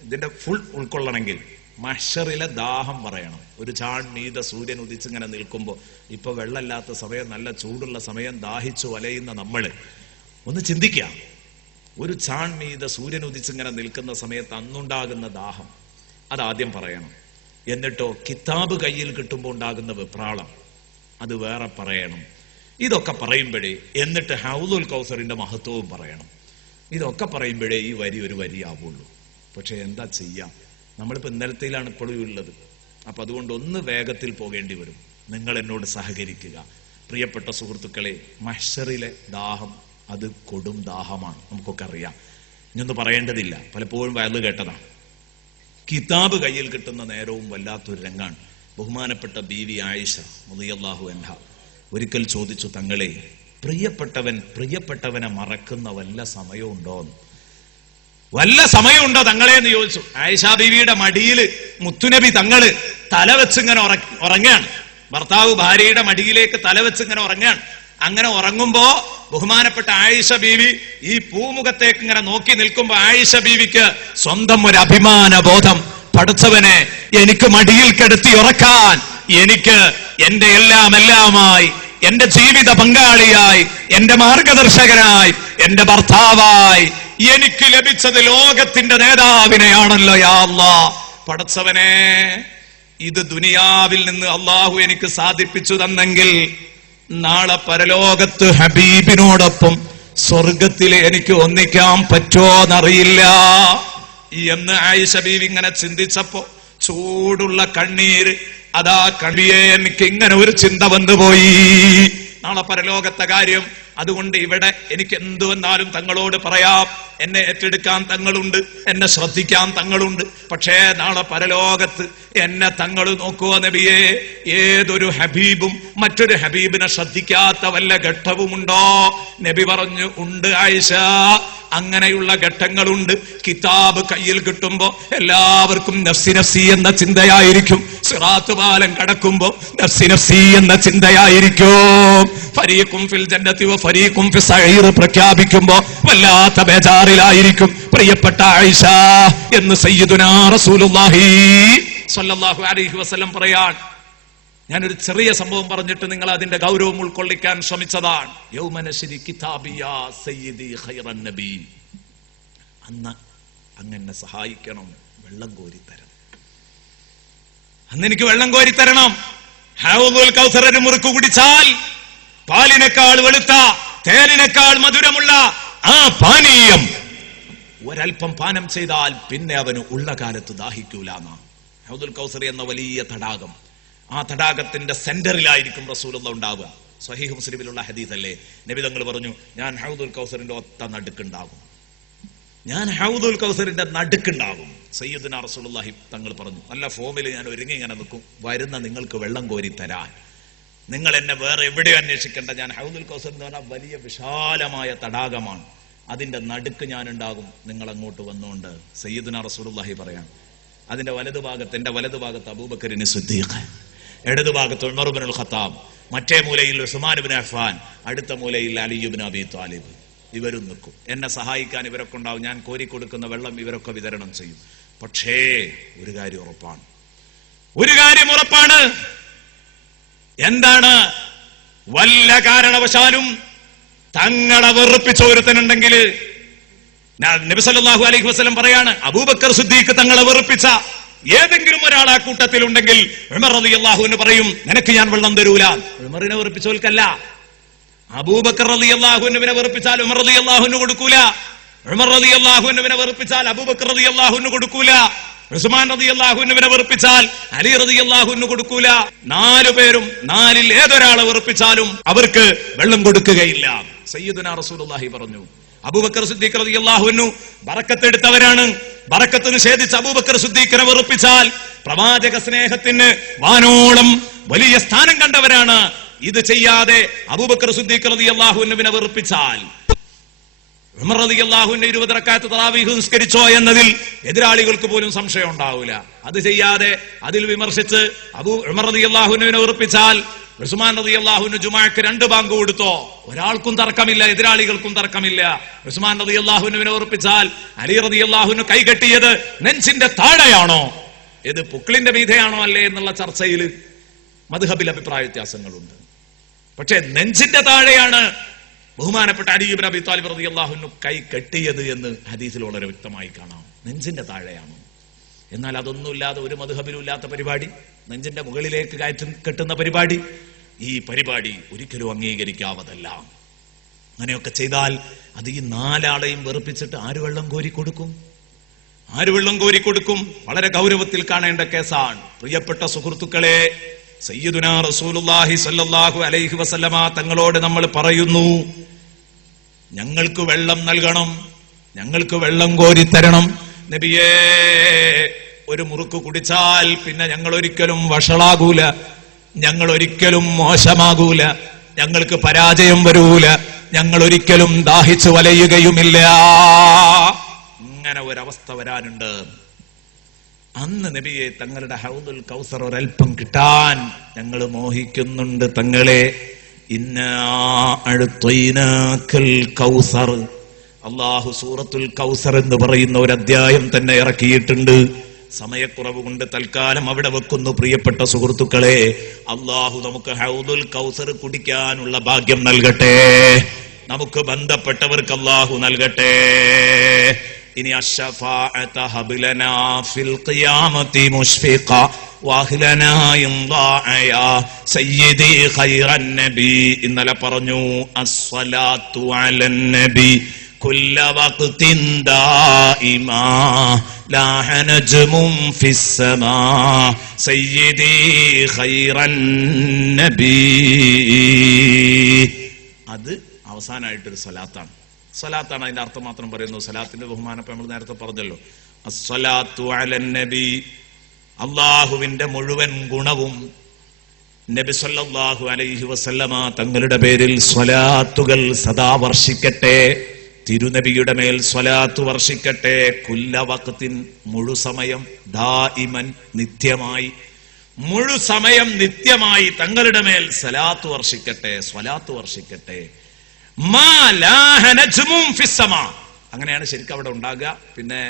ഇതിന്റെ ഫുൾ ഉൾക്കൊള്ളണമെങ്കിൽ മഹ്ശറിലെ ദാഹം പറയണം. ഒരു ചാൺ മീത സൂര്യൻ ഉദിച്ചിങ്ങനെ നിൽക്കുമ്പോൾ, ഇപ്പൊ വെള്ളമില്ലാത്ത സമയം, നല്ല ചൂടുള്ള സമയം, ദാഹിച്ചു വലയുന്ന നമ്മള് ഒന്ന് ചിന്തിക്കുക. ഒരു ചാൺ മീത സൂര്യൻ ഉദിച്ചിങ്ങനെ നിൽക്കുന്ന സമയത്ത് അന്നുണ്ടാകുന്ന ദാഹം, അതാദ്യം പറയണം. എന്നിട്ടോ കിതാബ് കയ്യിൽ കിട്ടുമ്പോൾ ഉണ്ടാകുന്ന വെപ്രാളം, അത് വേറെ പറയണം. ഇതൊക്കെ പറയുമ്പോഴേ, എന്നിട്ട് ഹൗദുൽ കൗസറിന്റെ മഹത്വവും പറയണം. ഇതൊക്കെ പറയുമ്പോഴേ ഈ വരി ഒരു വരിയാവുള്ളൂ. പക്ഷെ എന്താ ചെയ്യാം, നമ്മളിപ്പോ ഇന്നലത്തേലാണ് ഇപ്പോഴും ഉള്ളത്. അപ്പൊ അതുകൊണ്ട് ഒന്ന് വേഗത്തിൽ പോകേണ്ടി വരും. നിങ്ങൾ എന്നോട് സഹകരിക്കുക പ്രിയപ്പെട്ട സുഹൃത്തുക്കളെ. മഹ്ശറിലെ ദാഹം അത് കൊടും ദാഹമാണ്, നമുക്കൊക്കെ അറിയാം. ഇനിയൊന്നും പറയേണ്ടതില്ല, പലപ്പോഴും വയല് കേട്ടതാണ്. കിതാബ് കയ്യിൽ കിട്ടുന്ന നേരവും വല്ലാത്തൊരു രംഗാണ്. ബഹുമാനപ്പെട്ട ബീവി ആയിഷ റളിയല്ലാഹു അൻഹ ഒരിക്കൽ ചോദിച്ചു, തങ്ങളെ, പ്രിയപ്പെട്ടവനെ മറക്കുന്ന വല്ല സമയമുണ്ടോന്ന്? വല്ല സമയമുണ്ടോ തങ്ങളെ എന്ന് ചോദിച്ചു. ആയിഷാ ബീവിയുടെ മടിയിൽ മുത്തുനബി തങ്ങള് തല വെച്ചിങ്ങനെ ഉറങ്ങാണ്. ഭർത്താവ് ഭാര്യയുടെ മടിയിലേക്ക് തല വെച്ചിങ്ങനെ ഉറങ്ങാണ്. അങ്ങനെ ഉറങ്ങുമ്പോ ബഹുമാനപ്പെട്ട ആയിഷ ബീവി ഈ പൂമുഖത്തേക്ക് ഇങ്ങനെ നോക്കി നിൽക്കുമ്പോ ആയിഷ ബീവിക്ക് സ്വന്തം ഒരു അഭിമാന ബോധം. പഠിച്ചവനെ, എനിക്ക് മടിയിൽ കിടത്തി ഉറക്കാൻ, എനിക്ക് എന്റെ എല്ലാമായി, എന്റെ ജീവിത പങ്കാളിയായി, എന്റെ മാർഗദർശകനായി, എന്റെ ഭർത്താവായി എനിക്ക് ലഭിച്ചത് ലോകത്തിന്റെ നേതാവിനെയാണല്ലോ യാ അല്ലാഹ്. പഠിച്ചവനെ, ഇത് ദുനിയാവിൽ നിന്ന് അള്ളാഹു എനിക്ക് സാധിപ്പിച്ചു തന്നെങ്കിൽ നാളെ പരലോകത്ത് ഹബീബിനോടൊപ്പം സ്വർഗത്തിൽ എനിക്ക് ഒന്നിക്കാൻ പറ്റുമോന്നറിയില്ല എന്ന് ആയിഷ ബീവി ഇങ്ങനെ ചിന്തിച്ചപ്പോ ചൂടുള്ള കണ്ണീര്, അതാ കണ്ണിയെ എനിക്ക് ഇങ്ങനെ ഒരു ചിന്ത വന്നുപോയി, നാളെ പരലോകത്തെ കാര്യം. അതുകൊണ്ട് ഇവിടെ എനിക്ക് എന്തു വന്നാലും തങ്ങളോട് പറയാം, എന്നെ ഏറ്റെടുക്കാൻ തങ്ങളുണ്ട്, എന്നെ ശ്രദ്ധിക്കാൻ തങ്ങളുണ്ട്. പക്ഷേ നാളെ പരലോകത്ത് എന്നെ തങ്ങൾ നോക്കുവോ നബിയെ? ഏതൊരു ഹബീബും മറ്റൊരു ഹബീബിനെ ശ്രദ്ധിക്കാത്ത വല്ല ഘട്ടവുമുണ്ടോ? നബി പറഞ്ഞു, ഉണ്ട് ആയിഷ, അങ്ങനെയുള്ള ഘട്ടങ്ങളുണ്ട്. കിതാബ് കയ്യിൽ കിട്ടുമ്പോ എല്ലാവർക്കും നഫ്സി നഫ്സി എന്ന ചിന്തയായിരിക്കും. സിറാത്ത് പാലം കടക്കുമ്പോ നഫ്സി നഫ്സി എന്ന ചിന്തയായിരിക്കും. ഫരീഖും ഫിൽ ജന്നത്തി വ ഫരീഖും ഫിസ് സഈർ പ്രഖ്യാപിക്കുമ്പോ വല്ലാത്ത ബേജാറിലായിരിക്കും. പ്രിയപ്പെട്ട ആയിഷ എന്ന് സയ്യിദുനാ റസൂലുള്ളാഹി സ്വല്ലല്ലാഹു അലൈഹി വസല്ലം പറയാൻ. ഞാനൊരു ചെറിയ സംഭവം പറഞ്ഞിട്ട് നിങ്ങൾ അതിന്റെ ഗൗരവം ഉൾക്കൊള്ളിക്കാൻ ശ്രമിച്ചതാണ്. യൗമനശ്രി കിതാബിയാ സയ്യിദി ഖൈറൻ നബി. അന്ന് അങ്ങനെ സഹായിക്കണം, വെള്ളം കോരി തരണം. അന്ന് എനിക്ക് വെള്ളം കോരി തരണം. ഹൗദുൽ കൗസർ ഒരു മുറുക്ക് കുടിച്ചാൽ പാലിനേക്കാൾ വെളുത്ത, തേനിനേക്കാൾ മധുരമുള്ള ആ പാനീയം ഒരൽപ്പം പാനം ചെയ്താൽ പിന്നെ അവന് ഉള്ള കാലത്ത് ദാഹിക്കൂലാന്ന. ഹൗദുൽ കൗസർ എന്ന വലിയ തടാകം, ആ തടാകത്തിന്റെ സെന്ററിലായിരിക്കും റസൂലുള്ളാഹി ഉണ്ടാവുക. സ്വഹീഹ് മുസ്ലിമിലുള്ള ഹദീസ് അല്ലേ? നബി തങ്ങൾ പറഞ്ഞു, ഞാൻ ഹൗദുൽ കൗസറിന്റെ ഒത്ത നടുക്കുണ്ടാകും, ഞാൻ ഹൗദുൽ കൗസറിന്റെ നടുക്കുണ്ടാകും. സയ്യിദുനാ റസൂലുള്ളാഹി തങ്ങൾ പറഞ്ഞു, നല്ല ഫോമിൽ ഞാൻ ഒരുങ്ങി ഇങ്ങനെ നിൽക്കും, വരുന്ന നിങ്ങൾക്ക് വെള്ളം കോരി തരാൻ. നിങ്ങൾ എന്നെ വേറെ എവിടെയും അന്വേഷിക്കേണ്ട. ഞാൻ ഹൗദുൽ കൗസർ എന്ന് പറഞ്ഞാൽ വലിയ വിശാലമായ തടാകമാണ്, അതിന്റെ നടുക്ക് ഞാൻ ഉണ്ടാകും, നിങ്ങൾ അങ്ങോട്ട് വന്നുകൊണ്ട്. സയ്യിദുനാ റസൂലുള്ളാഹി പറയാം, അതിന്റെ വലതുഭാഗത്ത്, എന്റെ വലതുഭാഗത്ത് അബൂബക്കറിന് സിദ്ദീഖ്, ഇടതുഭാഗത്ത് ഉമർ ഇബ്നുൽ ഖത്താബ്, മറ്റേ മൂലയിൽ ഉസ്മാൻ ഇബ്നു അഫ്ഫാൻ, അടുത്ത മൂലയിൽ അലി ഇബ്നു അബീ ത്വാലിബ്. ഇവരും നിൽക്കും, എന്നെ സഹായിക്കാൻ ഇവരൊക്കെ ഉണ്ടാവും. ഞാൻ കോരിക്കൊടുക്കുന്ന വെള്ളം ഇവരൊക്കെ വിതരണം ചെയ്യും. പക്ഷേ ഒരു കാര്യം ഉറപ്പാണ്, ഒരു കാര്യം ഉറപ്പാണ്. എന്താണ്? വല്ല കാരണവശാലും തങ്ങളെ വെറുപ്പിച്ച ഒരുത്തനുണ്ടെങ്കിൽ, നബി സല്ലല്ലാഹു അലൈഹി വസല്ലം പറയാണ്, അബൂബക്കർ സിദ്ദീഖ് തങ്ങളെ വെറുപ്പിച്ച ഏതെങ്കിലും ഒരാൾ ആ കൂട്ടത്തിലുണ്ടെങ്കിൽ ഉമർ റളിയല്ലാഹു അൻഹു പറയും, നിനക്ക് ഞാൻ വെള്ളം തരൂല. ഉമറിനെ വെറുപ്പിച്ചോൽക്കല്ല. അബൂബക്കർ റളിയല്ലാഹു അൻഹുവിനെ വെറുപ്പിച്ചാൽ ഉമർ റളിയല്ലാഹു അൻഹു കൊടുക്കൂല. ഉമർ റളിയല്ലാഹു അൻഹുവിനെ വെറുപ്പിച്ചാൽ അബൂബക്കർ റളിയല്ലാഹു അൻഹു കൊടുക്കൂല. ഉസ്മാൻ റളിയല്ലാഹു അൻഹുവിനെ വെറുപ്പിച്ചാൽ അലി റളിയല്ലാഹു അൻഹു കൊടുക്കൂല. നാലു പേരും, നാലിൽ ഏതൊരാളെ വെറുപ്പിച്ചാലും അവർക്ക് വെള്ളം കൊടുക്കുകയില്ല. സയ്യിദുനാ റസൂലുള്ളാഹി പറഞ്ഞു, അബൂബക്കർ സിദ്ദീഖ് റളിയല്ലാഹു അൻഹു ബറക്കത്തെടുത്തവരാണ്. ബറക്കത്ത് നിഷേധിച്ച അബൂബക്കർ സിദ്ദീഖിനെ വെറുപ്പിച്ചാൽ പ്രവാചക സ്നേഹത്തിന് വാനോളം വലിയ സ്ഥാനം കണ്ടവരാണ്. ഇത് ചെയ്യാതെ അബൂബക്കർ സിദ്ദീഖ് റളിയല്ലാഹു അൻഹുവിനെ വെറുപ്പിച്ചാൽ, ഉമർ റളിയല്ലാഹു അൻഹു 20 റക്അത്ത് തറാവീഹ് നിസ്കരിച്ചോ എന്നതിൽ എതിരാളികൾക്ക് പോലും സംശയം ഉണ്ടാവില്ല. അത് ചെയ്യാതെ അതിൽ വിമർശിച്ച് ഉമർ റളിയല്ലാഹു അൻഹുവിനെ വെറുപ്പിച്ചാൽ, ഉസ്മാൻ റളിയല്ലാഹു അൻഹു ജുമാഅക്ക് 2 ബാങ്ക് കൊടുത്തോ, ഒരാൾക്കും തർക്കമില്ല, എതിരാളികൾക്കും തർക്കമില്ല. ഉസ്മാൻ റളിയല്ലാഹു അൻഹുവിനെ വെറുപ്പിച്ചാൽ അലി റളിയല്ലാഹു അൻഹു കൈകെട്ടിയത് നെഞ്ചിന്റെ താഴെയാണോ, ഇത് പുക്ലിന്റെ മീതെയാണോ അല്ലേ എന്നുള്ള ചർച്ചയിൽ മദ്ഹബിൽ അഭിപ്രായ വ്യത്യാസങ്ങളുണ്ട്. പക്ഷെ നെഞ്ചിന്റെ താഴെയാണ് ബഹുമാനപ്പെട്ട അലി ഇബ്നു അബീ ത്വാലിബ് റളിയല്ലാഹു അൻഹു കൈ കെട്ടിയത് എന്ന് ഹദീസിൽ വളരെ വ്യക്തമായി കാണാം. നെഞ്ചിന്റെ താഴെയാണ്. എന്നാൽ അതൊന്നുമില്ലാതെ, ഒരു മദ്ഹബിലും ഇല്ലാത്ത പരിപാടി, നെഞ്ചിന്റെ മുകളിലേക്ക് കെട്ടുന്ന പരിപാടി, ഈ പരിപാടി ഒരിക്കലും അംഗീകരിക്കാവതല്ല. അങ്ങനെയൊക്കെ ചെയ്താൽ അത് ഈ 4 ആളെയും വെറുപ്പിച്ചിട്ട് ആര് വെള്ളം കോരി കൊടുക്കും? ആര് വെള്ളം കോരി കൊടുക്കും? വളരെ ഗൗരവത്തിൽ കാണേണ്ട കേസാണ്. പ്രിയപ്പെട്ട സുഹൃത്തുക്കളെ, സയ്യിദുനാ റസൂലുള്ളാഹി സ്വല്ലല്ലാഹു അലൈഹി വസല്ലമ തങ്ങളോട് നമ്മൾ പറയുന്നു, ഞങ്ങൾക്ക് വെള്ളം നൽകണം, ഞങ്ങൾക്ക് വെള്ളം കോരി തരണം. നബിയേ, ഒരു മുറുക്ക് കുടിച്ചാൽ പിന്നെ ഞങ്ങൾ ഒരിക്കലും വഷളാകൂല, ഞങ്ങൾ ഒരിക്കലും മോശമാകൂല, ഞങ്ങൾക്ക് പരാജയം വരൂല, ഞങ്ങൾ ഒരിക്കലും ദാഹിച്ചു വലയുകയുമില്ല. അങ്ങനെ ഒരവസ്ഥ വരാനുണ്ട്. അന്ന് നബിയെ തങ്ങളുടെ ഹൗദുൽ കൗസർ ഒരൽപ്പം കിട്ടാൻ ഞങ്ങൾ മോഹിക്കുന്നുണ്ട്. തങ്ങളെ ഇന്നാ അഅ്തൈനാക്കൽ കൗസർ, അല്ലാഹു സൂറത്തുൽ കൗസർ എന്ന് പറയുന്ന ഒരു അധ്യായം തന്നെ ഇറക്കിയിട്ടുണ്ട്. സമയക്കുറവ് കൊണ്ട് തൽക്കാലം അവിടെ വെക്കുന്നു. പ്രിയപ്പെട്ട സുഹൃത്തുക്കളെ, അല്ലാഹു നമുക്ക് ഹൗദുൽ കൗസർ കുടിക്കാനുള്ള ഭാഗ്യം നൽകട്ടെ. നമുക്ക് ബന്ധപ്പെട്ടവർക്ക് അല്ലാഹു നൽകട്ടെ. ഇനി അശ്ശഫാഅത ഹബ്ലനാ ഫിൽ ഖിയാമത്തി മുശ്ഫിഖ വഅഹ്ലനാ യംദാഅയ സയ്യിദി ഖൈറൻ നബി. ഇന്നലെ പറഞ്ഞു അസ്സലാത്തു അലൻ നബി കുല്ല വഖ്തിൻ ദായിമാ ലാഹ നജ്മുൻ ഫിസ് സമാ സയ്യിദി ഖൈറൻ നബി. അത് അവസാനമായിട്ടൊരു സ്വലാത്താണ്. സ്വലാത്താണ് അതിന്റെ അർത്ഥം മാത്രം പറയുന്നു. സ്വലാത്തിന്റെ ബഹുമാനം നമ്മൾ നേരത്തെ പറഞ്ഞല്ലോ. അസ്സലാത്തു അലൻ നബി, അള്ളാഹുവിന്റെ മുഴുവൻ ഗുണവും നബി സല്ലല്ലാഹു അലൈഹി വസല്ലമ തങ്ങളുടെ പേരിൽ സ്വലാത്തുകൾ സദാ വർഷിക്കട്ടെ. തിരുനബിയുടെ മേൽ സ്വലാത്ത് വർഷിക്കട്ടെ. കുല്ല വഖ്തിൻ, മുഴുസമയം, ദായിമൻ, നിത്യമായി, മുഴുസമയം നിത്യമായി തങ്ങളുടെ മേൽ സ്വലാത്ത് വർഷിക്കട്ടെ, സ്വലാത്ത് വർഷിക്കട്ടെ. അങ്ങനെയാണ് ശരിക്കും അവിടെ ഉണ്ടാകുക. പിന്നെ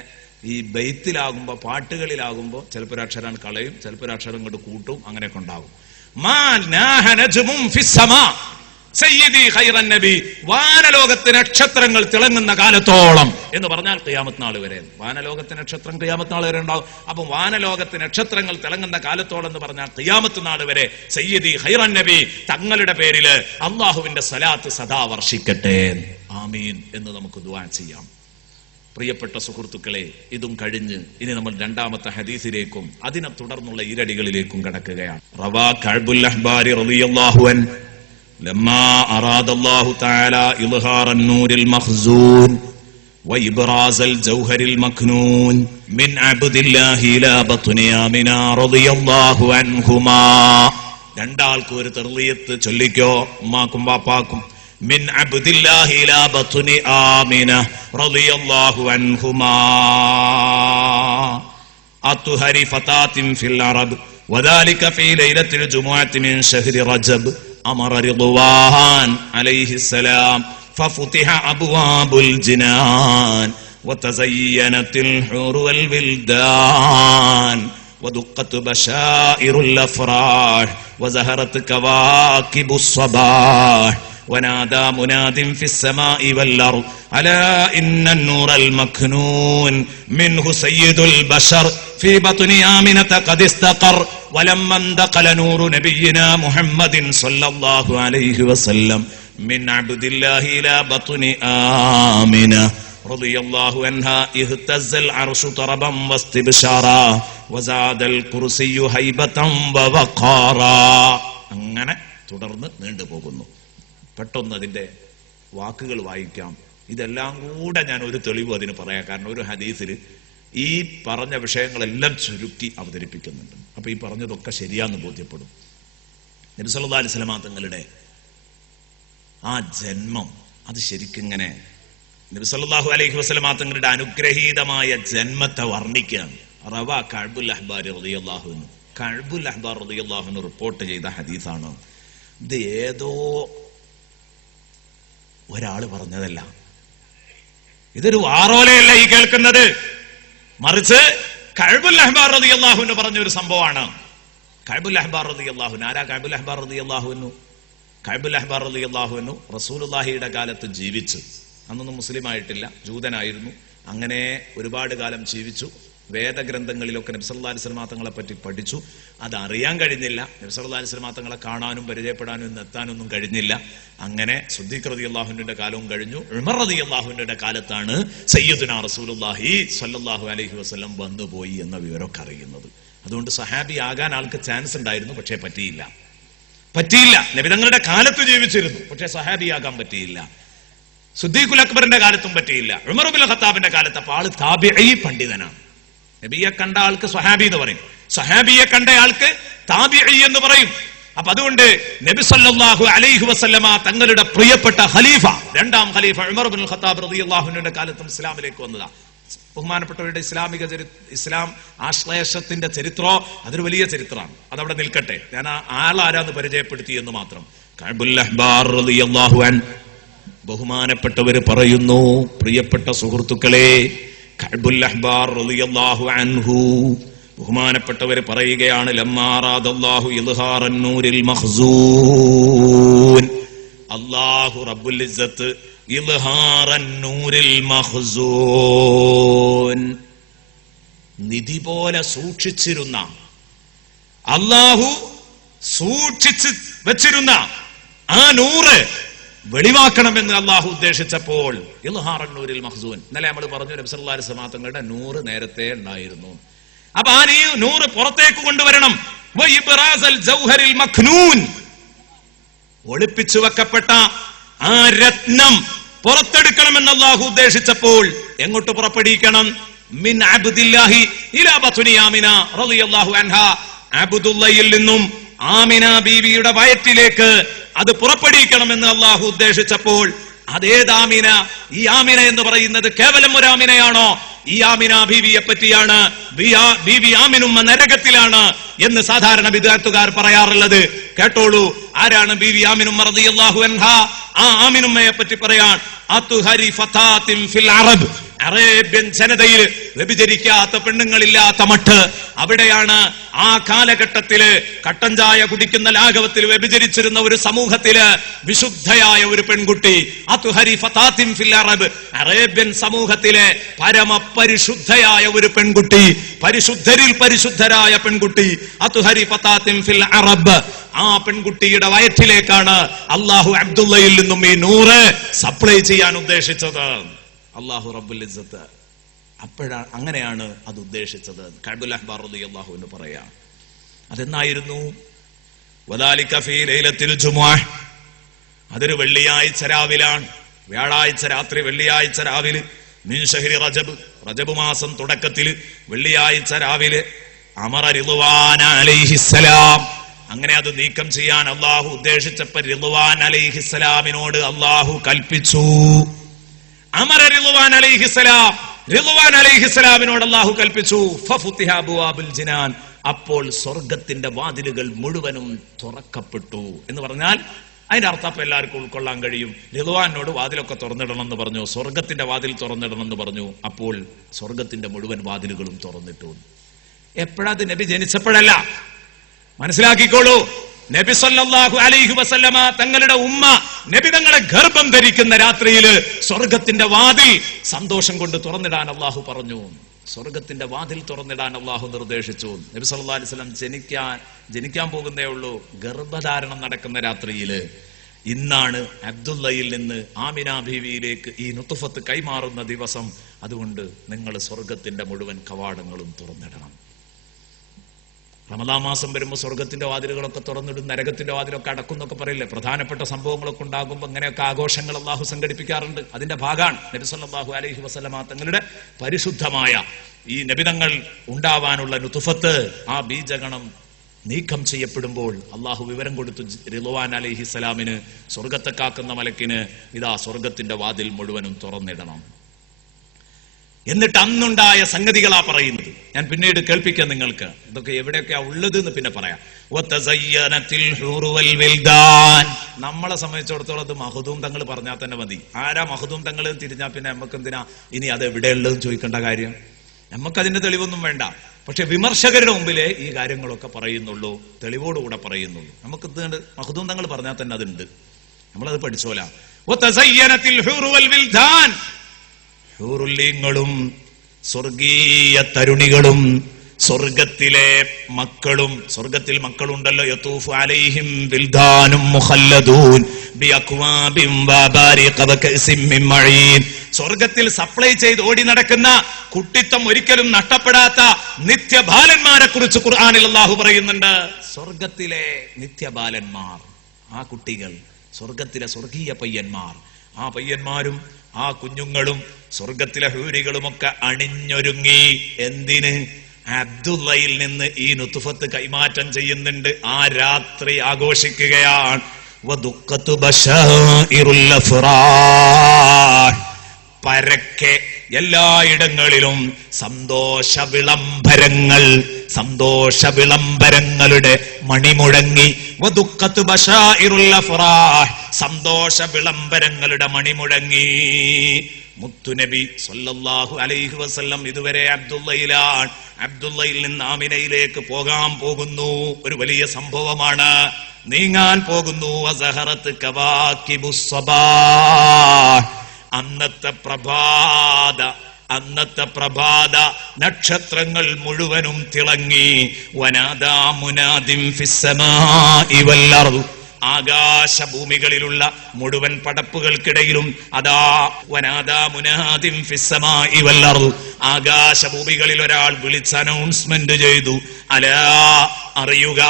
ഈ ബൈത്തിലാകുമ്പോ, പാട്ടുകളിലാകുമ്പോ ചിലപ്പോൾ ഒരു അക്ഷരം കളയും, ചിലപ്പോൾ ഒരു അക്ഷരം കൊണ്ട് കൂട്ടും, അങ്ങനെയൊക്കെ ഉണ്ടാകും. സയ്യിദി ഖൈറൻ നബി, വാനലോകത്ത് നക്ഷത്രങ്ങൾ തിളങ്ങുന്ന കാലത്തോളം എന്ന് പറഞ്ഞാൽ ഖിയാമത്ത് നാൾ വരെ. വാനലോകത്ത് നക്ഷത്രം ഖിയാമത്ത് നാൾ വരെ ഉണ്ടാവും. അപ്പൊ വാനലോകത്ത് നക്ഷത്രങ്ങൾ തിളങ്ങുന്ന കാലത്തോളം എന്ന് പറഞ്ഞാൽ ഖിയാമത്ത് നാൾ വരെ സയ്യിദി ഖൈറൻ നബി തങ്ങളുടെ പേരില് അള്ളാഹുവിന്റെ സലാത്ത് സദാ വർഷിക്കട്ടെ. ആമീൻ എന്ന് നമുക്ക് ദുആ ചെയ്യാം. പ്രിയപ്പെട്ട സുഹൃത്തുക്കളെ, ഇതും കഴിഞ്ഞ് ഇനി നമ്മൾ രണ്ടാമത്തെ ഹദീസിലേക്കും അതിനെ തുടർന്നുള്ള ഈരടികളിലേക്കും കടക്കുകയാണ്. റവാ കഅബുൽ അഹ്ബാരി റളിയല്ലാഹു അൻഹു لما أراد الله تعالى إظهار النور المخزون وإبراز الجوهر المكنون من عبد الله إلى بطن آمنة رضي الله عنهما. രണ്ടാൾക്ക് ഒരു തർളിയത്ത് ചൊല്ലിക്കോ, ഉമ്മാക്കും വാപ്പാക്കും. من عبد الله إلى بطن آمنة رضي الله عنهما أطهر فتاة في العرب وذلك في ليلة الجمعة من شهر رجب. أمر رضوان عليه السلام ففتح أبواب الجنان وتزينت الحور والولدان ودقت بشائر الأفراح وزهرت كواكب الصباح ونادى مناد في السماء والأرض ألا إن النور المكنون منه سيد البشر في بطن آمنة قد استقر ولما انتقل نور نبينا محمد صلى الله عليه وسلم من عبد الله إلى بطن آمنة رضي الله عنها اهتز العرش طربا واستبشارا وزاد الكرسي هيبة ووقارا. അങ്ങനെ തുടർന്ന് നീണ്ടുപോകുന്നു. പെട്ടെന്ന് അതിന്റെ വാക്കുകൾ വായിക്കാം. ഇതെല്ലാം കൂടെ ഞാൻ ഒരു തെളിവ് അതിന് പറയാം. കാരണം ഒരു ഹദീസിൽ ഈ പറഞ്ഞ വിഷയങ്ങളെല്ലാം ചുരുക്കി അവതരിപ്പിക്കുന്നുണ്ട്. അപ്പൊ ഈ പറഞ്ഞതൊക്കെ ശരിയാന്ന് ബോധ്യപ്പെടും. നബി സല്ലല്ലാഹു അലൈഹി വസല്ലം തങ്ങളുടെ ആ ജന്മം അത് ശരിക്കിങ്ങനെ നബി സല്ലല്ലാഹു അലൈഹി വസല്ലം തങ്ങളുടെ അനുഗ്രഹീതമായ ജന്മത്തെ വർണ്ണിക്കുകയാണ്. റവാ കഅബുൽ അഹ്ബാരി റളിയല്ലാഹു അൻഹു. കഅബുൽ അഹ്ബാർ റളിയല്ലാഹു അൻഹു റിപ്പോർട്ട് ചെയ്ത ഹദീസാണ്. ഇത് ഏതോ ഒരാള് പറഞ്ഞതല്ല, ഇതൊരു വാറോലയല്ല ഈ കേൾക്കുന്നത്, മറിച്ച് കഅബുൽ അഹ്ബാർ റളിയല്ലാഹു അൻഹു പറഞ്ഞ ഒരു സംഭവമാണ്. കഅബുൽ അഹ്ബാർ റളിയല്ലാഹു അൻഹു ആരാ? കഅബുൽ അഹ്ബാർ റളിയല്ലാഹു അൻഹു. കഅബുൽ അഹ്ബാർ റളിയല്ലാഹു അൻഹു റസൂലുള്ളാഹിയുടെ കാലത്ത് ജീവിച്ചു. അന്നൊന്നും മുസ്ലിം ആയിട്ടില്ല, ജൂതനായിരുന്നു. അങ്ങനെ ഒരുപാട് കാലം ജീവിച്ചു. വേദഗ്രന്ഥങ്ങളിലൊക്കെ നബി സല്ലല്ലാഹു അലൈഹി വസല്ലം തങ്ങളെ പറ്റി പഠിച്ചു. അത് അറിയാൻ കഴിഞ്ഞില്ല. നബി സല്ലല്ലാഹു അലൈഹി വസല്ലം തങ്ങളെ കാണാനും പരിചയപ്പെടാനും ഇന്ന് എത്താനൊന്നും കഴിഞ്ഞില്ല. അങ്ങനെ സിദ്ദീഖ് റളിയല്ലാഹു അൻഹുവിന്റെ കാലവും കഴിഞ്ഞു. ഉമർ റളിയല്ലാഹു അൻഹുവിന്റെ കാലത്താണ് സയ്യിദുനാ റസൂലുള്ളാഹി സ്വല്ലല്ലാഹു അലൈഹി വസല്ലം വന്നുപോയി എന്ന വിവരമൊക്കെ അറിയുന്നത്. അതുകൊണ്ട് സഹാബി ആകാൻ ആൾക്ക് ചാൻസ് ഉണ്ടായിരുന്നു, പക്ഷേ പറ്റിയില്ല. നബി തങ്ങളുടെ കാലത്ത് ജീവിച്ചിരുന്നു, പക്ഷേ സഹാബിയാകാൻ പറ്റിയില്ല. സിദ്ദീഖുൽ അക്ബറിന്റെ കാലത്തും പറ്റിയില്ല. ഉമർ ഇബ്നുൽ ഖത്താബിന്റെ കാലത്ത് അപ്പോൾ ആള് താബിഈ പണ്ഡിതനാണ്. നബിയെ കണ്ട ആൾക്ക് സ്വഹാബി എന്ന് പറയും, സ്വഹാബിയെ കണ്ട ആൾക്ക് താബിഈ എന്ന് പറയും. അപ്പൊ അതുകൊണ്ട് നബി സല്ലല്ലാഹു അലൈഹി വസല്ലമ തങ്ങളുടെ പ്രിയപ്പെട്ട ഖലീഫ, രണ്ടാം ഖലീഫ ഉമർ ഇബ്നുൽ ഖത്താബ് റളിയല്ലാഹു അൻഹുവിന്റെ കാലത്തും ഇസ്ലാമിലേക്ക് വന്നതാ. ബഹുമാനപ്പെട്ടവരുടെ ഇസ്ലാം ആശ്ലേഷത്തിന്റെ ചരിത്രം അതൊരു വലിയ ചരിത്രമാണ്. അതവിടെ നിൽക്കട്ടെ. ഞാൻ ആ ആളാരാന്ന് പരിചയപ്പെടുത്തി എന്ന് മാത്രം. കഅബുൽ അഹ്ബാർ റളിയല്ലാഹു അൻഹു ബഹുമാനപ്പെട്ടവര് പറയുന്നു, പ്രിയപ്പെട്ട സുഹൃത്തുക്കളെ, കഅബുൽ അഹ്ബാർ റളിയല്ലാഹു അൻഹു ബഹുമാനപ്പെട്ടവര് പറയുകയാണ്, ലമ്മാ റാദല്ലാഹു ഇൽഹാറൻ നൂരിൽ മഖ്സൂൻ, അല്ലാഹു റബ്ബുൽ ഇസ്സത്ത് ഇൽഹാറൻ നൂരിൽ മഖ്സൂൻ, നിധി പോലെ സൂക്ഷിച്ചിരുന്ന, അല്ലാഹു സൂക്ഷിച്ച് വെച്ചിരുന്ന ആ നൂറ് വെളിവാക്കണമെന്ന് അള്ളാഹു ഉദ്ദേശിച്ചപ്പോൾ ഇൽഹാറൻ നൂരിൽ മഖ്സൂൻ, ഇന്നലെ നമ്മൾ പറഞ്ഞു നബി സല്ലല്ലാഹു അലൈഹി വസല്ലം തങ്ങളുടെ നൂറ് നേരത്തെ ഉണ്ടായിരുന്നു. അപ്പൊ ആ നൂറ് പുറത്തേക്ക് കൊണ്ടുവരണം. ഒളിപ്പിച്ചു വെക്കപ്പെട്ട ആ രത്നം പുറത്തെടുക്കണമെന്ന് അള്ളാഹു ഉദ്ദേശിച്ചപ്പോൾ എങ്ങോട്ട് പുറപ്പെടിക്കണം? മിൻ അബ്ദില്ലാഹി ഇലാ ബത്നി ആമിന റളിയല്ലാഹു അൻഹാ, അബ്ദുല്ലയിൽ നിന്നും ആമിന ബീവിയുടെ വയറ്റിലേക്ക് അത് പുറപ്പെടിക്കണമെന്ന് അള്ളാഹു ഉദ്ദേശിച്ചപ്പോൾ അതേത് ആമിന? ഈ ആമിന എന്ന് പറയുന്നത് കേവലം ഒരു ആമിനയാണോ? ഈ ആമിന ബീവിയെ പറ്റിയാണ് ബീവി ആമിനുമ്മ നരകത്തിലാണ് എന്ന് സാധാരണ വിദ്യാർത്ഥുകാർ പറയാറുള്ളത്. കേട്ടോളൂ, ആരാണ് ബീവി ആമിനുമ്മ റളിയല്ലാഹു അൻഹാ? ആ ആമിനുമ്മയെ പറ്റി പറയാൻ, അത്ഹരി ഫതാത്തിൻ ഫിൽ അറബ്, അറേബ്യൻ ജനതയിൽ വ്യഭിചരിക്കാത്ത പെണ്ണുങ്ങളില്ലാത്ത മട്ട്. അവിടെയാണ് ആ കാലഘട്ടത്തില് കട്ടൻ ചായ കുടിക്കുന്ന ലാഘവത്തിൽ വ്യഭിചരിച്ചിരുന്ന ഒരു സമൂഹത്തില് വിശുദ്ധയായ ഒരു പെൺകുട്ടി, അത്ഹരി ഫതാത്തിൻ ഫിൽ അറബ്, അറേബ്യൻ സമൂഹത്തിലെ പരമപരിശുദ്ധയായ ഒരു പെൺകുട്ടി, പരിശുദ്ധരിൽ പരിശുദ്ധരായ പെൺകുട്ടി, അത്ഹരി ഫതാത്തിൻ ഫിൽ അറബ്. ആ പെൺകുട്ടിയുടെ വയറ്റിലേക്കാണ് അല്ലാഹു അബ്ദുല്ലയിൽ നിന്നും ഈ നൂറ് സപ്ലൈ ചെയ്യാൻ ഉദ്ദേശിച്ചത്. അല്ലാഹു റബ്ബുൽ ഇസ്സത്ത് അപ്പോഴാണ്, അങ്ങനെയാണ് അത് ഉദ്ദേശിച്ചത്. കഅബുൽ അഹ്ബാർ റളിയല്ലാഹു അൻഹു പറയാ, അതെന്നായിരുന്നു? വദാലിക ഫീ ലൈലത്തിൽ ജുമുഅ, അതൊരു വെള്ളിയാഴ്ച രാവിലാണ്, വ്യാഴാഴ്ച രാത്രി വെള്ളിയാഴ്ച രാവിലെ, മിൻ ശഹ്രി റജബ്, റജബ് മാസം തുടക്കത്തിൽ വെള്ളിയാഴ്ച രാവിലെ, അമറ റിദ്വാൻ അലൈഹിസ്സലാം, അങ്ങനെ അത് നീക്കം ചെയ്യാൻ അള്ളാഹു ഉദ്ദേശിച്ചപ്പോൾ റിദ്വാൻ അലൈഹിസ്സലാമിനോട് അള്ളാഹു കൽപ്പിച്ചു. അമര റിദ്വാൻ അലൈഹിസ്സലാം, റിദ്വാൻ അലൈഹിസ്സലാമിനോട് അള്ളാഹു കൽപ്പിച്ചു. ഫഫുതിഹ അബ്വാബുൽ ജിനാൻ, അപ്പോൾ സ്വർഗത്തിന്റെ വാതിലുകൾ മുഴുവനും തുറക്കപ്പെട്ടു എന്ന് പറഞ്ഞാൽ അതിന്റെ അർത്ഥം അപ്പൊ എല്ലാവർക്കും ഉൾക്കൊള്ളാൻ കഴിയും. റിദ്വാനോട് വാതിലൊക്കെ തുറന്നിടണം എന്ന് പറഞ്ഞു, സ്വർഗത്തിന്റെ വാതിൽ തുറന്നിടണം എന്ന് പറഞ്ഞു. അപ്പോൾ സ്വർഗത്തിന്റെ മുഴുവൻ വാതിലുകളും തുറന്നിട്ടു. എപ്പോഴത്? നബി ജനിച്ചപ്പോഴല്ല. മനസ്സിലാക്കിക്കോളൂ, നബി സല്ലല്ലാഹു അലൈഹി വസല്ലമ തങ്ങളുടെ ഉമ്മ നബി തങ്ങളെ ഗർഭം ധരിക്കുന്ന രാത്രിയില് സ്വർഗത്തിന്റെ വാതിൽ സന്തോഷം കൊണ്ട് തുറന്നിടാൻ അള്ളാഹു പറഞ്ഞു. സ്വർഗത്തിന്റെ വാതിൽ തുറന്നിടാൻ അള്ളാഹു നിർദ്ദേശിച്ചു. നബി സല്ലല്ലാഹു അലൈഹി വസല്ലം ജനിക്കാൻ പോകുന്നേ ഉള്ളൂ. ഗർഭധാരണം നടക്കുന്ന രാത്രിയില് ഇന്നാണ് അബ്ദുല്ലയിൽ നിന്ന് ആമിന ബീവിയിലേക്ക് ഈ നുത്ഫത്ത് കൈമാറുന്ന ദിവസം. അതുകൊണ്ട് നിങ്ങൾ സ്വർഗത്തിന്റെ മുഴുവൻ കവാടങ്ങളും തുറന്നിടണം. റമദാൻ മാസം വരുമ്പോൾ സ്വർഗത്തിന്റെ വാതിലുകളൊക്കെ തുറന്നിടും, നരകത്തിന്റെ വാതിലൊക്കെ അടക്കും എന്നൊക്കെ പറയില്ലേ? പ്രധാനപ്പെട്ട സംഭവങ്ങളൊക്കെ ഉണ്ടാകുമ്പോൾ അങ്ങനെയൊക്കെ ആഘോഷങ്ങൾ അള്ളാഹു സംഘടിപ്പിക്കാറുണ്ട്. അതിന്റെ ഭാഗമാണ് നബി സല്ലല്ലാഹു അലൈഹി വസല്ലമ തങ്ങളുടെ പരിശുദ്ധമായ ഈ നബിതങ്ങൾ ഉണ്ടാവാനുള്ള നുത്ഫത്ത്, ആ ബീജഗണം നീക്കം ചെയ്യപ്പെടുമ്പോൾ അള്ളാഹു വിവരം കൊടുത്തു റിദ്വാൻ അലൈഹിസ്സലാമിന്, സ്വർഗത്തെ കാക്കുന്ന മലക്കിന്, ഇതാ സ്വർഗത്തിന്റെ വാതിൽ മുഴുവനും തുറന്നിടണം. എന്നിട്ട് അന്നുണ്ടായ സംഗതികളാ പറയുന്നത്. ഞാൻ പിന്നീട് കേൾപ്പിക്കാം നിങ്ങൾക്ക്. ഇതൊക്കെ എവിടെയൊക്കെയാ ഉള്ളത് എന്ന് പിന്നെ പറയാം. നമ്മളെ സംബന്ധിച്ചിടത്തോളം അത് മഹദൂം തങ്ങൾ പറഞ്ഞാൽ തന്നെ മതി. ആരാ മഹദൂം തങ്ങൾ തിരിഞ്ഞാൽ പിന്നെ നമുക്ക് എന്തിനാ ഇനി അത് എവിടെയുള്ളതെന്ന് ചോദിക്കേണ്ട കാര്യം? നമുക്കതിന്റെ തെളിവൊന്നും വേണ്ട. പക്ഷെ വിമർശകരുടെ മുമ്പിലെ ഈ കാര്യങ്ങളൊക്കെ പറയുന്നുള്ളൂ, തെളിവോടുകൂടെ പറയുന്നുള്ളൂ. നമുക്ക് മഹദൂം തങ്ങൾ പറഞ്ഞാൽ തന്നെ അതുണ്ട്, നമ്മളത് പഠിച്ചോല. ഹൂറുല്ലീങ്ങളും സ്വർഗീയ തരുണികളും സ്വർഗത്തിലെ മക്കളും, സ്വർഗത്തിൽ മക്കളുണ്ടല്ലോ, യതൂഫു അലൈഹിം വിൽദാനും മുഖല്ലദൂൻ ബിഅക്വാബിൻ വബാരിഖ വകഅസിൻ മിൻ മഈൻ. സ്വർഗത്തിൽ സപ്ലൈ ചെയ്ത് ഓടി നടക്കുന്ന, കുട്ടിത്തം ഒരിക്കലും നഷ്ടപ്പെടാത്ത നിത്യബാലന്മാരെ കുറിച്ച് ഖുർആനിൽ അല്ലാഹു പറയുന്നുണ്ട്. സ്വർഗത്തിലെ നിത്യബാലന്മാർ, ആ കുട്ടികൾ, സ്വർഗത്തിലെ സ്വർഗീയ പയ്യന്മാർ, ആ പയ്യന്മാരും ആ കുഞ്ഞുങ്ങളും സ്വർഗത്തിലെ ഹൂരികളുമൊക്കെ അണിഞ്ഞൊരുങ്ങി. എന്തിന്? അബ്ദുല്ലയിൽ നിന്ന് ഈ നുത്ഫത്ത് കൈമാറ്റം ചെയ്യുന്നുണ്ട്. ആ രാത്രി ആഘോഷിക്കുകയാണ്. പരക്കെ എല്ലായിടങ്ങളിലും സന്തോഷ വിളംബരങ്ങളുടെ മണിമുഴങ്ങി. വദുഖത്ത് ബശായിറുൽ അഫ്റാഹ്, സന്തോഷ വിളംബരങ്ങളുടെ മണിമുഴങ്ങി. മുത്തുനബി സല്ലല്ലാഹു അലൈഹി വസല്ലം ഇതുവരെ അബ്ദുള്ളയിലാണ്. അബ്ദുള്ളയിൽ നിന്ന് ആമിനയിലേക്ക് പോകാൻ പോകുന്നു. ഒരു വലിയ സംഭവമാണ്, നീങ്ങാൻ പോകുന്നു. വസഹറത്ത് കവാകിബുസ് സബാഹ്, അന്നത്തെ പ്രഭാത നക്ഷത്രങ്ങൾ മുഴുവനും തിളങ്ങി. വനാദാ മുനാദിൻ ഫിസ്സമാഇ വൽ അർദ്, ആകാശഭൂമികളിലുള്ള മുഴുവൻ പടപ്പുകൾക്കിടയിലും അതാ വനാദാ മുനാദിൻ ഫിസ്സമാഇ വൽ അർദ്, ആകാശഭൂമികളിൽ ഒരാൾ വിളിച്ച് അനൗൺസ്മെന്റ് ചെയ്തു. അലാ അറിയുക,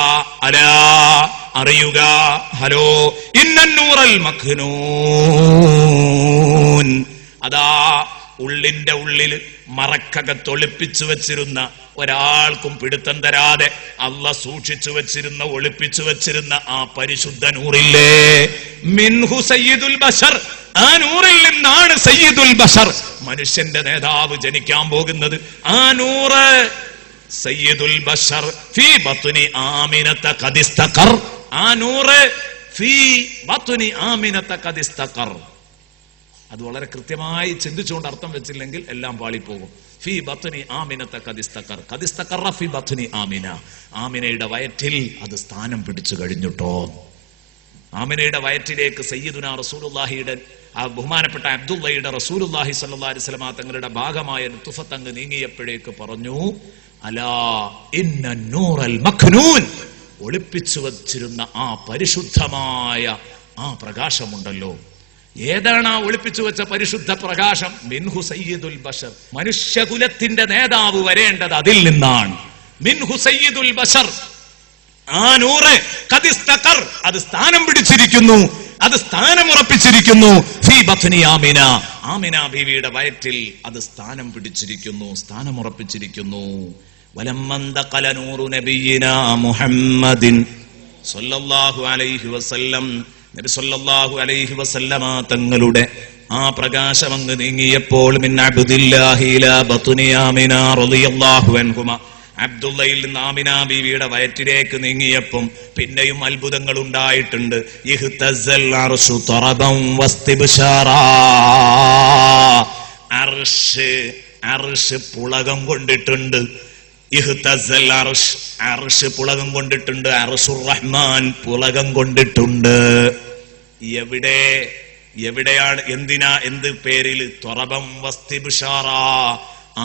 ഹലോ, ഇന്നൻ നൂറൽ മഖ്നൂൻ, അതാ ഉള്ളിന്റെ ഉള്ളിൽ മറക്കകത്തൊളിപ്പിച്ചു വെച്ചിരുന്ന, ഒരാൾക്കും പിടുത്തം തരാതെ അള്ളാഹ് സൂക്ഷിച്ചു വെച്ചിരുന്ന, ഒളിപ്പിച്ചു വെച്ചിരുന്ന ആ പരിശുദ്ധ നൂറില്ലേ, മിൻഹു സയ്യിദുൽ ബശർ, ആ നൂറിൽ നിന്നാണ് സയ്യിദുൽ ബശർ, മനുഷ്യന്റെ നേതാവ് ജനിക്കാൻ പോകുന്നത്. ആ നൂറ് സയ്യിദുൽ ബശർ ഫീ ബത്നി ആമിനത ഖദിസ്തഖർ, ആ നൂറ് ഫീ ബത്നി ആമിനത ഖദിസ്തഖർ. അത് വളരെ കൃത്യമായി ചിന്തിച്ചുകൊണ്ട് അർത്ഥം വെച്ചില്ലെങ്കിൽ എല്ലാം പാളിപ്പോകും. ഫീ ബത്നി ആമിനത ഖദിസ്തഖർ, ഖദിസ്തഖറ ഫീ ബത്നി ആമിന, ആമിനയുടെ വയറ്റിൽ അത് സ്ഥാനം പിടിച്ചു കഴിഞ്ഞിട്ടോ. ആമിനയുടെ വയറ്റിലേക്ക് സയ്യിദുനാ റസൂലുള്ളാഹിയുടെ, ആ ബഹുമാനപ്പെട്ട അബ്ദുള്ളയുടെ റസൂലുള്ളാഹി സ്വല്ലല്ലാഹു അലൈഹി വസല്ലം തങ്ങളുടെ ഭാഗമായ നുത്ഫത്ത് അങ്ങ് നീങ്ങിയപ്പോഴേക്ക് പറഞ്ഞു, അലാ ഇന്ന നൂറൽ മഖ്നൂൻ, ഒളിപ്പിച്ചു വച്ചിരുന്ന ആ പരിശുദ്ധമായ ആ പ്രകാശമുണ്ടല്ലോ. ഏതാണ് ആ ഒളിപ്പിച്ചു വെച്ച പരിശുദ്ധ പ്രകാശം? മിൻഹു സയ്യിദുൽ ബശർ, മനുഷ്യകുലത്തിന്റെ നേതാവ് വരേണ്ടത് അതിൽ നിന്നാണ്. മിൻഹു സയ്യിദുൽ ബശർ, ആ നൂറ് ഖദിസ്തഖർ, അത് സ്ഥാനം പിടിച്ചിരിക്കുന്നു, അത് സ്ഥാനമുറപ്പിച്ചിരിക്കുന്നു. ഫീ ബത്നി ആമിന, ആമിന ബീവിയുടെ വയറ്റിൽ അത് സ്ഥാനം പിടിച്ചിരിക്കുന്നു, സ്ഥാനമുറപ്പിച്ചിരിക്കുന്നു. വലമ്മന്തഖല നൂറു നബിയിനാ മുഹമ്മദിൻ സ്വല്ലല്ലാഹു അലൈഹി വസല്ലം, നബി സ്വല്ലല്ലാഹു അലൈഹി വസല്ലമ തങ്ങളുടെ ആ പ്രകാശം അങ്ങ് നീങ്ങിയപ്പോൾ, മിൻ അബ്ദില്ലാഹി ഇലാ ബത്നി ആമിന റളിയല്ലാഹു അൻഹുമ, അബ്ദുള്ളയിൽ നിന്ന് ആമിന ബീവിയുടെ വയറ്റിലേക്ക് നീങ്ങിയപ്പം പിന്നെയും അത്ഭുതങ്ങൾ ഉണ്ടായിട്ടുണ്ട്. ഇഹ്തസൽ അർശു തറബൻ വസ്തിബ്ശാറാ, അർശ് പുളകം കൊണ്ടിട്ടുണ്ട്. ഇഹ്തസൽ അർശ്, അർശ് പുളകം കൊണ്ടിട്ടുണ്ട്. അർശുർ റഹ്മാൻ പുളകം കൊണ്ടിട്ടുണ്ട്. എവിടെയാണ്, എന്തിനാ, എന്ത് പേരിൽ? ത്വറബം വസ്തിബ്ശാറാ,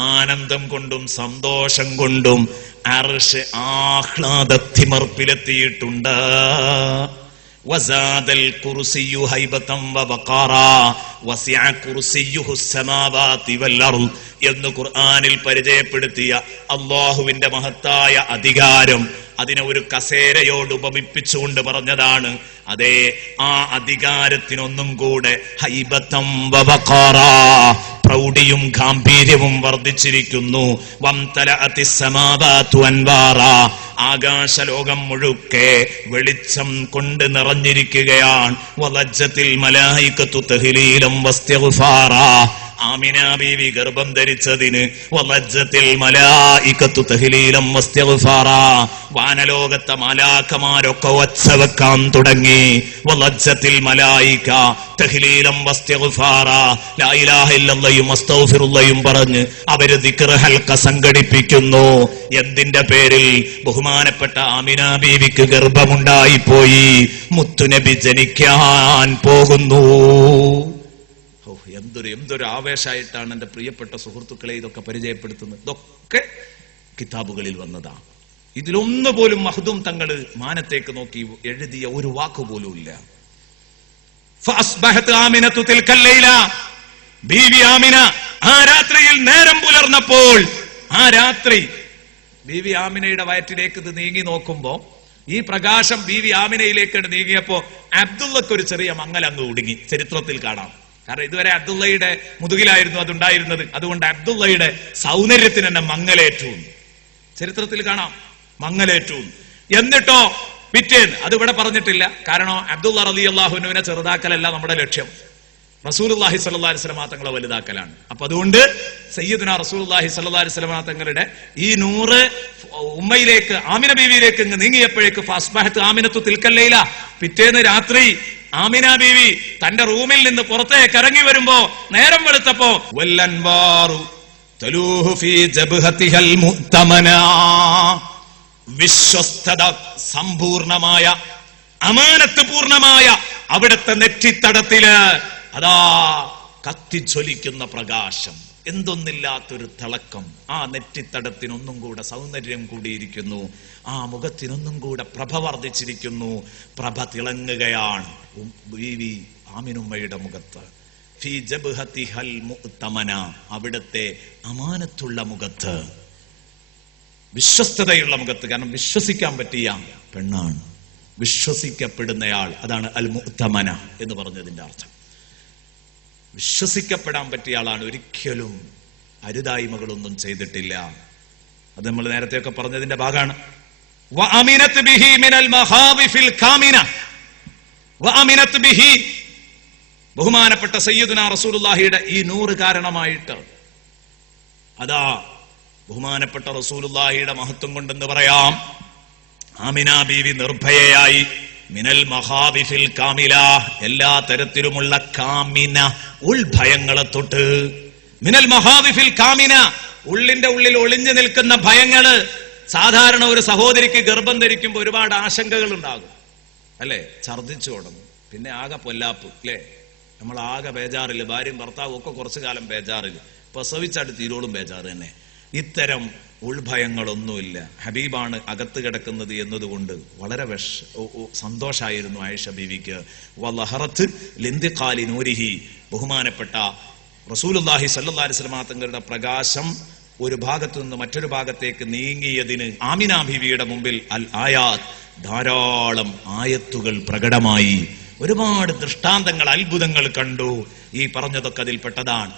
ആനന്ദം കൊണ്ടും സന്തോഷം കൊണ്ടും അർശ് ആഹ്ലാദത്തിമർപ്പിലെത്തിയിട്ടുണ്ട്. വസാദൽ കുർസിയു ഹൈബതൻ വവഖാറാ വസിഅ കുർസിയുഹു സ്സമാവാതി വൽ അർദ് എന്ന് ഖുർആനിൽ പരിചയപ്പെടുത്തിയ അല്ലാഹുവിന്റെ മഹത്തായ അധികാരം, അതിനെ ഒരു കസേരയോട് ഉപമിപ്പിച്ചുകൊണ്ട് പറഞ്ഞതാണ്. അതെ, ആ അധികാരത്തിനൊന്നും കൂടെ ഹൈബതൻ വവഖാറാ, പ്രൗഢിയും ഗാംഭീര്യവും വർദ്ധിച്ചിരിക്കുന്നു. വംതലഅതിസ് സമാവാതു അൻവാറാ, ആകാശലോകം മുഴുക്കെ വെളിച്ചം കൊണ്ട് നിറഞ്ഞിരിക്കുകയാണ്. വലജ്ജത്തിൽ മലായികത്തു തഹ്ലീലൻ വസ്തിഗ്ഫാറാ, ആമിന ബീവി ഗർഭം ധരിച്ചതിന് വലജ്ജത്തിൽ മലായികത്തു തഹ്ലീലൻ വസ്തിഗ്ഫാറാ, വാനലോകത്തെ മാലാഖമാരൊക്കെ ഒച്ച വെക്കാൻ തുടങ്ങി. വലജ്ജത്തിൽ മലായിക തഹ്ലീലൻ വസ്തിഗ്ഫാറാ, ലാ ഇലാഹ ഇല്ലല്ലാഹും അസ്തഗ്ഫിറുല്ലാഹും പറഞ്ഞ് അവര് ദിക്ർ ഹൽഖ സംഘടിപ്പിക്കുന്നു. എന്തിന്റെ പേരിൽ? ബഹുമാനപ്പെട്ട ആമിന ബീവിക്ക് ഗർഭമുണ്ടായി പോയി, മുത്തുനബി ജനിക്കാൻ പോകുന്നു. എന്തൊരു ആവേശമായിട്ടാണ് എന്റെ പ്രിയപ്പെട്ട സുഹൃത്തുക്കളെ ഇതൊക്കെ പരിചയപ്പെടുത്തുന്നത്. ഇതൊക്കെ കിതാബുകളിൽ വന്നതാ. ഇതിലൊന്നുപോലും മഖ്ദൂം തങ്ങള് മാനത്തേക്ക് നോക്കി എഴുതിയ ഒരു വാക്കുപോലും ഇല്ല. ഫഅസ്ബഹത് ആമിനതു തിൽക്കൽ ലൈല, ബീവി ആമിന ആ രാത്രിയിൽ നേരം പുലർന്നപ്പോൾ, ആ രാത്രി ബീവി ആമിനയുടെ വയറ്റിലേക്ക് ഇത് നീങ്ങി നോക്കുമ്പോ, ഈ പ്രകാശം ബീവി ആമിനയിലേക്ക് നീങ്ങിയപ്പോ അബ്ദുള്ളക്ക് ഒരു ചെറിയ മങ്ങലങ്ങ് ഒടുങ്ങി. ചരിത്രത്തിൽ കാണാം. കാരണം ഇതുവരെ അബ്ദുള്ളയുടെ മുതുകിലായിരുന്നു അതുണ്ടായിരുന്നത്. അതുകൊണ്ട് അബ്ദുള്ളയുടെ സൗന്ദര്യത്തിന് തന്നെ മങ്ങലേറ്റു, ചരിത്രത്തിൽ കാണാം, മങ്ങലേറ്റു. എന്നിട്ടോ പിറ്റേന്ന്, അത് ഇവിടെ പറഞ്ഞിട്ടില്ല, കാരണം അബ്ദുള്ള റളിയല്ലാഹു അൻഹുവിനെ ചെറുതാക്കലല്ല നമ്മുടെ ലക്ഷ്യം. റസൂലുള്ളാഹി സ്വല്ലല്ലാഹി അലൈഹി വസല്ലം തങ്ങളെ വലുതാക്കലാണ്. അപ്പൊ അതുകൊണ്ട് സയ്യിദുനാ റസൂലുള്ളാഹി സ്വല്ലല്ലാഹി അലൈഹി വസല്ലം തങ്ങളുടെ ഈ നൂറ് ഉമ്മയിലേക്ക്, ആമിന ബീവിയിലേക്ക് നീങ്ങിയപ്പോഴേക്ക് ഫസ്ബഹത്ത് ആമിനത്തു തിൽക്കൽ ലൈല, പിറ്റേന്ന് രാത്രി ആമിന ബീവി തന്റെ റൂമിൽ നിന്ന് പുറത്തേക്ക് ഇറങ്ങി വരുമ്പോ നേരം വെളുത്തപ്പോ വല്ലൻവാറു തലൂഹു ഫീ ജബ്ഹതിഹൽ മുഅ്തമന, വിശ്വസ്തത സമ്പൂർണമായ, അമാനത്ത് പൂർണമായ അവിടുത്തെ നെറ്റിത്തടത്തില് അതാ കത്തിജ്വലിക്കുന്ന പ്രകാശം, എന്തൊന്നില്ലാത്തൊരു തിളക്കം. ആ നെറ്റിത്തടത്തിനൊന്നും കൂടെ സൗന്ദര്യം കൂടിയിരിക്കുന്നു, ആ മുഖത്തിനൊന്നും കൂടെ പ്രഭ വർദ്ധിച്ചിരിക്കുന്നു, പ്രഭ തിളങ്ങുകയാണ് ബീവി ആമിനുമ്മയുടെ മുഖത്ത്. ഫീ ജബ്ഹതിഹൽ മുഅ്തമന, അവിടുത്തെ അമാനത്തുള്ള മുഖത്ത്, വിശ്വസ്തതയുള്ള മുഖത്ത്. കാരണം വിശ്വസിക്കാൻ പറ്റിയ പെണ്ണാണ്, വിശ്വസിക്കപ്പെടുന്നയാൾ. അതാണ് അൽ മുഅ്തമന എന്ന് പറഞ്ഞതിന്റെ അർത്ഥം. വിശ്വസിക്കപ്പെടാൻ പറ്റിയ ആളാണ്, ഒരിക്കലും അരുതായ്മകളൊന്നും ചെയ്തിട്ടില്ല. അത് നമ്മൾ നേരത്തെയൊക്കെ പറഞ്ഞതിന്റെ ഭാഗമാണ്. വഅമിനത് ബിഹി മിനൽ മഹാവിഫിൽ കാമിന, വഅമിനത് ബിഹി, ബഹുമാനപ്പെട്ട സയ്യിദുനാ റസൂലുള്ളാഹിയുടെ ഈ നൂറ് കാരണമായിട്ട് അതാ ബഹുമാനപ്പെട്ട റസൂലുള്ളാഹിയുടെ മഹത്വം കൊണ്ടെന്ന് പറയാം, ആമിന ബീവി നിർഭയയായി മിനൽ മഹാവിഫിൽ കാമില, എല്ലാ തരത്തിലുമുള്ള കാമിന ഉൾഭയങ്ങളെ തൊട്ട്, മിനൽ മഹാവിഫിൽ കാമിന, ഉള്ളിന്റെ ഉള്ളിൽ ഒളിഞ്ഞു നിൽക്കുന്ന ഭയങ്ങള്. സാധാരണ ഒരു സഹോദരിക്ക് ഗർഭം ധരിക്കുമ്പോൾ ഒരുപാട് ആശങ്കകൾ ഉണ്ടാകും അല്ലെ, ഛർദിച്ചു തുടങ്ങും, പിന്നെ ആകെ പൊല്ലാപ്പ് അല്ലെ, നമ്മൾ ആകെ ബേജാറില്, ഭാര്യയും ഭർത്താവും ഒക്കെ കുറച്ചു കാലം ബേജാറില്, പ്രസവിച്ചായിട്ട് തീരോളും ബേജാറ് തന്നെ. ഇത്തരം ഉൾഭയങ്ങളൊന്നുമില്ല. ഹബീബാണ് അകത്ത് കിടക്കുന്നത് എന്നതുകൊണ്ട് വളരെ സന്തോഷായിരുന്നു ആയിഷ ബീവിക്ക്. വലഹറത്ത് ലിന്ദിഖാലി നൂരിഹി, ബഹുമാനപ്പെട്ട റസൂലുള്ളാഹി സ്വല്ലല്ലാഹി അലൈഹി വസല്ലം തങ്ങളുടെ പ്രകാശം ഒരു ഭാഗത്തു നിന്ന് മറ്റൊരു ഭാഗത്തേക്ക് നീങ്ങിയതിന് ആമിന ബീവിയുടെ മുമ്പിൽ അൽ ആയാത്ത്, ധാരാളം ആയത്തുകൾ പ്രകടമായി, ഒരുപാട് ദൃഷ്ടാന്തങ്ങൾ, അത്ഭുതങ്ങൾ കണ്ടു. ഈ പറഞ്ഞതൊക്കെ അതിൽപ്പെട്ടതാണ്.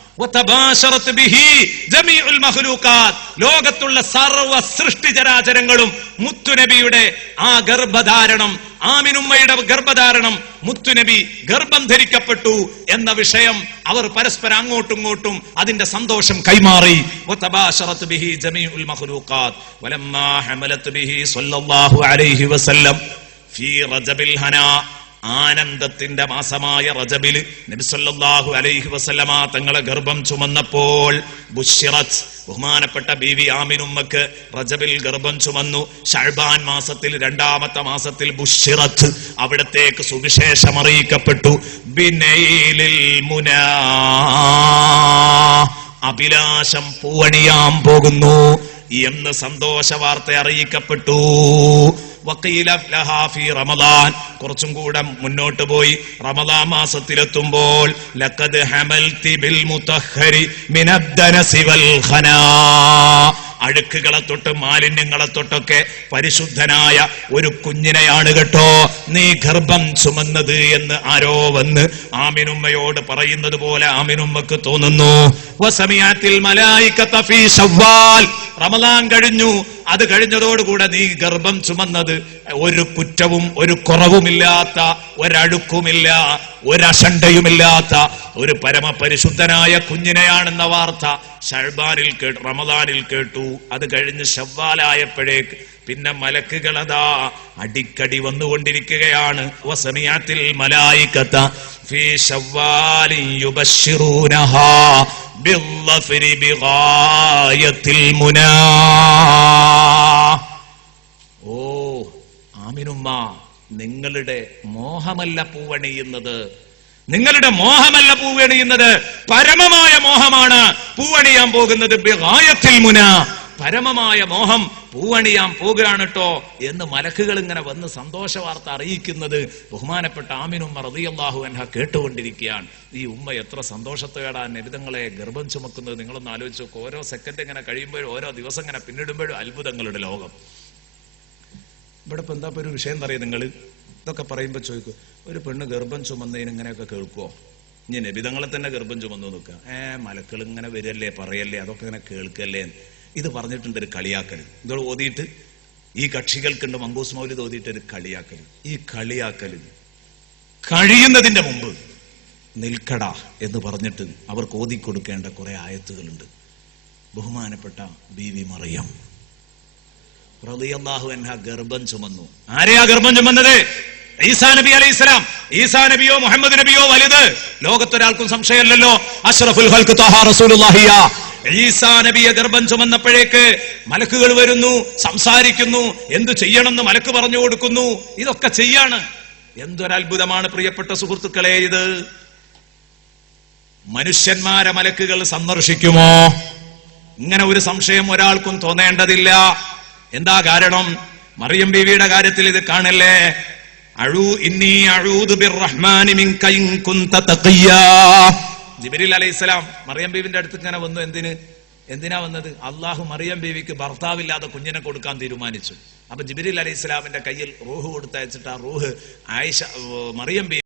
ലോകത്തുള്ള സർവ സൃഷ്ടിചരാചരങ്ങളും മുത്തുനബിയുടെ ആ ഗർഭധാരണം, ആമിനുമ്മയുടെ ഗർഭധാരണം, മുത്തുനബി ഗർഭം ധരിക്കപ്പെട്ടു എന്ന വിഷയം അവർ പരസ്പരം അങ്ങോട്ടും ഇങ്ങോട്ടും അതിന്റെ സന്തോഷം കൈമാറി. ആനന്ദത്തിന്റെ മാസമായ റജബിൽ നബി സല്ലല്ലാഹു അലൈഹി വസല്ലമ തങ്ങളെ ഗർഭം ചുമന്നപ്പോൾ ബുശ്ശിറത്ത്, ബഹുമാനപ്പെട്ട ബീവി ആമിനുമ്മക്ക് റജബിൽ ഗർഭം ചുമന്നു. ശഅബാൻ മാസത്തിൽ, രണ്ടാമത്തെ മാസത്തിൽ ബുശ്ശിറത്ത്, അവിടത്തേക്ക് സുവിശേഷം അറിയിക്കപ്പെട്ടു. ബിനൈലിൽ മുനാ, അഭിലാഷം പൂവണിയാൻ പോകുന്നു എന്ന് സന്തോഷ വാർത്ത അറിയിക്കപ്പെട്ടു. റമദാൻ, കുറച്ചും കൂടെ മുന്നോട്ട് പോയി റമദാൻ മാസത്തിലെത്തുമ്പോൾ ലഖദ് ഹമൽതി ബിൽ മുതഹ്ഹരി മിനദ്ദനസി വൽ ഖനാ, അഴുക്കുകളെ തൊട്ട് മാലിന്യങ്ങളെ തൊട്ടൊക്കെ പരിശുദ്ധനായ ഒരു കുഞ്ഞിനെയാണ് കേട്ടോ നീ ഗർഭം ചുമന്നത് എന്ന് ആരോ വന്ന് ആമിനുമ്മയോട് പറയുന്നത് പോലെ ആമിനുമ്മക്ക് തോന്നുന്നു. വസമിഅത്തിൽ മലായികത ഫീ ശവ്വാൽ, റമദാൻ കഴിഞ്ഞു, അത് കഴിഞ്ഞതോടുകൂടെ നീ ഗർഭം ചുമന്നത് ഒരു കുറ്റവും ഒരു കുറവുമില്ലാത്ത, ഒരഴുക്കുമില്ല, ഒരശണ്ടയുമില്ലാത്ത ഒരു പരമപരിശുദ്ധനായ കുഞ്ഞിനെയാണെന്ന വാർത്ത ശഅബാനിൽ കേട്ടു, റമദാനിൽ കേട്ടു. അത് കഴിഞ്ഞ് ശവ്വാലായപ്പോഴേക്ക് പിന്നെ മലക്കുകൾ അതാ അടിക്കടി വന്നുകൊണ്ടിരിക്കുകയാണ്. വസമിഅത്തിൽ മലായികത ഫീ ശവ്വാലിൻ യുബശ്ശിറൂനഹാ ബിൽളഫരി ബിഗായത്തിൽ മുനാ. ഓ ആമിനുമ്മ, നിങ്ങളുടെ മോഹമല്ല പൂവണിയുന്നത്, നിങ്ങളുടെ മോഹമല്ല പൂവണിയുന്നത്, പരമമായ മോഹമാണ് പൂവണിയാൻ പോകുന്നത്. ബിഗായത്തിൽ മുനാ, പരമമായ മോഹം പൂവണിയാൻ പോകുകയാണ് കേട്ടോ എന്ന് മലക്കുകൾ ഇങ്ങനെ വന്ന് സന്തോഷ വാർത്ത അറിയിക്കുന്നത് ബഹുമാനപ്പെട്ട ആമിനുമ്മ റളിയല്ലാഹു അൻഹ കേട്ടുകൊണ്ടിരിക്കുകയാണ്. ഈ ഉമ്മ എത്ര സന്തോഷത്തോടെയാണ് നബിതങ്ങളെ ഗർഭം ചുമക്കുന്നത്. നിങ്ങളൊന്ന് ആലോചിച്ച് നോക്കുക. ഓരോ സെക്കൻഡ് ഇങ്ങനെ കഴിയുമ്പോഴും ഓരോ ദിവസം ഇങ്ങനെ പിന്നിടുമ്പോഴും അത്ഭുതങ്ങളുടെ ലോകം. ഇവിടെ ഇപ്പൊ എന്താ ഒരു വിഷയം അറിയാം, നിങ്ങൾ ഇതൊക്കെ പറയുമ്പോൾ ചോദിക്കും, ഒരു പെണ്ണ് ഗർഭം ചുമന്നതിന് ഇങ്ങനെയൊക്കെ കേൾക്കുവോ? ഇനി നബിതങ്ങളെ തന്നെ ഗർഭം ചുമന്നു നോക്കുക. മലക്കൾ ഇങ്ങനെ വരല്ലേ, പറയല്ലേ, അതൊക്കെ ഇങ്ങനെ കേൾക്കല്ലേ. ഇത് പറഞ്ഞിട്ടുണ്ട് ഒരു കളിയാക്കൽ. ഇതോട് ഓതിയിട്ട് ഈ കക്ഷികൾക്കുണ്ട് മങ്കൂസ് മൗലിദ് ഓതിയിട്ട് ഒരു കളിയാക്കൽ. ഈ കളിയാക്കൽ കഴിയുന്നതിന്റെ മുമ്പ് നിൽക്കട എന്ന് പറഞ്ഞിട്ട് അവർക്ക് ഓതിക്കൊടുക്കേണ്ട കുറെ ആയത്തുകളുണ്ട്. ബഹുമാനപ്പെട്ട ബീവി മറിയം റളിയല്ലാഹു അൻഹ ഗർഭം ചുമന്നു. ആരെയാ ഗർഭം ചുമന്നത്? ഈസാ നബി അലൈഹിസ്സലാം. ഈസാ നബിയോ മുഹമ്മദ് നബിയോ വലുത്? ലോകത്തൊരാൾക്കും സംശയമല്ലല്ലോ. അഷ്റഫുൽ ഖൽഖ് ത്വഹ റസൂലുള്ളാഹിയ. ഈസാ നബിയെ ഗർഭം ചുമന്നപ്പോഴേക്ക് മലക്കുകൾ വരുന്നു, സംസാരിക്കുന്നു, എന്തു ചെയ്യണമെന്ന് മലക്ക് പറഞ്ഞു കൊടുക്കുന്നു. ഇതൊക്കെ ചെയ്യാണ്. എന്തൊരത്ഭുതമാണ് പ്രിയപ്പെട്ട സുഹൃത്തുക്കളെ ഇത്. മനുഷ്യന്മാരെ മലക്കുകൾ സന്ദർശിക്കുമോ? ഇങ്ങനെ ഒരു സംശയം ഒരാൾക്കും തോന്നേണ്ടതില്ല. എന്താ കാരണം? മറിയം ബീവിയുടെ കാര്യത്തിൽ ഇത് കാണല്ലേ. ജിബ്രീൽ അലൈഹിസ്സലാം മറിയം ബീവിന്റെ അടുത്ത് ഇങ്ങനെ വന്നു. എന്തിനാ വന്നത്? അള്ളാഹു മറിയം ബീവിക്ക് ഭർത്താവില്ലാതെ കുഞ്ഞിനെ കൊടുക്കാൻ തീരുമാനിച്ചു. അപ്പൊ ജിബ്രീൽ അലൈഹിസ്സലാമിന്റെ കയ്യിൽ റൂഹ് കൊടുത്തയച്ചിട്ട് ആ റൂഹ് മറിയം ബീവി